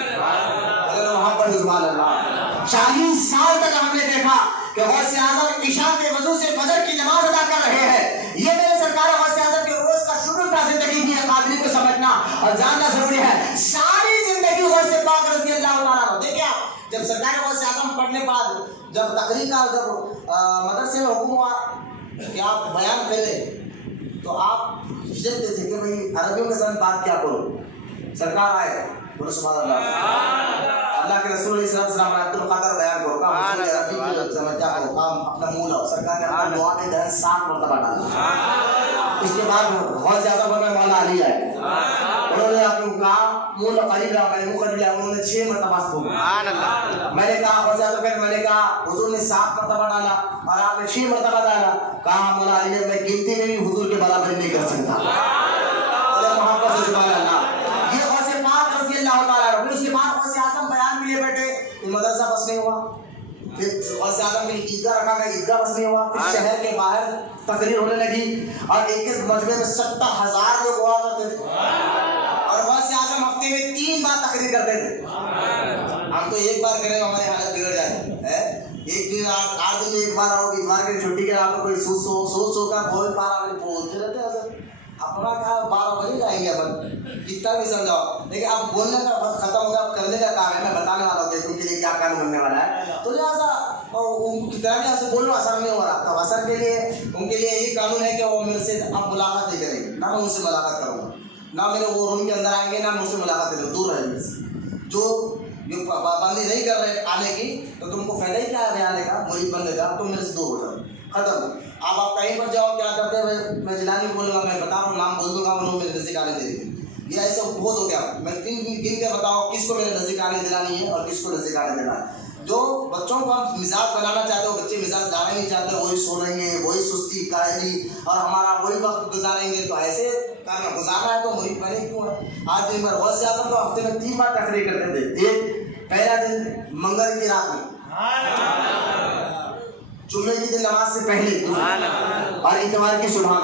وہاں پر سبحان اللہ 40 سال تک ہم نے دیکھا کہ غوث اعظم عشاء کے وضو سے فجر کی نماز ادا کر رہے ہیں. یہ میرے سرکار غوث اعظم کے روز کا شروع تھا زندگی کی. قادری کو سمجھنا اور جاننا ضروری ہے. ساری زندگی غوث پاک رضی اللہ عنہ. دیکھیں آپ جب سرکار غوث اعظم پڑھنے بعد جب تقریر کا جب مدرسے میں حکم ہوا کہ آپ بیان کریں تو آپ جھجکتے تھے کہ بھائی عربیوں کے ساتھ بات کیا کرو. سرکار آئے، بولو سبحان اللہ. اللہ کے رسول علیہ السلام عبد القادر بیان کرو کا حضور عربی کو سمجھا کرو کام اپنا مولا. سرکار نے اپنا دعا میں دہن 7 مرتبہ ڈالا. اس کے بعد غوث اعظم میں مولا علی آئے، انہوں نے آپ کو کہا مولا قریب ہے، میں نے مقرب لیا، انہوں نے 6 مرتبہ سبحان اللہ. میں نے کہا غوث اعظم کہ میں نے کہا حضور نے 7 مرتبہ ڈالا اور آپ نے 6 مرتبہ ڈالا. کہا مولا علی نے میں گنتی میں بھی حضور کے برابر نہیں کر سکتا. محبت سے سبحان اللہ. یہ غوث پاک رضی اللہ تعالیٰ عنہ. اس کے بعد غوث اعظم نہیں ہوا. پھر غوث اعظم کے لیے عیدگاہ رکھا گیا, عیدگاہ بس نہیں ہوا. پھر شہر کے باہر تقریر ہونے لگی اور ایک ایک مجمع میں 70,000 لوگ ہوا کرتے تھے اور غوث اعظم ہفتے میں 3 بار تقریر کرتے تھے. ہم تو ایک بار کریں ہماری حالت بگڑ جائے. ایک دن 8 دن میں ایک بار آؤ, بیمار کے چھٹی کے آپ کوئی سو کر بول پا رہا بولتے رہتے ہیں. اپنا کہا 12 بجے جائیں گے اپن, کتنا بھی سمجھاؤ, لیکن اب بولنے کا وقت ختم ہو گیا, اب کرنے کا کام ہے. میں بتانے والا ہوں کہ تم کے لیے کیا قانون بننے والا ہے. تو لہٰذا کتنا بھی ایسے بولنا اثر نہیں ہو رہا. تو اثر کے لیے ان کے لیے یہی قانون ہے کہ وہ میرے سے اب ملاقات نہیں کریں گے, نہ میں ان سے ملاقات کروں گا, نہ میرے وہ روم کے اندر آئیں گے, نہ میں ان سے ملاقات کروں, دور رہیں گے. جو پابندی نہیں کر رہے آنے کی تو تم کو فائدہ ہی کیا ہے آنے کا, مرید بننے کا, تم میرے سے دور ہو جاؤ, ختم. اب آپ کہیں پر جاؤ, کیا کرتے ہیں, میں جیلانی بولوں گا, میں بتا رہا ہوں, نام بول دوں گا, وہ لوگ میرے نزدیک آنے دیں گے. یہ ایسا بہت ہو گیا. میں گن کے بتاؤ کس کو میرے نزدیک آنے دلانی ہے اور کس کو نزدیک آنے دینا ہے. جو بچوں کو ہم مزاج بنانا چاہتے ہو, بچے مزاج ڈالنا نہیں چاہتے, وہی سو رہیں گے, وہی سستی کاہلی اور ہمارا وہی وقت گزاریں گے. تو ایسے کرنا گزارنا ہے تو مرید بنے کیوں ہے. آج دن بھر غوث اعظم تو ہفتے میں 3 بار تقریر کرتے تھے. ایک پہلا دن منگل کی رات میں, جمعے کی دن نماز سے پہلے, اور اتوار کی صبح میں.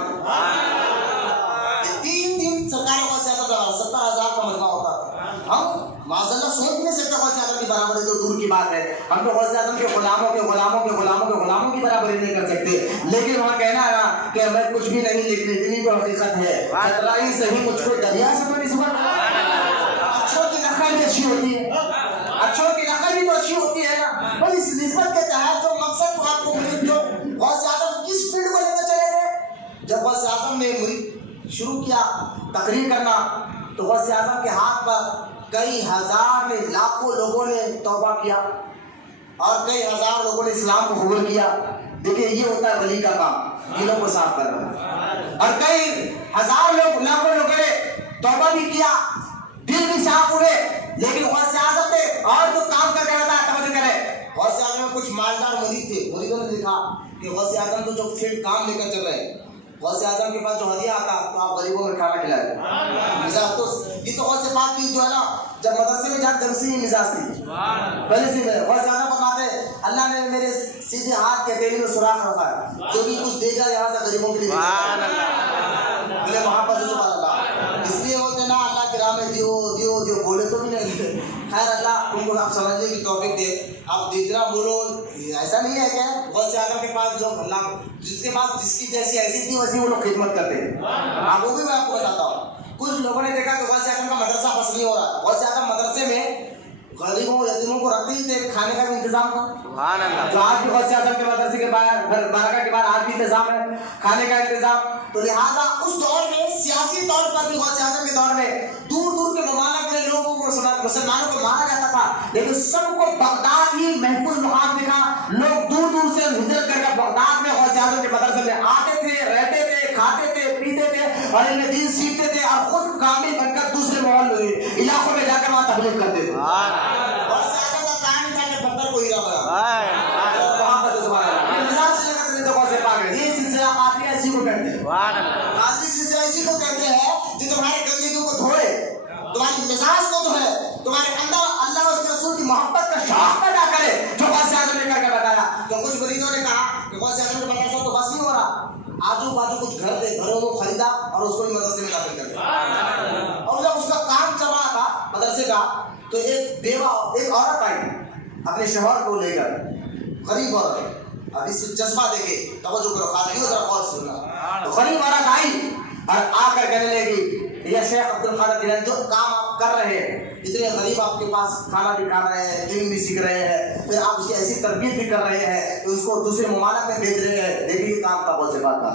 3 دن سرکار غوث اعظم کا 70,000 کا مجمع ہوتا تھا. ہم معذاللہ سوچ نہیں سکتے غوث اعظم کی برابری تو دور کی بات ہے. ہم تو غوث اعظم کے غلاموں کے غلاموں کے غلاموں کے غلاموں کی برابری نہیں کر سکتے. لیکن وہاں کہنا ہے نا کہ ہمیں کچھ بھی نہیں, لیکن اتنی تو حقیقت ہے, خطرہ ہی صحیح مجھ کو دریا سے تو نسبت. اچھوں کی نقل بھی اچھی ہوتی ہے, اچھوں کی نقل بھی تو اچھی ہوتی ہے نا. اور اس نسبت کے تحت جو مقصد کو آپ کو مرید, جو غوث اعظم کس فیلڈ کو لے کر چلے گئے. جب غوث اعظم نے مرید شروع کیا تقریر کرنا تو غوث اعظم کے ہاتھ پر کئی ہزار میں لاکھوں لوگوں نے توبہ کیا اور کئی ہزار لوگوں نے اسلام کو قبول کیا. دیکھیں یہ ہوتا ہے ولی کا کام, دلوں کو صاف کرنا. اور کئی ہزار لوگ, لاکھوں لوگوں نے توبہ بھی کیا, دل بھی صاف ہوئے. لیکن غوث اعظم نے اور جو کام کر کے بتایا, توجہ کریں, غوث اعظم میں کچھ مالدار مرید تھے. مریدوں نے دیکھا کہ غوث اعظم تو جو فیلڈ کام لے کر چل رہے ہیں, غوث اعظم کے پاس جو ہدیہ آتا تو آپ غریبوں میں کھانا کھلائے. مزاج تو یہ تو غوث پاک کی جو ہے نا, جب مدرسے میں جاتے جب سے مزاج تھی پہلے سے غوث اعظم فرماتے اللہ نے میرے سیدھے ہاتھ کے ہتھیلی میں سوراخ رکھا ہے, جو بھی کچھ دے گا یہاں سے غریبوں کے لیے بولے وہاں پر سبحان اللہ. اس لیے بولتے نا اللہ کے راہ میں دیو دیو دیو, بولے تو بھی نہیں. خیر اللہ تم کو آپ سمجھنے کی توفیق دے. آپ جتنا بولو ایسا نہیں ہے کہ غوث اعظم کے پاس جو اللہ جس کے پاس جس کی جیسی ایسی تھی ویسی وہ لوگ خدمت کرتے ہیں. آپ وہ بھی میں آپ کو بتاتا ہوں. کچھ لوگوں نے دیکھا کہ غوث اعظم کا مدرسہ بس نہیں ہو رہا. غوث اعظم مدرسے میں غریبوں یتیموں کو رکھتے ہی تھے, کھانے کا بھی انتظام تھا. جو آج بھی غوث اعظم کے مدرسے کے بارگاہ کے بعد آج بھی انتظام ہے, کھانے کا انتظام. تو لہٰذا اس دور میں سیاسی طور پر بھی غوث اعظم کے دور میں دور دور کے ممالک میں لوگوں کو مسلمانوں کو مارا جاتا تھا, لیکن سب کو بغداد ہی محفوظ مقام دکھا. لوگ دور دور سے ہجرت کر کے بغداد میں غوث اعظم کے مدرسے میں آتے تھے, رہتے تھے, کھاتے تھے, پیتے تھے اور ان میں دین سیکھتے تھے اور خود کامل بن کر دوسرے محلے علاقوں میں جا کر وہاں تبلیغ کرتے تھے. غوث اعظم کا کام تھا کہ پتھر کو ہیرا بنا. یہ سلسلہ قادریہ اسی کو کہتے ہیں. قادری سلسلہ اسی کو کہتے ہیں جو تمہارے گندگیوں کو دھوئے, تمہارے مزاج کو دھوئے, تمہارے اندر اللہ اور اس کے رسول کی محبت کا شوق پیدا کرے, جو غوث اعظم نے کر کے بتایا. تو کچھ مریدوں نے کہا کہ غوث اعظم کے مدرسہ تو بس نہیں ہو رہا, آجو باجو کچھ گھر تھے, گھروں کو خریدا اور اس کو بھی مدرسے میں داخل کر دیا. اور جب اس کا کام چل رہا تھا مدرسے کا تو ایک بیوہ, ایک عورت آئی اپنے شوہر کو لے کر, غریب عورت. اب اس جذبہ دیکھے, توجہ کرو, خاطریوں ذرا غور سے سننا. تو غریب عورت آئی اور آ کر کہنے لگی یا شیخ عبد القادر جیلانی جو کام آپ کر رہے ہیں, اتنے غریب آپ کے پاس کھانا بھی کھا رہے ہیں, علم بھی سیکھ رہے ہیں, پھر آپ اس کی ایسی تربیت بھی کر رہے ہیں کہ اس کو دوسرے ممالک میں بھیج رہے ہیں. دیکھیے یہ کام کا بہت سے بات تھا.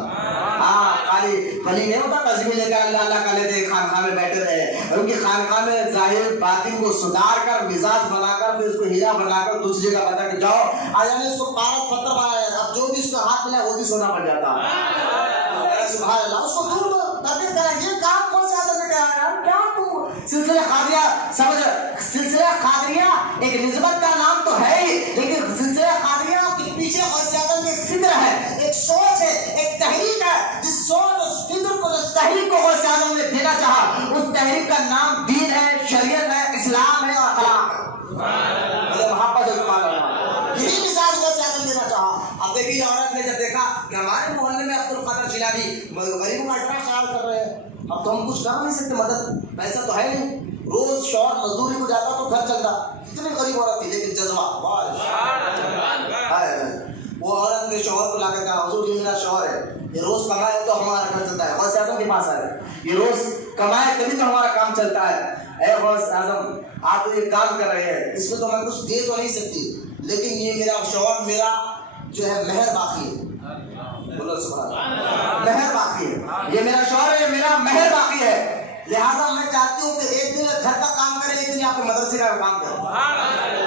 ہاں خالی ولی نہیں ہوتا, تسبیح لے کر اللہ اللہ کا لیتے خانقاہ میں بیٹھے رہے, ان کی خانقاہ میں ظاہر باطن کو سدھار کر مزاج بنا کر پھر اس کو ہیرا بنا کر دوسری جگہ بتا کہ جاؤ آج ہم نے اس کو پارک پتھر بنایا, اب جو بھی اس کو ہاتھ ملا وہ بھی سونا پڑ جاتا. سبحان اللہ, اس کو دور تربیت کرا. یہ کام کون سے آدمی نے کہا یار, کیا تم سلسلہ قادریہ سمجھ. سلسلہ قادریہ ایک نسبت کا نام تو ہے ہی, لیکن سلسلہ قادریہ کے پیچھے غوث اعظم کی فکر ہے, ایک سوچ ہے, ایک تحریک ہے. جس سوچ اس فکر کو, اس تحریک کو غوث اعظم نے دینا چاہا, اس تحریک کا نام دین ہے, شریعت ہے, اسلام ہے اور اخلاق ہے. محبت اب دیکھیے یہ عورت نے جب دیکھا کہ ہمارے محلے میں عبد القادر جیلانی غریبوں کا اتنا خیال کر رہے ہیں، اب تو ہم کچھ کر نہیں سکتے مدد، پیسہ تو ہے نہیں، روز شوہر مزدوری کو جاتا تو گھر چلتا، اتنی غریب عورت تھی لیکن جذبہ وہ عورت نے شوہر کو لا کر کہا حضور یہ میرا شوہر ہے، یہ روز کمائے تو ہمارا گھر چلتا ہے، غوث اعظم کے پاس آئے، یہ روز کمائے تبھی تو ہمارا کام چلتا ہے، اے غوث اعظم آپ تو یہ کام کر رہے ہیں، اس میں تو میں کچھ دے تو نہیں سکتی، لیکن یہ میرا شوہر میرا جو ہے مہر باقی ہے، بولو سبحان اللہ، مہر باقی ہے، یہ میرا شوہر ہے، یہ میرا مہر باقی ہے، لہٰذا میں چاہتی ہوں کہ ایک دن گھر کا کام کرے، ایک دن آپ کے مدرسے کا کام کرے،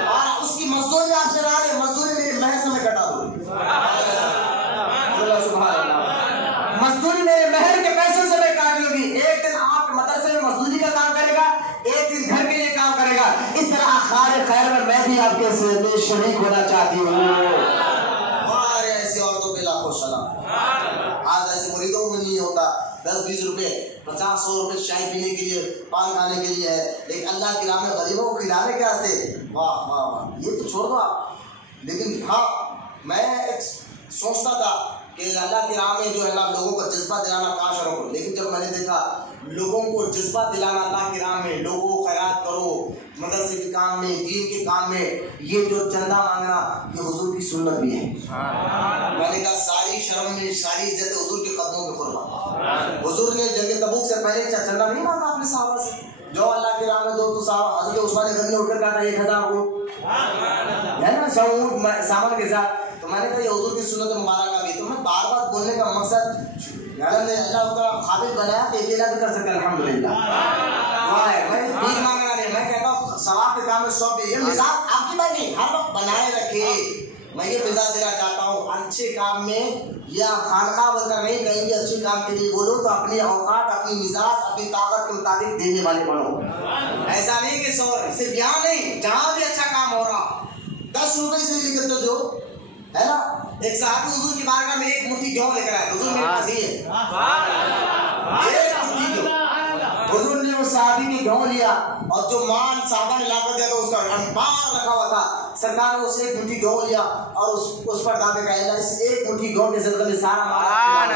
اور اس کی مزدوری آپ سے رہا ہے، مزدوری میری مہر سے میں کٹا دوں، سبحان اللہ، مزدوری میرے مہر کے پیسے سے میں کاٹ لوں گی، ایک دن آپ کے مدرسے میں مزدوری کا کام کرے گا، ایک دن گھر کے لیے کام کرے گا، اس طرح خیر خیر میں بھی آپ کے ساتھ شریک ہونا چاہتی ہوں۔ ہمارے ایسی عورتوں کے لاکھوں سلام، آج ایسے مریدوں میں نہیں ہوتا 10-20 روپے 50-100 روپے چائے پینے کے لیے، پان کھانے کے لیے ہے، لیکن اللہ کی راہ میں غریبوں کو کھلانے کے واسطے، واہ واہ واہ، یہ تو چھوڑ دو آپ، لیکن ہاں میں ایک سوچتا تھا کہ اللہ کی راہ میں جو ہے نا لوگوں کو جذبہ دلانا کہاں شروع کرو، لیکن جب میں نے دیکھا لوگوں کو جذبہ دلانا اللہ کی راہ میں، لوگوں کو خیرات کرو، مدرسے کے کام میں، دین کے کام میں، یہ جو چندہ مانگنا یہ حضور کی سنت بھی ہے، میں نے کہا ساری شرم میں ساری عزت حضور کے قدموں میں قربان، حضور نے جنگ تبوک سے پہلے چندہ نہیں مانگا اپنے صحابہ سے، جو اللہ کی راہ میں دو تو صحابہ، حضرت عثمان غنی اٹھ کر کہا تھا 1000 اونٹ ہے نا، 100 اونٹ سامان کے ساتھ، تو میں نے کہا یہ حضور کی سنت مبارکہ بھی، تو میں بار بار بولنے کا مقصد نے اللہ تعالیٰ قابل بنایا کہ اکیلا بھی کر سکتے الحمدللہ، میں بھیک مانگنا نہیں، میں کہتا ہوں ثواب کے کام میں سو بھی، یہ مزاج آپ کی بات نہیں، ہر وقت بنائے رکھے، میں یہ مزاج دینا چاہتا ہوں اچھے کام میں، یا خانقاہ بن کر نہیں کہیں گے اچھے کام کے لیے بولو تو اپنی اوقات، اپنی مزاج، اپنی طاقت کے مطابق دینے والے بنو، ایسا نہیں کہ صرف یہاں نہیں جہاں بھی اچھا کام ہو رہا 10 روپے سے لے کر دو، ہے نا، ایک صحابی حضور کی بارگاہ میں ایک مٹھی گیہوں لے کر آئے، حضور میرے پاس یہ ہے، ایک مٹھی گیہوں، حضور نے اس صحابی کی گیہوں لیا، اور جو مال صحابہ نے لا کر دیا تو اس کا انبار رکھا ہوا تھا، سرکار نے اسے ایک مٹھی گیہوں لیا اور اس پر ڈال کے کہا اللہ اس ایک مٹھی گیہوں کے صدقے میں سارا مال،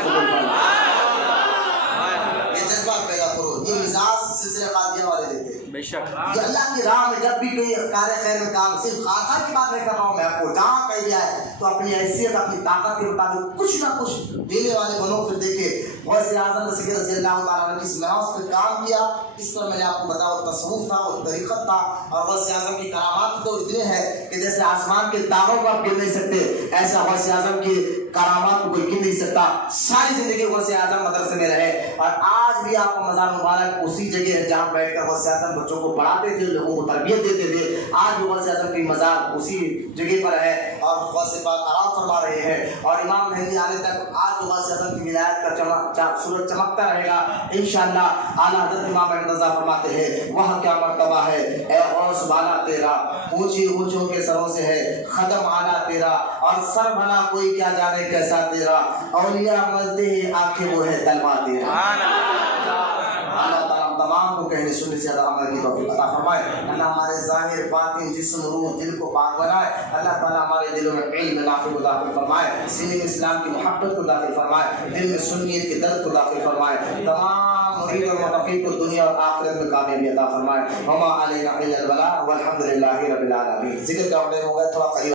یہ جذبات پیدا کرو، یہ مزاج سلسلہ قادریہ والے دیتے ہیں، یہ اللہ کی راہ میں جب بھی کوئی کار خیر میں کام، صرف خانقاہ کی بات نہیں کر رہا ہوں میں آپ کو، جہاں کہیں جائے تو اپنی حیثیت اپنی طاقت کے مطابق کچھ نہ کچھ دینے والے بنو، پھر دیکھیں غوث اعظم رضی اللہ تعالیٰ نے کس محاذ پہ کام کیا، اس پر میں نے آپ کو بتایا وہ تصوف تھا، وہ طریقت تھا، اور غوث اعظم کی کرامات تو اتنے ہیں کہ جیسے آسمان کے تاروں کو آپ گر نہیں سکتے، ایسا غوث اعظم کی کرامات کو کوئی گر نہیں سکتا، ساری زندگی غوث اعظم مدرسے میں رہے، اور آج بھی آپ کا مزار مبارک اسی جگہ ہے جہاں بیٹھ کر غوث اعظم بچوں کو پڑھاتے تھے، لوگوں کو تربیت دیتے تھے، آج بھی غوث اعظم کی مزار اسی جگہ پر ہے، اور غوث پاک آرام فرما رہے ہیں، اور امام مہدی آنے تک آج غوث اعظم کی ولایت کا سورج چمکتا رہے گا انشاءاللہ۔ اعلیٰ حضرت امام مرتضیٰ فرماتے ہیں وہاں کیا مرتبہ ہے اے غوث بالا تیرا، اونچی اونچوں کے سروں سے ہے قدم اعلیٰ تیرا، اور سر بھلا کوئی کیا جانے کیسا تیرا، اولیاء ملتے ہی آنکھیں وہ ہے تلوا تیرا۔ اللہ تعالیٰ تمام کو کہنے سننے سے عمل کی توفیق عطا فرمائے، اللہ ہمارے ظاہر باطن جسم روح دل کو پاک بنائے، اللہ تعالیٰ ہمارے دلوں میں علم نافع کو داخل فرمائے، سینے میں اسلام کی محبت کو داخل فرمائے، دل میں سنیت کے درد کو داخل فرمائے، تمام مرید اور متقی کو دنیا اور آخرت میں کامیابی عطا فرمائے، وما علینا الا البلاغ والحمد للہ رب العالمین۔ ذکر کا وقت ہو گیا، تھوڑا قریب